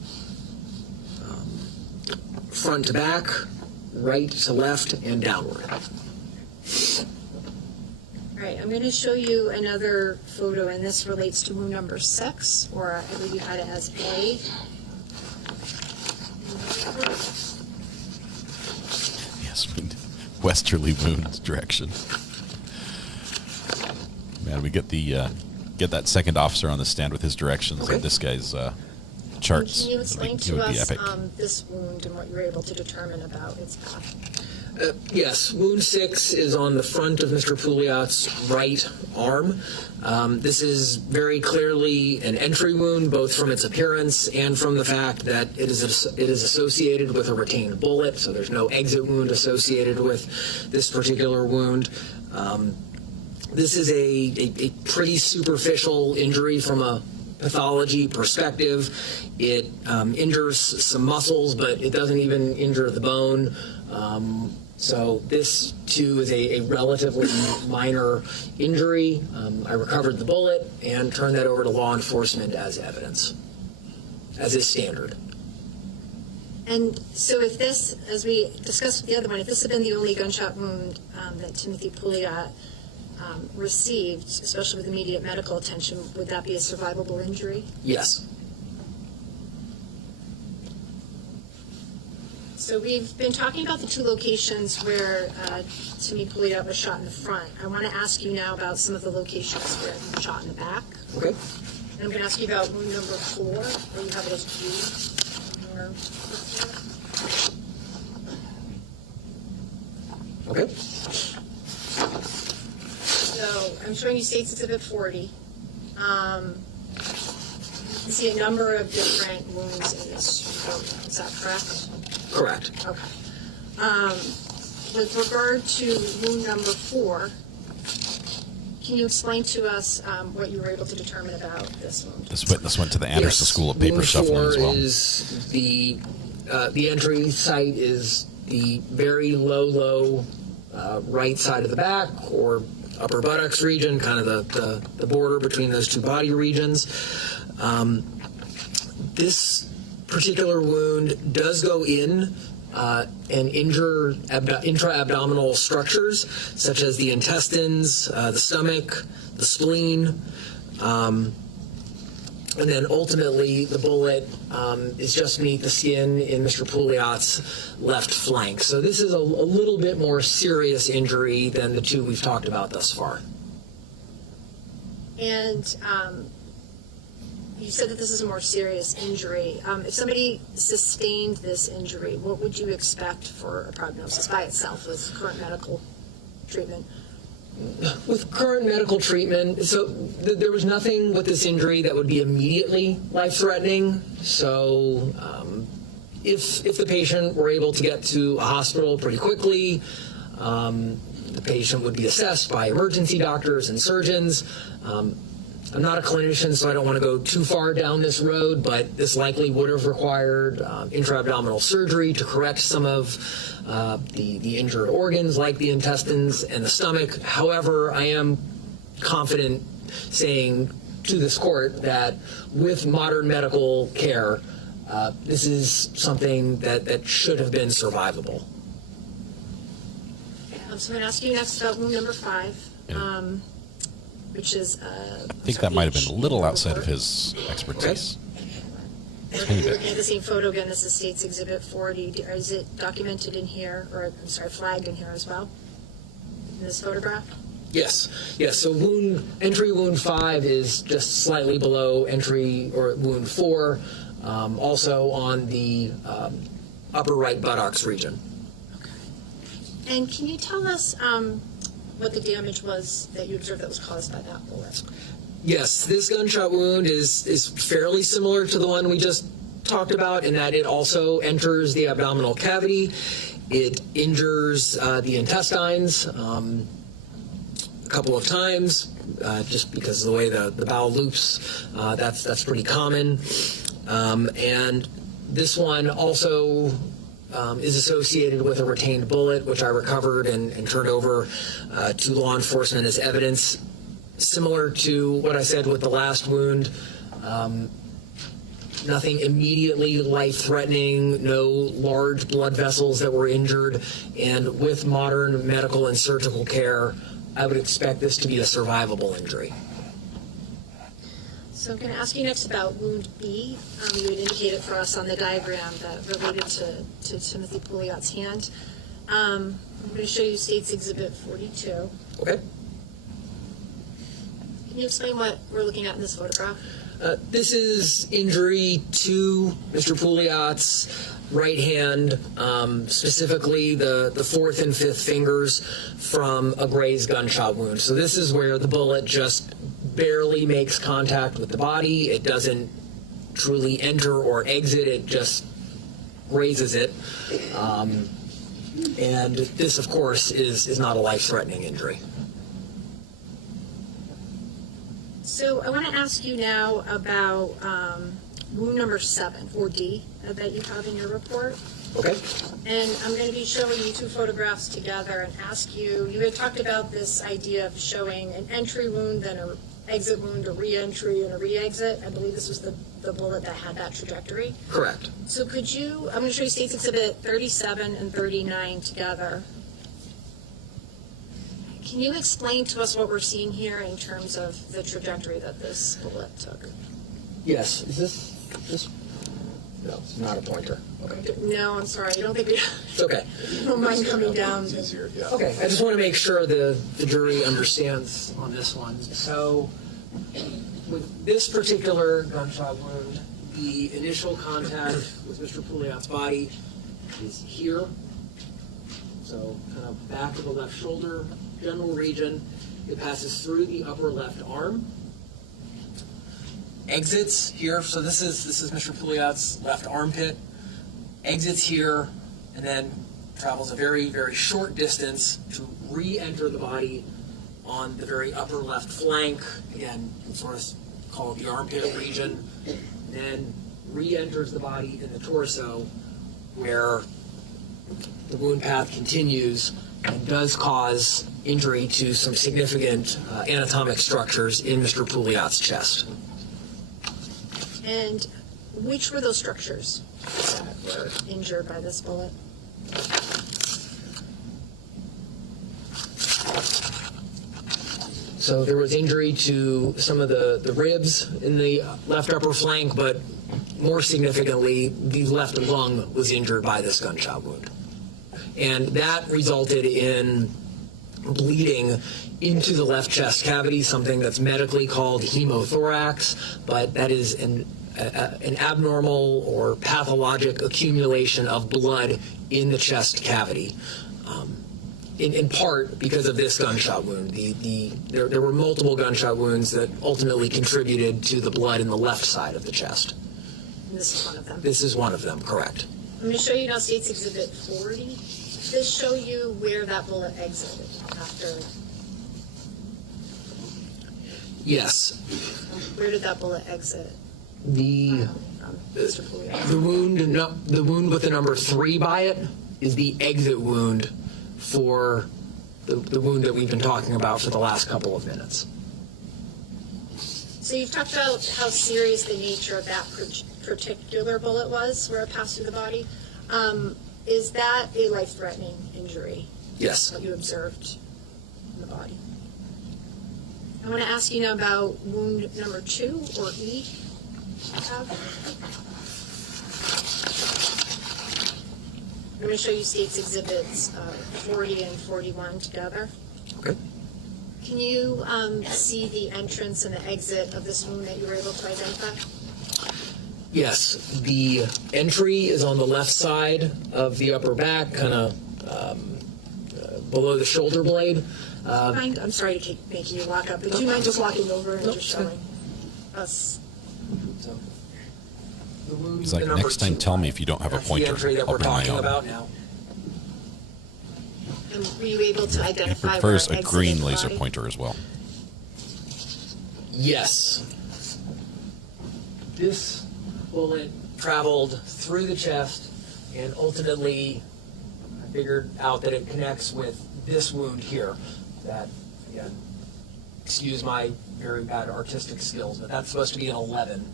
front to back, right to left, and downward. All right, I'm going to show you another photo, and this relates to wound number 6, or I believe you had it as A. Yes, westerly wound direction. Man, we get that second officer on the stand with his directions and this guy's charts. Can you explain to us this wound and what you were able to determine about its path? Yes, wound 6 is on the front of Mr. Pouliot's right arm. This is very clearly an entry wound, both from its appearance and from the fact that it is associated with a retained bullet, so there's no exit wound associated with this particular wound. This is a pretty superficial injury from a pathology perspective. It injures some muscles, but it doesn't even injure the bone. So this, too, is a relatively minor injury. I recovered the bullet and turned that over to law enforcement as evidence, as is standard. And so if this, as we discussed with the other one, if this had been the only gunshot wound that Timothy Pouliot received, especially with immediate medical attention, would that be a survivable injury? Yes. So we've been talking about the two locations where Timmy Pouliot was shot in the front. I want to ask you now about some of the locations where he was shot in the back. Okay. And I'm going to ask you about wound number 4, where you have it as G. Okay. So I'm showing you States Exhibit 40. You can see a number of different wounds in this photo. Is that correct? Correct. Okay. With regard to wound number 4, can you explain to us what you were able to determine about this wound? This witness went to the Anderson School of Paper Shuffling as well. Is the entry site is the very low right side of the back or upper buttocks region, kind of the border between those two body regions. This particular wound does go in and injure intra-abdominal structures such as the intestines, the stomach, the spleen, and then ultimately the bullet is just beneath the skin in Mr. Pouliot's left flank. So this is a little bit more serious injury than the two we've talked about thus far. And you said that this is a more serious injury. If somebody sustained this injury, what would you expect for a prognosis by itself with current medical treatment? With current medical treatment, so there was nothing with this injury that would be immediately life-threatening. So if the patient were able to get to a hospital pretty quickly, the patient would be assessed by emergency doctors and surgeons. I'm not a clinician, so I don't want to go too far down this road, but this likely would have required intra-abdominal surgery to correct some of the injured organs, like the intestines and the stomach. However, I am confident saying to this court that with modern medical care, this is something that should have been survivable. So I'm going to ask you next about wound number 5. Which is I think that might have been a little outside of his expertise. We're looking at the same photo again. This is State's Exhibit 40. Is it documented in here, or I'm sorry, flagged in here as well? In this photograph? Yes. So entry wound 5 is just slightly below entry or wound 4, also on the upper right buttocks region. Okay. And can you tell us what the damage was that you observed that was caused by that bullet? Yes, this gunshot wound is fairly similar to the one we just talked about in that it also enters the abdominal cavity. It injures the intestines a couple of times, just because of the way the bowel loops. That's pretty common. And this one also is associated with a retained bullet, which I recovered and turned over to law enforcement as evidence. Similar to what I said with the last wound, nothing immediately life-threatening, no large blood vessels that were injured, and with modern medical and surgical care, I would expect this to be a survivable injury. So I'm going to ask you next about wound B. You had indicated for us on the diagram that related to Timothy Pouliot's hand. I'm going to show you State's Exhibit 42. Okay. Can you explain what we're looking at in this photograph? This is injury to Mr. Pouliot's right hand, specifically the 4th and 5th fingers from a grazed gunshot wound. So this is where the bullet just barely makes contact with the body. It doesn't truly enter or exit, it just grazes it. And this, of course, is not a life-threatening injury. So I want to ask you now about wound number 7, or D, that you have in your report. Okay. And I'm going to be showing you 2 photographs together and ask you, you had talked about this idea of showing an entry wound, then an exit wound, a re-entry, and a re-exit. I believe this was the bullet that had that trajectory. Correct. So could you, I'm going to show you State's Exhibit 37 and 39 together. Can you explain to us what we're seeing here in terms of the trajectory that this bullet took? Yes. Is this? No, it's not a pointer. Okay. No, I'm sorry. I don't think we. It's okay. You don't mind coming down. Okay. I just want to make sure the jury understands on this one. So, with this particular gunshot wound, the initial contact with Mr. Pouliot's body is here. So, kind of back of the left shoulder, general region. It passes through the upper left arm. Exits here, so this is Mr. Pouliot's left armpit. Exits here, and then travels a very, very short distance to re-enter the body on the very upper left flank. Again, you can sort of call it the armpit region. Then re-enters the body in the torso, where the wound path continues and does cause injury to some significant anatomic structures in Mr. Pouliot's chest. And which were those structures that were injured by this bullet? So there was injury to some of the ribs in the left upper flank, but more significantly, the left lung was injured by this gunshot wound. And that resulted in bleeding into the left chest cavity, something that's medically called hemothorax, but that is an abnormal or pathologic accumulation of blood in the chest cavity. In part because of this gunshot wound. There were multiple gunshot wounds that ultimately contributed to the blood in the left side of the chest. And this is one of them? This is one of them, correct. I'm going to show you now State's Exhibit 40. this show you where that bullet exited after? Yes. Where did that bullet exit? The wound, no, the wound with the number 3 by it is the exit wound for the wound that we've been talking about for the last couple of minutes. So you've talked about how serious the nature of that particular bullet was, where it passed through the body. Is that a life-threatening injury? Yes. What you observed in the body. I want to ask you now about wound number 2, or E. I'm going to show you State's Exhibits 40 and 41 together. Okay. Can you see the entrance and the exit of this wound that you were able to identify? Yes, the entry is on the left side of the upper back, kind of below the shoulder blade. I'm sorry to keep making you walk up, but do you mind just walking over and just showing us? He's like, next time tell me if you don't have a pointer. That's the entry that we're talking about now. And were you able to identify He prefers where a it green exited the laser body? pointer as well. Yes. This bullet traveled through the chest, and ultimately I figured out that it connects with this wound here. That, again, excuse my very bad artistic skills, but that's supposed to be an 11.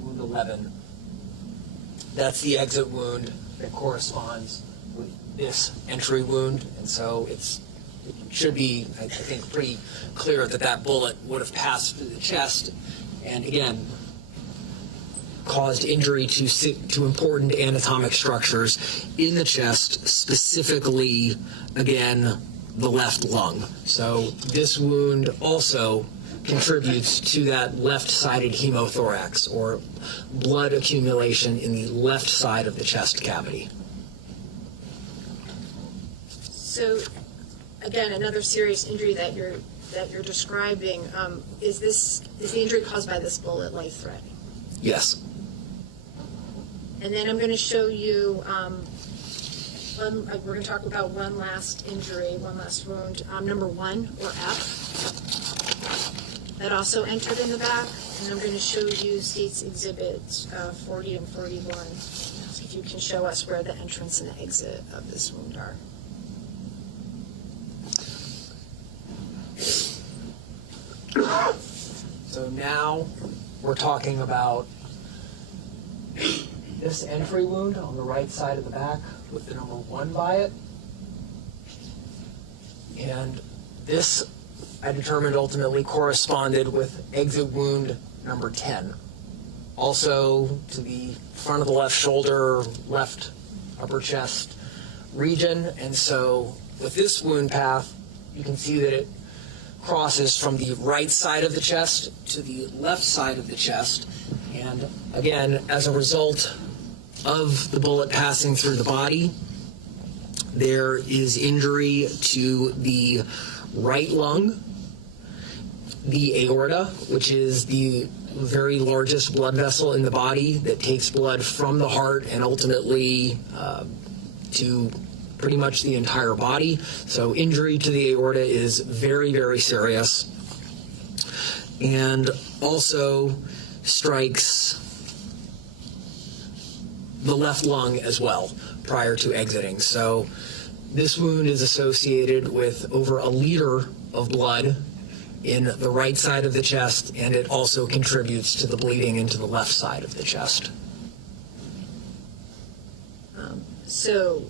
Wound 11. That's the exit wound that corresponds with this entry wound, and so it should be, I think, pretty clear that that bullet would have passed through the chest, and again, caused injury to important anatomic structures in the chest, specifically, again, the left lung. So this wound also contributes to that left-sided hemothorax, or blood accumulation in the left side of the chest cavity. So, again, another serious injury that you're describing. Is the injury caused by this bullet life-threatening? Yes. And then I'm going to show you. We're going to talk about one last injury, one last wound. Number 1, or F, that also entered in the back. And I'm going to show you State's Exhibits 40 and 41. So if you can show us where the entrance and the exit of this wound are. So now we're talking about this entry wound on the right side of the back with the number 1 by it. And this, I determined, ultimately corresponded with exit wound number 10. Also to the front of the left shoulder, left upper chest region. And so with this wound path, you can see that it crosses from the right side of the chest to the left side of the chest. And again, as a result of the bullet passing through the body, there is injury to the right lung, the aorta, which is the very largest blood vessel in the body that takes blood from the heart and ultimately to pretty much the entire body. So injury to the aorta is very, very serious, and also strikes the left lung as well prior to exiting. So this wound is associated with over 1 liter of blood in the right side of the chest, and it also contributes to the bleeding into the left side of the chest. So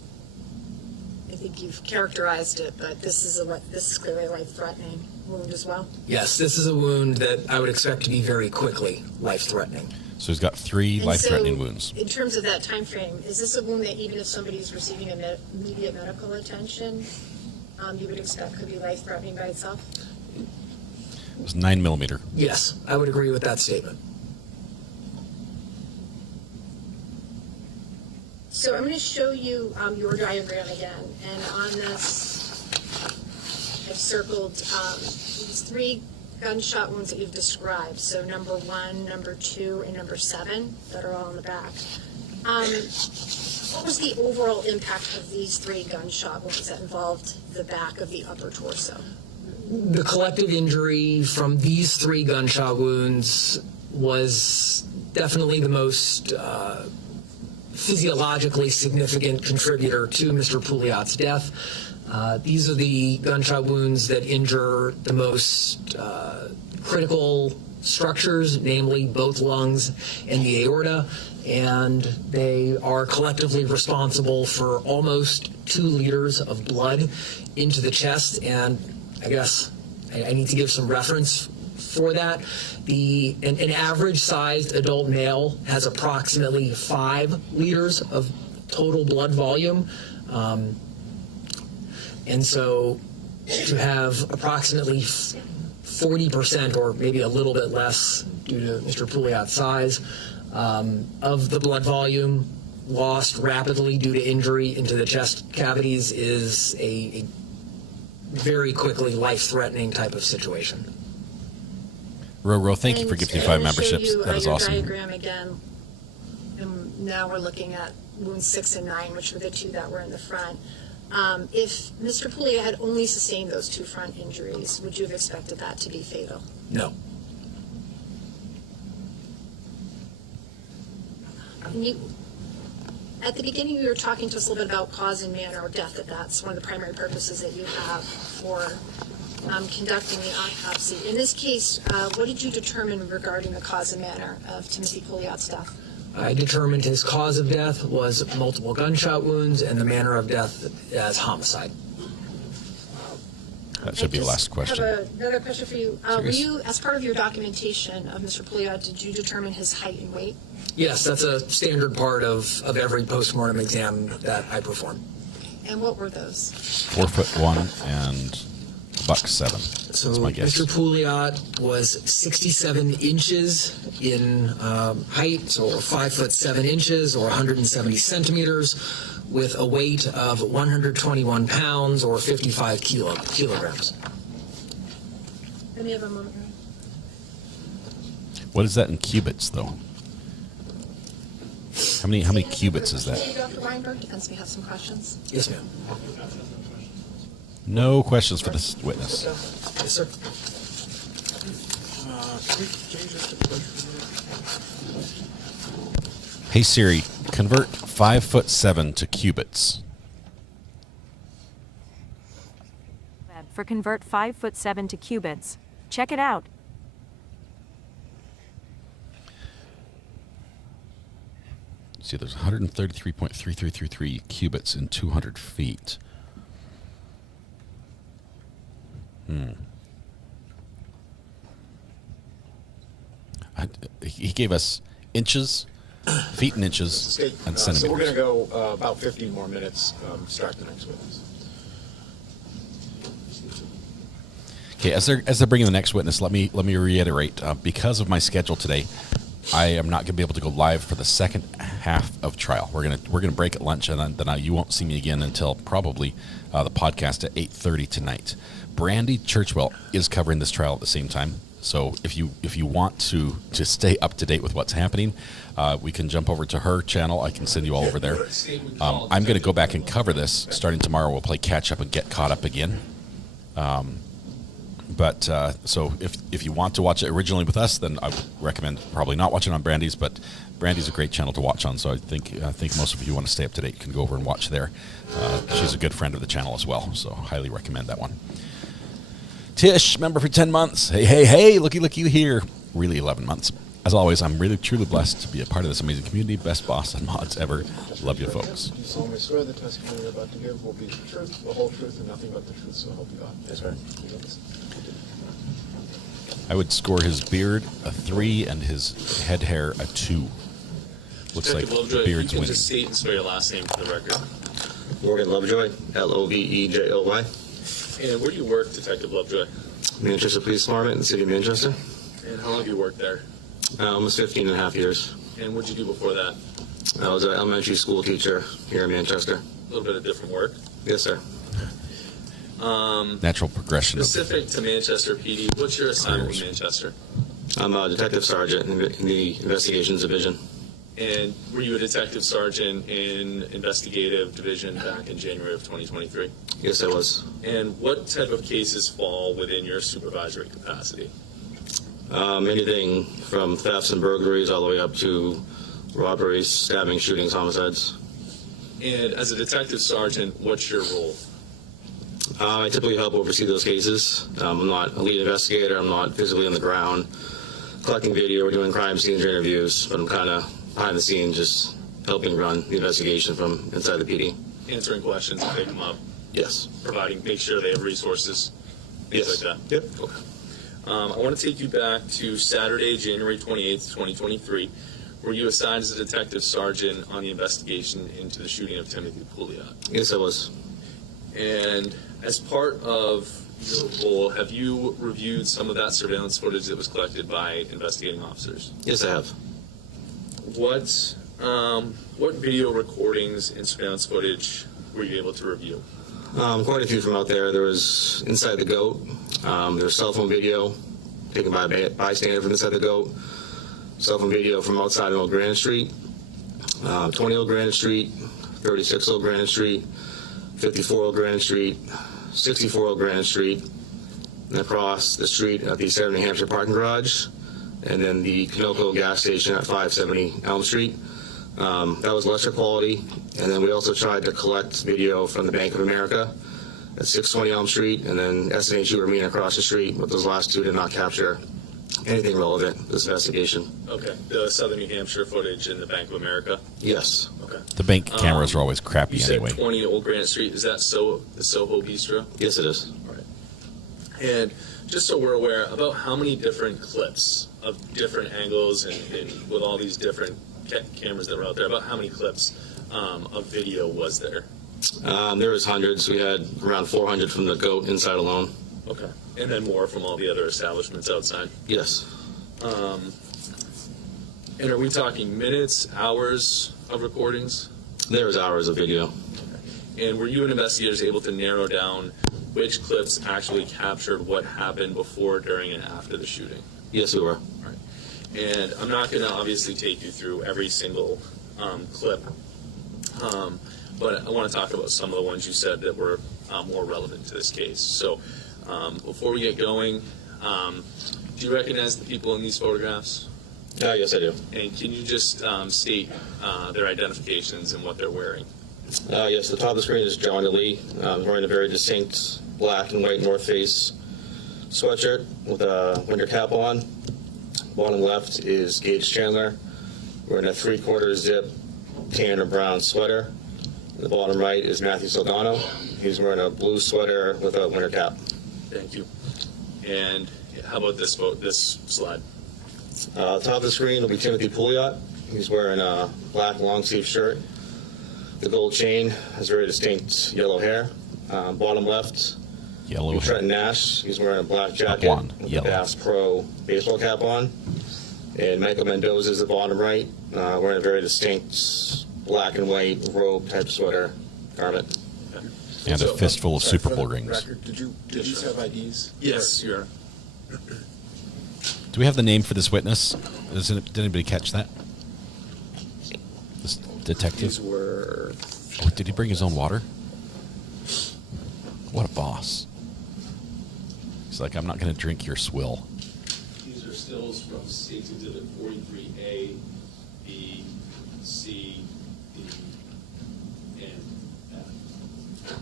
I think you've characterized it, but this is clearly a life-threatening wound as well. Yes, this is a wound that I would expect to be very quickly life-threatening. So he's got 3 And life-threatening so, wounds. In terms of that time frame, is this a wound that even if somebody's receiving immediate medical attention, you would expect could be life-threatening by itself? It was 9 millimeter. Yes, I would agree with that statement. So I'm going to show you your diagram again, and on this, I've circled these 3 gunshot wounds that you've described. So number 1, number 2, and number 7 that are all in the back. What was the overall impact of these 3 gunshot wounds that involved the back of the upper torso? The collective injury from these 3 gunshot wounds was definitely the most physiologically significant contributor to Mr. Pouliot's death. These are the gunshot wounds that injure the most critical structures, namely both lungs and the aorta, and they are collectively responsible for almost 2 liters of blood into the chest. And I guess I need to give some reference for that. An average-sized adult male has approximately 5 liters of total blood volume. And so to have approximately 40%, or maybe a little bit less due to Mr. Pouliot's size, of the blood volume lost rapidly due to injury into the chest cavities is a very quickly life-threatening type of situation. Ro, thank you for gifting 5 memberships. That is awesome. Diagram again. And now we're looking at wounds 6 and 9, which were the 2 that were in the front. If Mr. Pouliot had only sustained those 2 front injuries, would you have expected that to be fatal? No. At the beginning, you were talking to us a little bit about cause and manner of death, that that's one of the primary purposes that you have for conducting the autopsy. In this case, what did you determine regarding the cause and manner of Timothy Pouliot's death? I determined his cause of death was multiple gunshot wounds and the manner of death as homicide. That should be the last question. I have another question for you. Were you, as part of your documentation of Mr. Pouliot, did you determine his height and weight? Yes, that's a standard part of every postmortem exam that I perform. And what were those? 4'1" and $1.07. So that's my guess. Mr. Pouliot was 67 inches in height, so 5'7" inches, or 170 centimeters, with a weight of 121 pounds, or 55 kilograms. Let me have a moment. What is that in cubits, though? How many cubits is that? Dr. Weinberg, defense may have some questions. Yes, ma'am. No questions for this witness. Yes, sir. Hey Siri, convert 5'7" to cubits. For convert 5'7" to cubits. Check it out. See, there's 133.3333 cubits in 200 feet. He gave us inches, feet and inches, and centimeters. So we're going to go about 15 more minutes, start the next witness. Okay, as they're bringing the next witness, let me reiterate, because of my schedule today, I am not going to be able to go live for the second half of trial. We're gonna break at lunch, and then you won't see me again until probably the podcast at 8:30 tonight. Brandy Churchwell is covering this trial at the same time, so if you want to stay up to date with what's happening, we can jump over to her channel. I can send you all over there. I'm going to go back and cover this starting tomorrow. We'll play catch up and get caught up again. But so if you want to watch it originally with us, then I would recommend probably not watching on Brandy's, but Brandy's a great channel to watch on, so I think most of you want to stay up to date can go over and watch there. She's a good friend of the channel as well, so highly recommend that one. Tish, member for 10 months. Hey, looky you here. Really 11 months. As always, I'm really truly blessed to be a part of this amazing community. Best boss and mods ever. Love you, folks. Do you solemnly swear the testimony you're about to give will be the truth, the whole truth, and nothing but the truth, so help you God? That's right. I would score his beard a 3 and his head hair a 2. Looks like the beard's winning. winning. Just state and spell your last name for the record. Morgan Lovejoy, Lovejoy. And where do you work, Detective Lovejoy? Manchester Police Department in the city of Manchester. And how long have you worked there? Almost 15 and a half years. And what did you do before that? I was an elementary school teacher here in Manchester. A little bit of different work? Yes, sir. Natural progression. Specific to Manchester PD, what's your assignment in Manchester? I'm a detective sergeant in the investigations division. And were you a detective sergeant in investigative division back in January of 2023? Yes, I was. And what type of cases fall within your supervisory capacity? Anything from thefts and burglaries all the way up to robberies, stabbing, shootings, homicides. And as a detective sergeant, what's your role? I typically help oversee those cases. I'm not a lead investigator. I'm not physically on the ground collecting video or doing crime scenes or interviews, but I'm kind of behind the scenes just helping run the investigation from inside the PD. Answering questions if they come up? Yes. Make sure they have resources? Things Yes. like that? Yep. Okay. I want to take you back to Saturday, January 28th, 2023. Were you assigned as a detective sergeant on the investigation into the shooting of Timothy Pouliot? Yes, I was. And as part of your role, have you reviewed some of that surveillance footage that was collected by investigating officers? Yes, I have. What video recordings and surveillance footage were you able to review? Quite a few from out there. There was inside the goat. There was cell phone video taken by a bystander from inside the goat. Cell phone video from outside on Old Granite Street. 20 Old Granite Street, 36 Old Granite Street, 54 Old Granite Street, 64 Old Granite Street, and across the street at the Southern New Hampshire parking garage, and then the Canoco gas station at 570 Elm Street. That was lesser quality. And then we also tried to collect video from the Bank of America at 620 Elm Street, and then S&H Arena across the street, but those last two did not capture anything relevant to this investigation. Okay, the Southern New Hampshire footage and the Bank of America? Yes. Okay. The bank cameras are always crappy you anyway. Said 20 Old Granite Street. Is that the Soho Bistro? Yes, it is. All right. And just so we're aware, about how many different clips of different angles and with all these different cameras that were out there, about how many clips of video was there? There was hundreds. We had around 400 from the goat inside alone. Okay. And then more from all the other establishments outside? Yes. And are we talking minutes, hours of recordings? There was hours of video. Okay. And were you and investigators able to narrow down which clips actually captured what happened before, during, and after the shooting? Yes, we were. All right. And I'm not going to obviously take you through every single clip, but I want to talk about some of the ones you said that were more relevant to this case. So before we get going, do you recognize the people in these photographs? Yes, I do. And can you just state their identifications and what they're wearing? Yes, the top of the screen is John Delee. He's wearing a very distinct black and white North Face sweatshirt with a winter cap on. Bottom left is Gage Chandler wearing a 3/4 zip tan or brown sweater. The bottom right is Matthew Saldano. He's wearing a blue sweater with a winter cap. Thank you. And how about this slide? Top of the screen will be Timothy Pouliot. He's wearing a black long sleeve shirt. The gold chain has very distinct yellow hair. Bottom left, yellow Trenton Nash. He's wearing a black jacket with a Bass Pro baseball cap on. And Michael Mendoza is the bottom right, wearing a very distinct black and white robe type sweater garment. And a fistful of Super Bowl rings. Record, did you have IDs? Yes, you're. Do we have the name for this witness? Did anybody catch that? This detective? These were... Oh, did he bring his own water? What a boss. He's like, I'm not going to drink your swill. These are stills from State's Exhibit 43A, B, C, D, and F.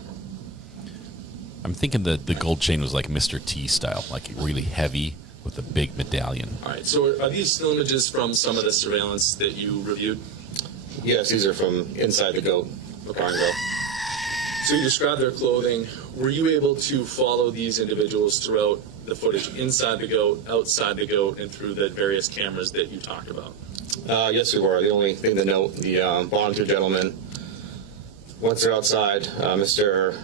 I'm thinking that the gold chain was like Mr. T style, like really heavy with a big medallion. All right, so are these still images from some of the surveillance that you reviewed? Yes, these are from inside the goat. Okay. So you described their clothing. Were you able to follow these individuals throughout the footage inside the goat, outside the goat, and through the various cameras that you talked about? Yes, we were. The only thing to note, the bottom two gentlemen, once they're outside, Mr.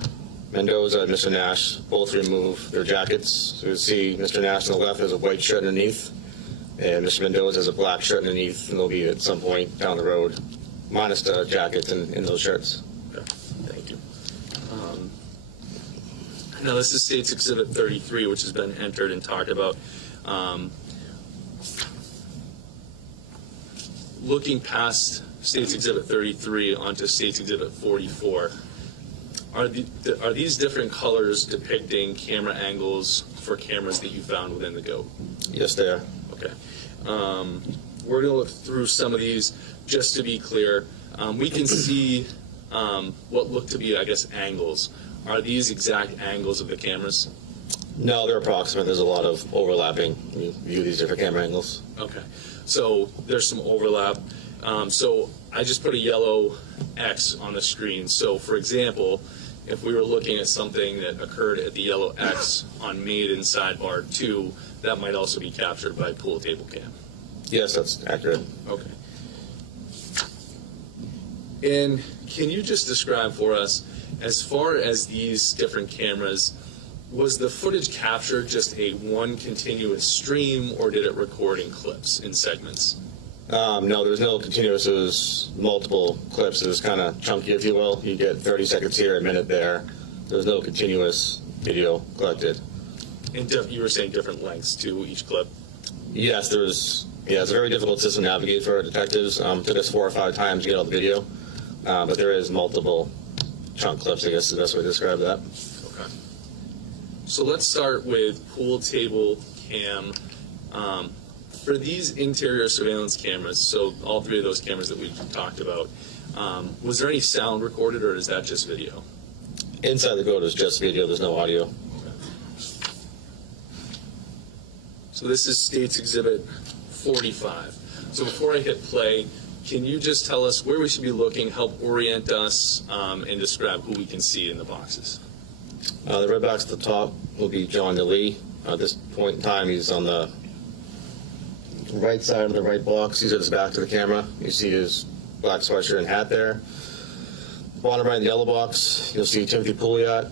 Mendoza and Mr. Nash both remove their jackets. So you see Mr. Nash on the left has a white shirt underneath, and Mr. Mendoza has a black shirt underneath, and they'll be at some point down the road, minus the jackets and those shirts. Okay, thank you. Now this is State's Exhibit 33, which has been entered and talked about. looking past State's Exhibit 33 onto State's Exhibit 44, are these different colors depicting camera angles for cameras that you found within the GOAT? Yes, they are. Okay. We're going to look through some of these just to be clear. We can see what look to be, I guess, angles. Are these exact angles of the cameras? No, they're approximate. There's a lot of overlapping when you view these different camera angles. Okay. So there's some overlap. So I just put a yellow X on the screen. So, for example, if we were looking at something that occurred at the yellow X on Maiden Sidebar 2, that might also be captured by pool table cam. Yes, that's accurate. Okay. And can you just describe for us, as far as these different cameras, was the footage captured just a one continuous stream, or did it record in clips, in segments? No, there was no continuous. It was multiple clips. It was kind of chunky, if you will. You get 30 seconds here, a minute there. There was no continuous video collected. And you were saying different lengths to each clip? Yes, there was. Yeah, it's a very difficult system to navigate for our detectives. Took us 4 or 5 times to get all the video. But there is multiple chunk clips, I guess is the best way to describe that. Okay. So let's start with pool table cam. For these interior surveillance cameras, so all 3 of those cameras that we talked about, was there any sound recorded, or is that just video? Inside the GOAT is just video. There's no audio. Okay. So this is State's Exhibit 45. So before I hit play, can you just tell us where we should be looking, help orient us, and describe who we can see in the boxes? The red box at the top will be John Delee. At this point in time, he's on the right side of the right box. He's at his back to the camera. You see his black sweatshirt and hat there. Bottom right in the yellow box, you'll see Timothy Pouliot,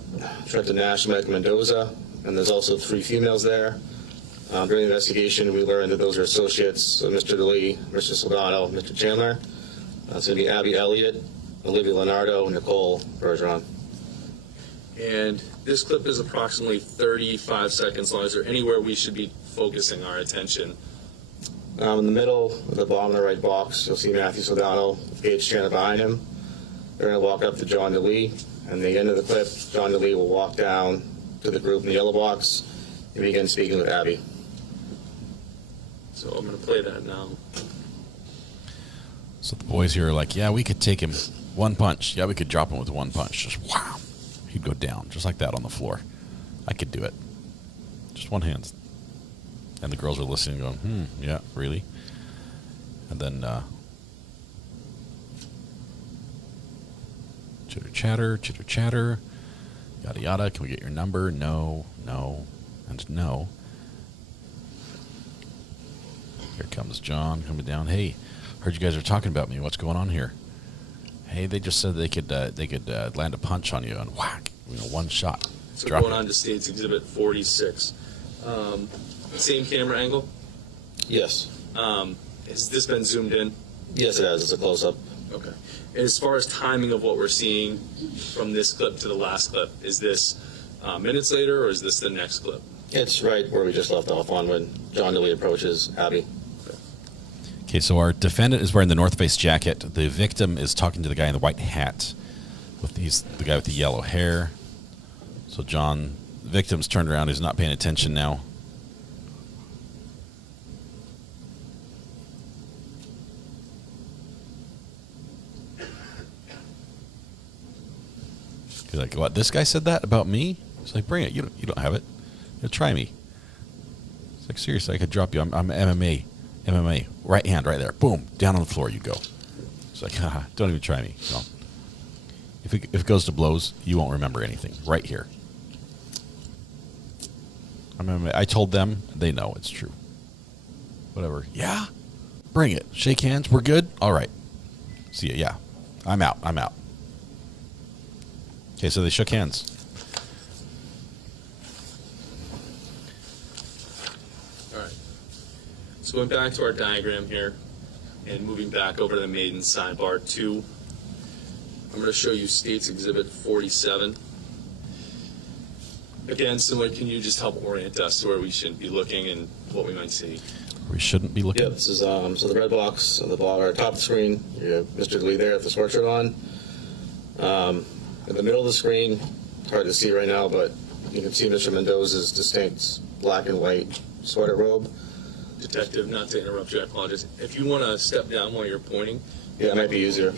Trenton Nash, Mike Mendoza, and there's also 3 females there. During the investigation, we learned that those are associates of Mr. Delee, Mr. Soldano, Mr. Chandler. It's going to be Abby Elliott, Olivia Leonardo, and Nicole Bergeron. And this clip is approximately 35 seconds long. Is there anywhere we should be focusing our attention? In the middle, at the bottom of the right box, you'll see Matthew Soldano, Gage Chandler behind him. They're going to walk up to John Delee, and at the end of the clip, John Delee will walk down to the group in the yellow box and begin speaking with Abby. So I'm going to play that now. So the boys here are like, yeah, we could take him one punch. Yeah, we could drop him with one punch. Just wow. He'd go down just like that on the floor. I could do it. Just one hand. And the girls are listening going, yeah, really? And then chitter chatter, yada yada. Can we get your number? No, and no. Here comes John coming down. Hey, heard you guys are talking about me. What's going on here? Hey, they just said they could land a punch on you and whack, one shot. So going on to State's Exhibit 46. Same camera angle? Yes. Has this been zoomed in? Yes, it has. It's a close-up. Okay. As far as timing of what we're seeing from this clip to the last clip, is this minutes later, or is this the next clip? It's right where we just left off on when John Delee approaches Abby. Okay, so our defendant is wearing the North Face jacket. The victim is talking to the guy in the white hat, with the guy with the yellow hair. So the victim's turned around. He's not paying attention now. He's like, what? This guy said that about me? He's like, bring it. You don't have it. Try me. It's like, seriously, I could drop you. I'm MMA. Right hand, right there. Boom. Down on the floor you go. It's like, haha, don't even try me. No. If it goes to blows, you won't remember anything. Right here. I told them. They know it's true. Whatever. Yeah? Bring it. Shake hands. We're good? All right. See ya. Yeah. I'm out. Okay, so they shook hands. All right. So going back to our diagram here and moving back over to the Maiden Sidebar 2, I'm going to show you State's Exhibit 47. Again, similar, can you just help orient us to where we should be looking and what we might see? We shouldn't be looking. Yep, this is so the red box on the bottom or top of the screen. You have Mr. Delee there with the sweatshirt on. In the middle of the screen, it's hard to see right now, but you can see Mr. Mendoza's distinct black and white sweater robe. Detective, not to interrupt you, I apologize. If you want to step down while you're pointing. Yeah, it might be easier.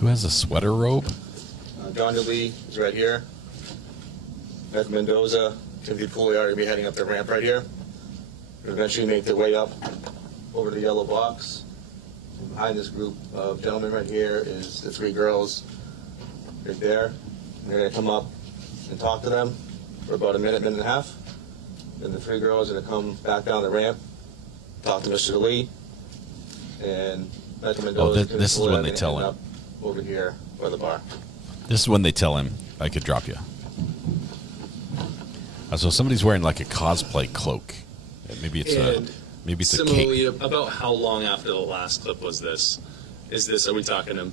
Who has a sweater robe? John Delee is right here. Ed Mendoza, Timothy Pulley are going to be heading up the ramp right here. They'll eventually make their way up over the yellow box. And behind this group of gentlemen right here is the 3 girls right there. And they're going to come up and talk to them for about a minute and a half. Then the 3 girls are going to come back down the ramp, talk to Mr. Delee, and Mr. Mendoza. This is when they tell him. Over here by the bar. This is when they tell him, I could drop you. So somebody's wearing like a cosplay cloak. Maybe it's a cape. Similarly, about how long after the last clip was this? Is this, are we talking a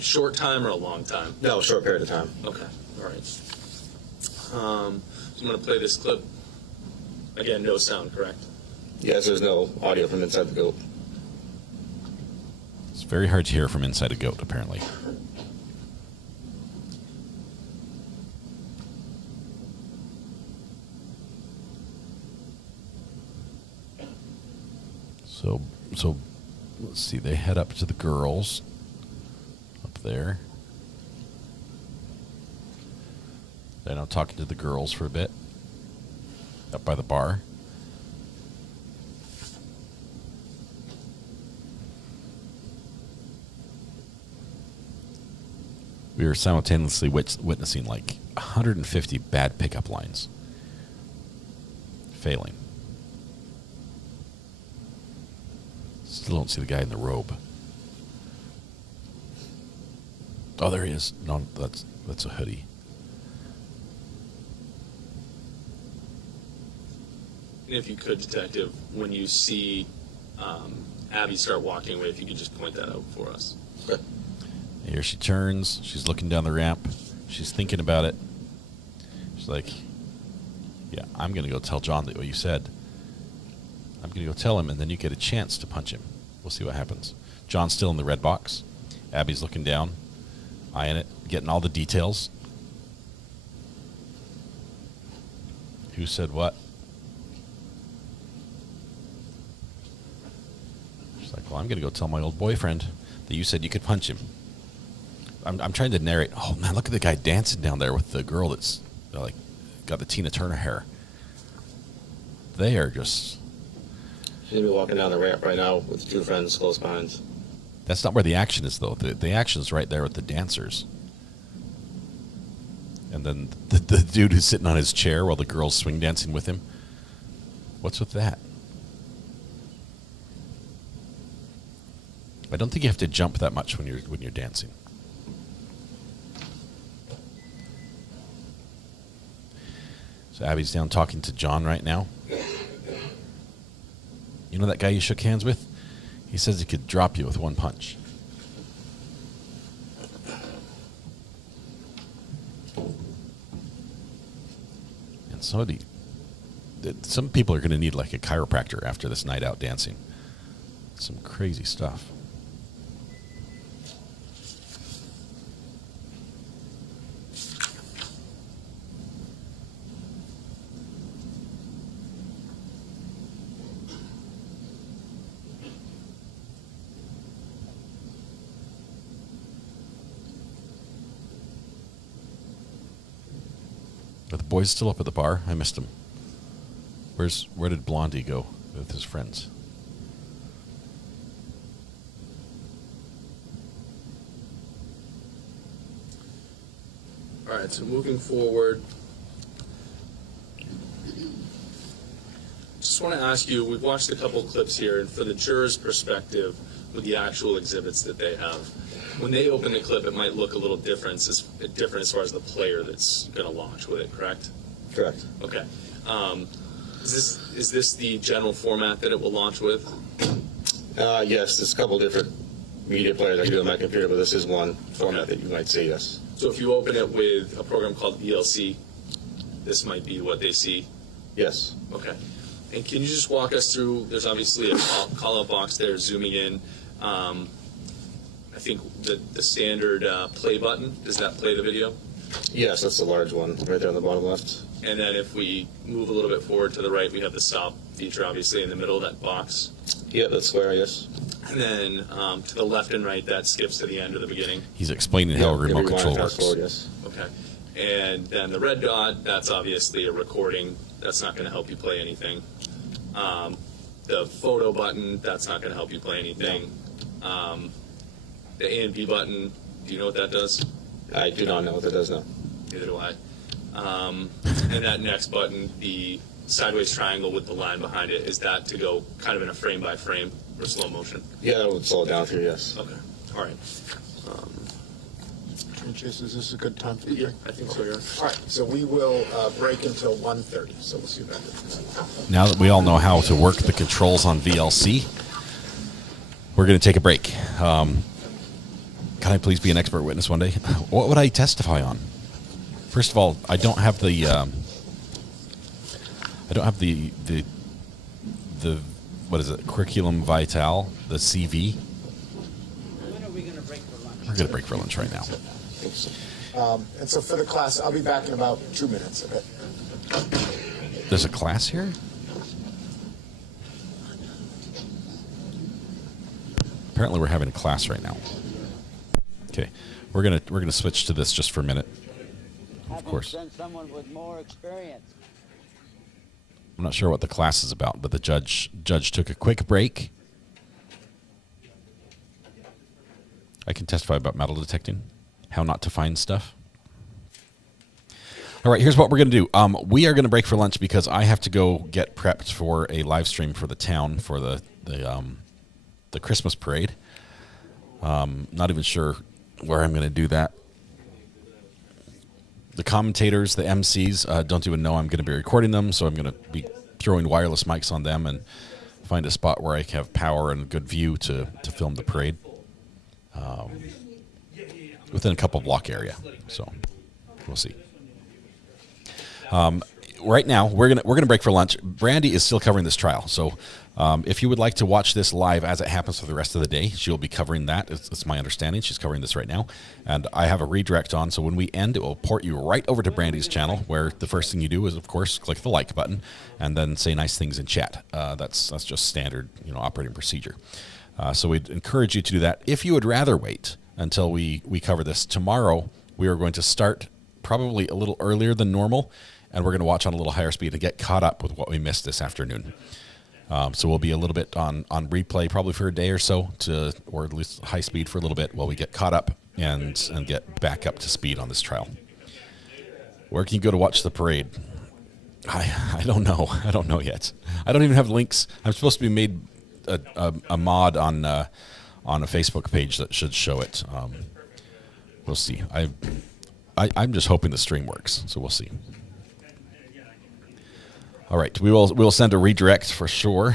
short time or a long time? No, a short period of time. Okay, all right. So I'm going to play this clip. Again, no sound, correct? Yes, there's no audio from inside the goat. It's very hard to hear from inside a goat, apparently. So let's see, they head up to the girls up there. They're now talking to the girls for a bit up by the bar. We were simultaneously witnessing like 150 bad pickup lines failing. Still don't see the guy in the robe. Oh, there he is. No, that's a hoodie. If you could, Detective, when you see Abby start walking away, if you could just point that out for us. Okay. Here she turns. She's looking down the ramp. She's thinking about it. She's like, yeah, I'm going to go tell John what you said. I'm going to go tell him, and then you get a chance to punch him. We'll see what happens. John's still in the red box. Abby's looking down, eyeing it, getting all the details. Who said what? She's like, well, I'm going to go tell my old boyfriend that you said you could punch him. I'm trying to narrate. Oh, man, look at the guy dancing down there with the girl that's like got the Tina Turner hair. They are just... She's going to be walking down the ramp right now with 2 friends close behind. That's not where the action is, though. The action is right there with the dancers. And then the dude who's sitting on his chair while the girl's swing dancing with him. What's with that? I don't think you have to jump that much when you're dancing. So Abby's down talking to John right now. You know that guy you shook hands with? He says he could drop you with 1 punch. And some people are going to need like a chiropractor after this night out dancing. Some crazy stuff. Are the boys still up at the bar? I missed them. Where did Blondie go with his friends? All right, so moving forward, just want to ask you, we've watched a couple clips here, and for the juror's perspective with the actual exhibits that they have, when they open the clip, it might look a little different as far as the player that's going to launch with it, correct? Correct. Okay. Is this the general format that it will launch with? Yes, there's a couple different media players I can do on my computer, but this is one format that you might see, yes. So if you open it with a program called VLC, this might be what they see? Yes. Okay. And can you just walk us through, there's obviously a call-out box there, zooming in. I think the standard play button, does that play the video? Yes, that's the large one right there on the bottom left. And then if we move a little bit forward to the right, we have the stop feature, obviously, in the middle of that box. Yeah, that's square, yes. And then to the left and right, that skips to the end or the beginning. He's explaining how a remote control works. Forward, yes. Okay. And then the red dot, that's obviously a recording. That's not going to help you play anything. The photo button, that's not going to help you play anything. The A and B button, do you know what that does? I do not know what that does now. Neither do I. And that next button, the sideways triangle with the line behind it, is that to go kind of in a frame by frame or slow motion? Yeah, that would slow it down through, yes. Okay. All right. Chase, is this a good time for you? Yeah, I think so, yeah. All right, so we will break until 1:30, so we'll see you then. Now that we all know how to work the controls on VLC, we're going to take a break. Can I please be an expert witness one day? What would I testify on? First of all, I don't have the what is it? Curriculum Vitae, the CV. When are we going to break for lunch? We're going to break for lunch right now. And so for the class, I'll be back in about 2 minutes, okay? There's a class here? Apparently we're having a class right now. Okay. We're gonna switch to this just for a minute. Of course. Send someone with more experience. I'm not sure what the class is about, but the judge took a quick break. I can testify about metal detecting, how not to find stuff. All right, here's what we're going to do. We are going to break for lunch because I have to go get prepped for a live stream for the town for the Christmas parade. Not even sure where I'm going to do that. The commentators, the MCs, don't even know I'm going to be recording them, so I'm going to be throwing wireless mics on them and find a spot where I can have power and a good view to film the parade within a couple block area. So we'll see. Right now, we're gonna break for lunch. Brandy is still covering this trial, so if you would like to watch this live as it happens for the rest of the day, she'll be covering that. It's my understanding. She's covering this right now, and I have a redirect on, so when we end, it will port you right over to Brandy's channel, where the first thing you do is, of course, click the like button and then say nice things in chat. That's just standard, operating procedure. So we'd encourage you to do that. If you would rather wait until we cover this tomorrow, we are going to start probably a little earlier than normal, and we're going to watch on a little higher speed to get caught up with what we missed this afternoon. So we'll be a little bit on replay probably for a day or so, or at least high speed for a little bit while we get caught up and get back up to speed on this trial. Where can you go to watch the parade? I don't know. I don't know yet. I don't even have links. I'm supposed to be made a mod on a Facebook page that should show it. We'll see. I'm just hoping the stream works, so we'll see. All right, we'll send a redirect for sure.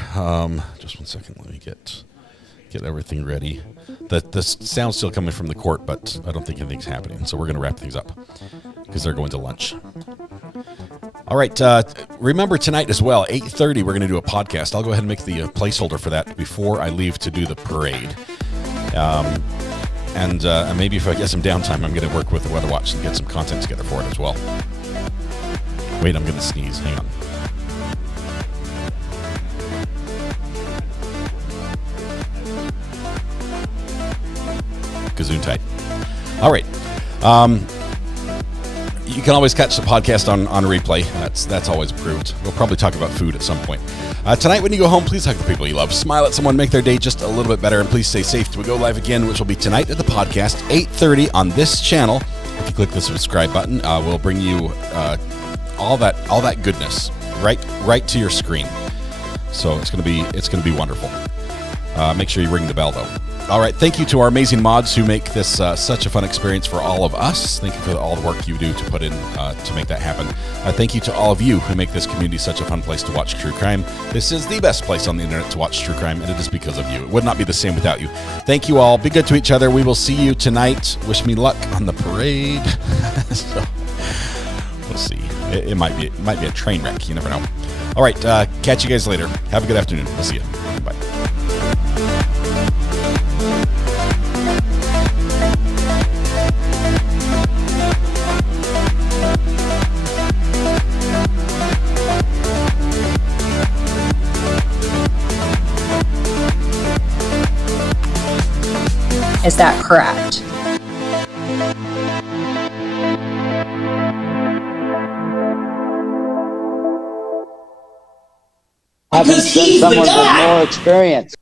Just 1 second. Let me get everything ready. The sound's still coming from the court, but I don't think anything's happening. So we're going to wrap things up because they're going to lunch. All right, remember tonight as well, 8:30, we're going to do a podcast. I'll go ahead and make the placeholder for that before I leave to do the parade. And maybe if I get some downtime, I'm going to work with the Weather Watch and get some content together for it as well. Wait, I'm going to sneeze. Hang on. Gazoon tight. All right. You can always catch the podcast on replay. That's always approved. We'll probably talk about food at some point. Tonight, when you go home, please hug the people you love. Smile at someone, make their day just a little bit better, and please stay safe till we go live again, which will be tonight at the podcast, 8:30 on this channel. If you click the subscribe button, we'll bring you all that goodness right to your screen. So it's gonna be wonderful. Make sure you ring the bell though. All right, thank you to our amazing mods who make this such a fun experience for all of us. Thank you for all the work you do to put in to make that happen. Thank you to all of you who make this community such a fun place to watch true crime. This is the best place on the internet to watch true crime, and it is because of you. It would not be the same without you. Thank you all. Be good to each other. We will see you tonight. Wish me luck on the parade. So, we'll see. It might be a train wreck. You never know. All right, catch you guys later. Have a good afternoon. We'll see you. Bye. Is that correct? Haven't sent someone with more experience.